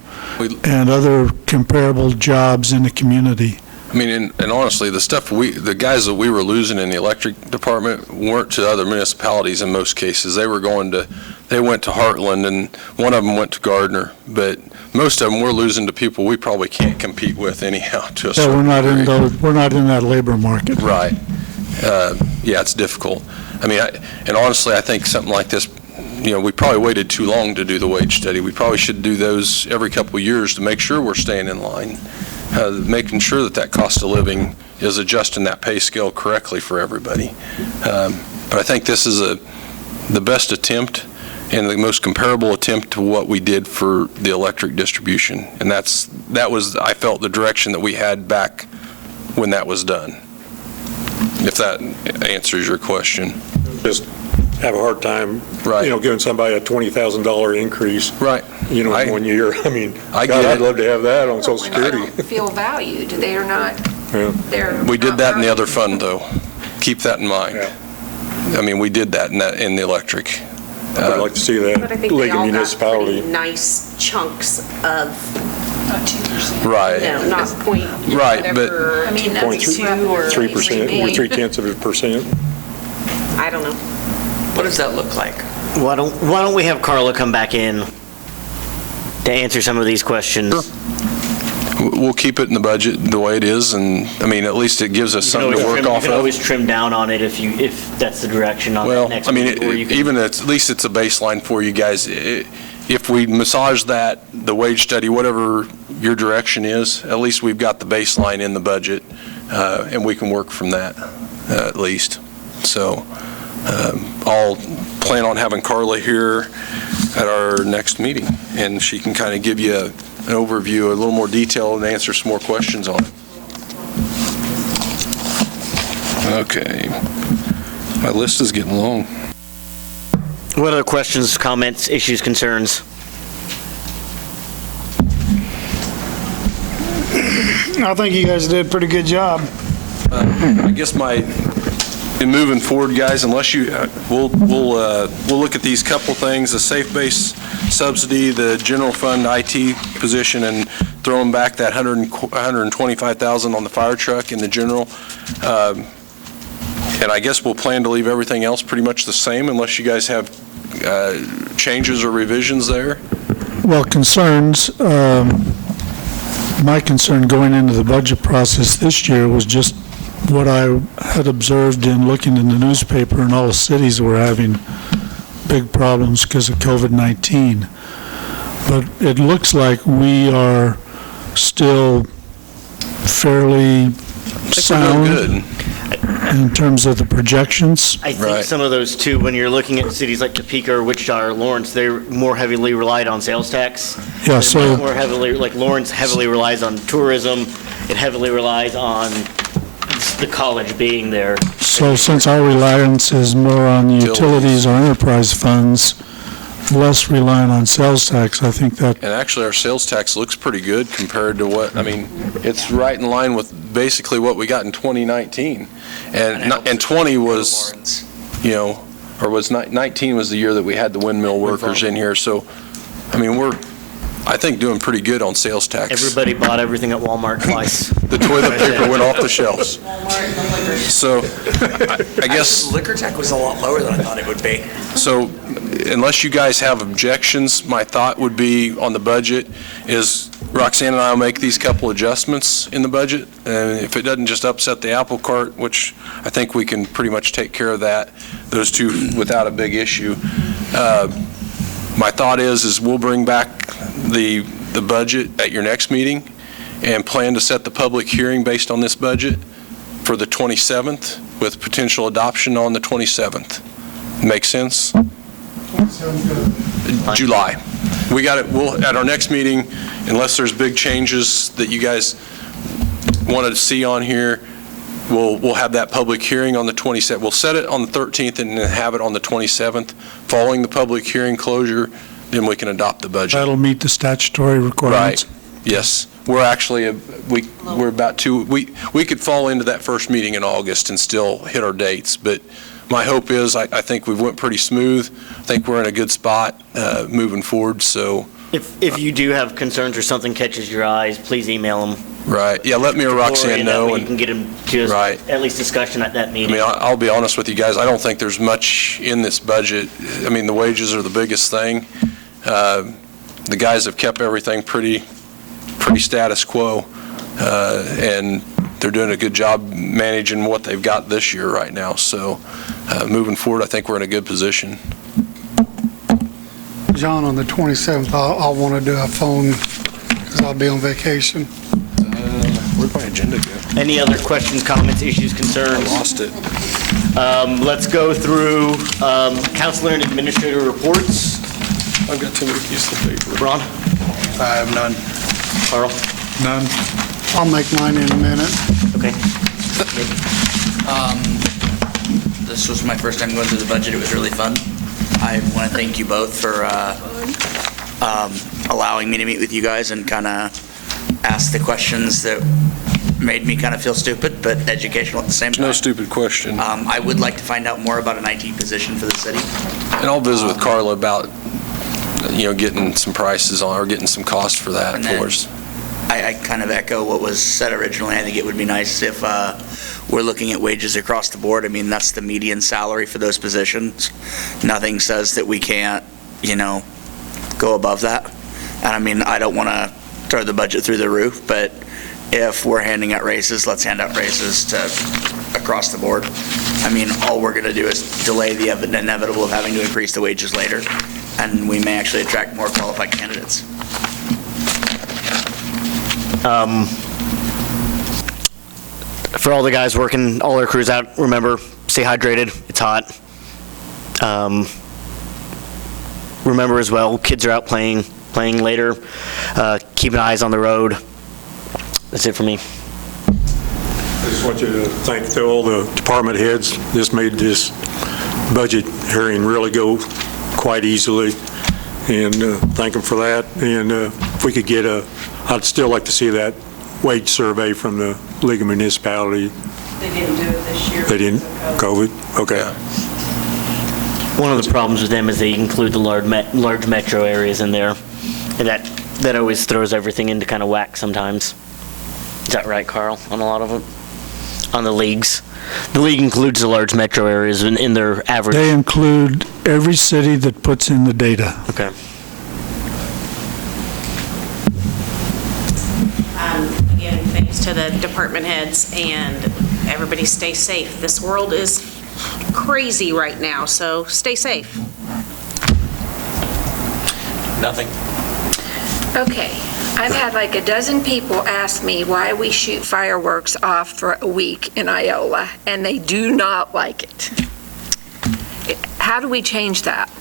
other comparable jobs in the community. I mean, and honestly, the guys that we were losing in the electric department weren't to other municipalities in most cases. They went to Heartland, and one of them went to Gardner. But most of them we're losing to people we probably can't compete with anyhow. To a certain degree. We're not in that labor market. Right. Yeah, it's difficult. I mean, and honestly, I think something like this, we probably waited too long to do the wage study. We probably should do those every couple of years to make sure we're staying in line. Making sure that cost of living is adjusting that pay scale correctly for everybody. But I think this is the best attempt and the most comparable attempt to what we did for the electric distribution. And that was, I felt, the direction that we had back when that was done, if that answers your question. Just have a hard time, right, giving somebody a $20,000 increase, right, in 1 year. I mean, I'd love to have that on Social Security. They don't feel valued. They are not. Yeah. We did that in the other fund, though. Keep that in mind. Yeah. I mean, we did that in the electric. I'd like to see that. But I think League they of all Municipality. got pretty nice chunks of, Not 2%. Right. not point, Right, whatever. I mean, that's 2 or 3%, or 0.3%. I don't know. What does that look like? Why don't we have Carla come back in to answer some of these questions? We'll keep it in the budget the way it is, and, I mean, at least it gives us something to work off You can of. always trim down on it if that's the direction on that Well, next I mean, meeting, or you can- even at least it's a baseline for you guys. If we massage that, the wage study, whatever your direction is, at least we've got the baseline in the budget, and we can work from that, at least. So I'll plan on having Carla here at our next meeting, and she can kind of give you an overview, a little more detail, and answer some more questions on it. Okay. My list is getting long. What other questions, comments, issues, concerns? I think you guys did a pretty good job. I guess in moving forward, guys, unless you, we'll look at these couple things, the safe base subsidy, the general fund IT position, and throw them back that $125,000 on the fire truck in the general. And I guess we'll plan to leave everything else pretty much the same unless you guys have changes or revisions there. Well, concerns, my concern going into the budget process this year was just what I had observed in looking in the newspaper, and all the cities were having big problems because of COVID-19. But it looks like we are still fairly sound in terms of the projections. I think some of those too, when you're looking at cities like Topeka or Wichita or Lawrence, they're more heavily relied on sales tax. Yeah, They're so- more heavily, like Lawrence heavily relies on tourism. It heavily relies on the college being there. So since our reliance is more on utilities or enterprise funds, less reliant on sales tax, I think that, And actually, our sales tax looks pretty good compared to what, I mean, it's right in line with basically what we got in 2019. And 20 was, you know, or was 19 was the year that we had the windmill workers in here. So, I mean, we're, I think, doing pretty good on sales tax. Everybody bought everything at Walmart twice. The toilet paper went off the shelves. So, I guess. Liquor tech was a lot lower than I thought it would be. So, unless you guys have objections, my thought would be on the budget is Roxanne and I will make these couple adjustments in the budget. And if it doesn't just upset the apple cart, which I think we can pretty much take care of that, those two without a big issue. My thought is we'll bring back the budget at your next meeting and plan to set the public hearing based on this budget for the 27th with potential adoption on the 27th. Make sense? July. We got it. We'll, at our next meeting, unless there's big changes that you guys wanted to see on here, we'll have that public hearing on the 27th. We'll set it on the 13th and then have it on the 27th. Following the public hearing closure, then we can adopt the budget. that'll meet the statutory requirements. Right. Yes. We're actually, we're about we could fall into that first meeting in August and still hit our dates, but my hope is, I think we've went pretty smooth. I think we're in a good spot moving forward, so. If you do have concerns or something catches your eyes, please email them. Right, yeah, let me or Roxanne know. You can get them to us, at least discussion at that meeting. I mean, I'll be honest with you guys, I don't think there's much in this budget. I mean, the wages are the biggest thing. The guys have kept everything pretty status quo, and they're doing a good job managing what they've got this year right now. So moving forward, I think we're in a good position. John, on the 27th, I'll want to do a phone because I'll be on vacation. Where'd my agenda go? Any other questions, comments, issues, concerns? I lost it. Let's go through counselor and administrator reports. I've got too many pieces of paper. Ron? I have none. Carl? None. I'll make mine in a minute. Okay. This was my first time going through the budget. It was really fun. I want to thank you both for allowing me to meet with you guys and kind of ask the questions that made me kind of feel stupid, but educational at the same time. No stupid question. I would like to find out more about an IT position for the city. And I'll visit with Carla about, getting some prices on, or getting some cost for that for us. I kind of echo what was said originally. I think it would be nice if we're looking at wages across the board. I mean, that's the median salary for those positions. Nothing says that we can't, go above that. And I mean, I don't want to throw the budget through the roof, but if we're handing out raises, let's hand out raises to across the board. I mean, all we're going to do is delay the inevitable of having to increase the wages later, and we may actually attract more qualified candidates. For all the guys working all their crews out, remember, stay hydrated. It's hot. Remember as well, kids are out playing later. Keeping eyes on the road. That's it for me. I just want you to thank all the department heads. This made this budget hearing really go quite easily, and thank them for that. And if we could get I'd still like to see that wage survey from the League of Municipality. They didn't do it this year. They didn't? COVID? Okay. One of the problems with them is they include the large metro areas in there, and that always throws everything into kind of whack sometimes. Is that right, Carl, on a lot of them? On the leagues? The league includes the large metro areas in their average. They include every city that puts in the data. Okay. Again, thanks to the department heads, and everybody stay safe. This world is crazy right now, so stay safe. Nothing. Okay, I've had like a dozen people ask me why we shoot fireworks off for a week in Iola, and they do not like it. How do we change that?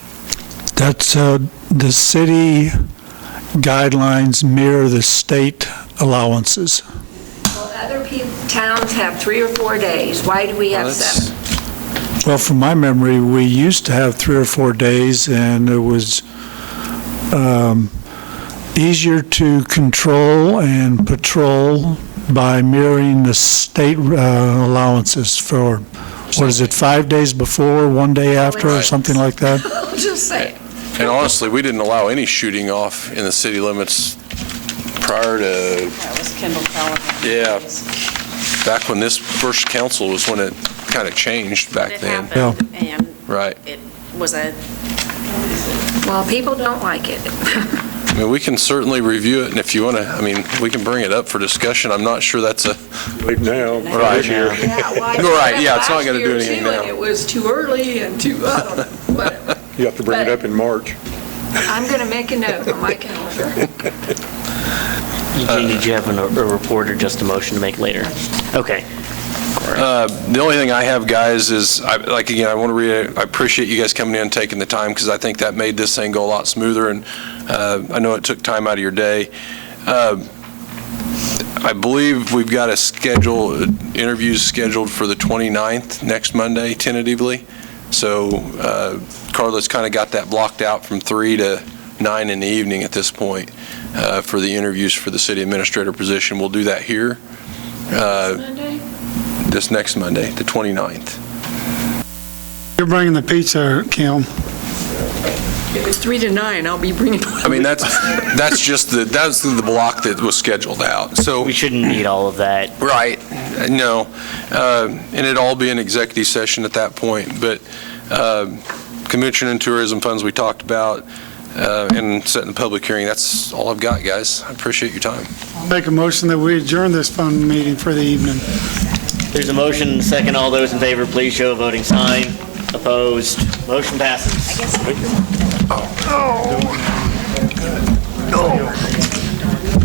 That's the city guidelines mirror the state allowances. Well, other towns have 3 or 4 days. Why do we have 7? Well, from my memory, we used to have 3 or 4 days, and it was easier to control and patrol by mirroring the state allowances for, what is it, 5 days before, 1 day after, or something like that? I'll just say it. And honestly, we didn't allow any shooting off in the city limits prior to, That was Kendall Collins. yeah, back when this first council was when it kind of changed back It then. happened, and Right. it was a, Well, people don't like it. I mean, we can certainly review it, and if you want to, I mean, we can bring it up for discussion. I'm not sure that's a... Right now. Right. Here. Right, yeah, it's not going to do anything now. It was too early and too, whatever. You have to bring it up in March. I'm going to make a note on my calendar. Eugene, did you have a report or just a motion to make later? Okay. The only thing I have, guys, is, I want to I appreciate you guys coming in and taking the time, because I think that made this thing go a lot smoother, and I know it took time out of your day. I believe we've got interviews scheduled for the 29th, next Monday, tentatively. So Carla's kind of got that blocked out from 3 to 9 in the evening at this point for the interviews for the city administrator position. We'll do that here. This next Monday, the 29th. You're bringing the pizza, Kim. If it's 3 to 9, I'll be bringing. I mean, that's the block that was scheduled out. So we shouldn't need all of that. Right. No. And it'd all be an executive session at that point. But convention and tourism funds we talked about, and setting the public hearing, that's all I've got, guys. I appreciate your time. I'll make a motion that we adjourn this phone meeting for the evening. There's a motion, second. All those in favor, please show a voting sign. Opposed? Motion passes. I guess. Oh.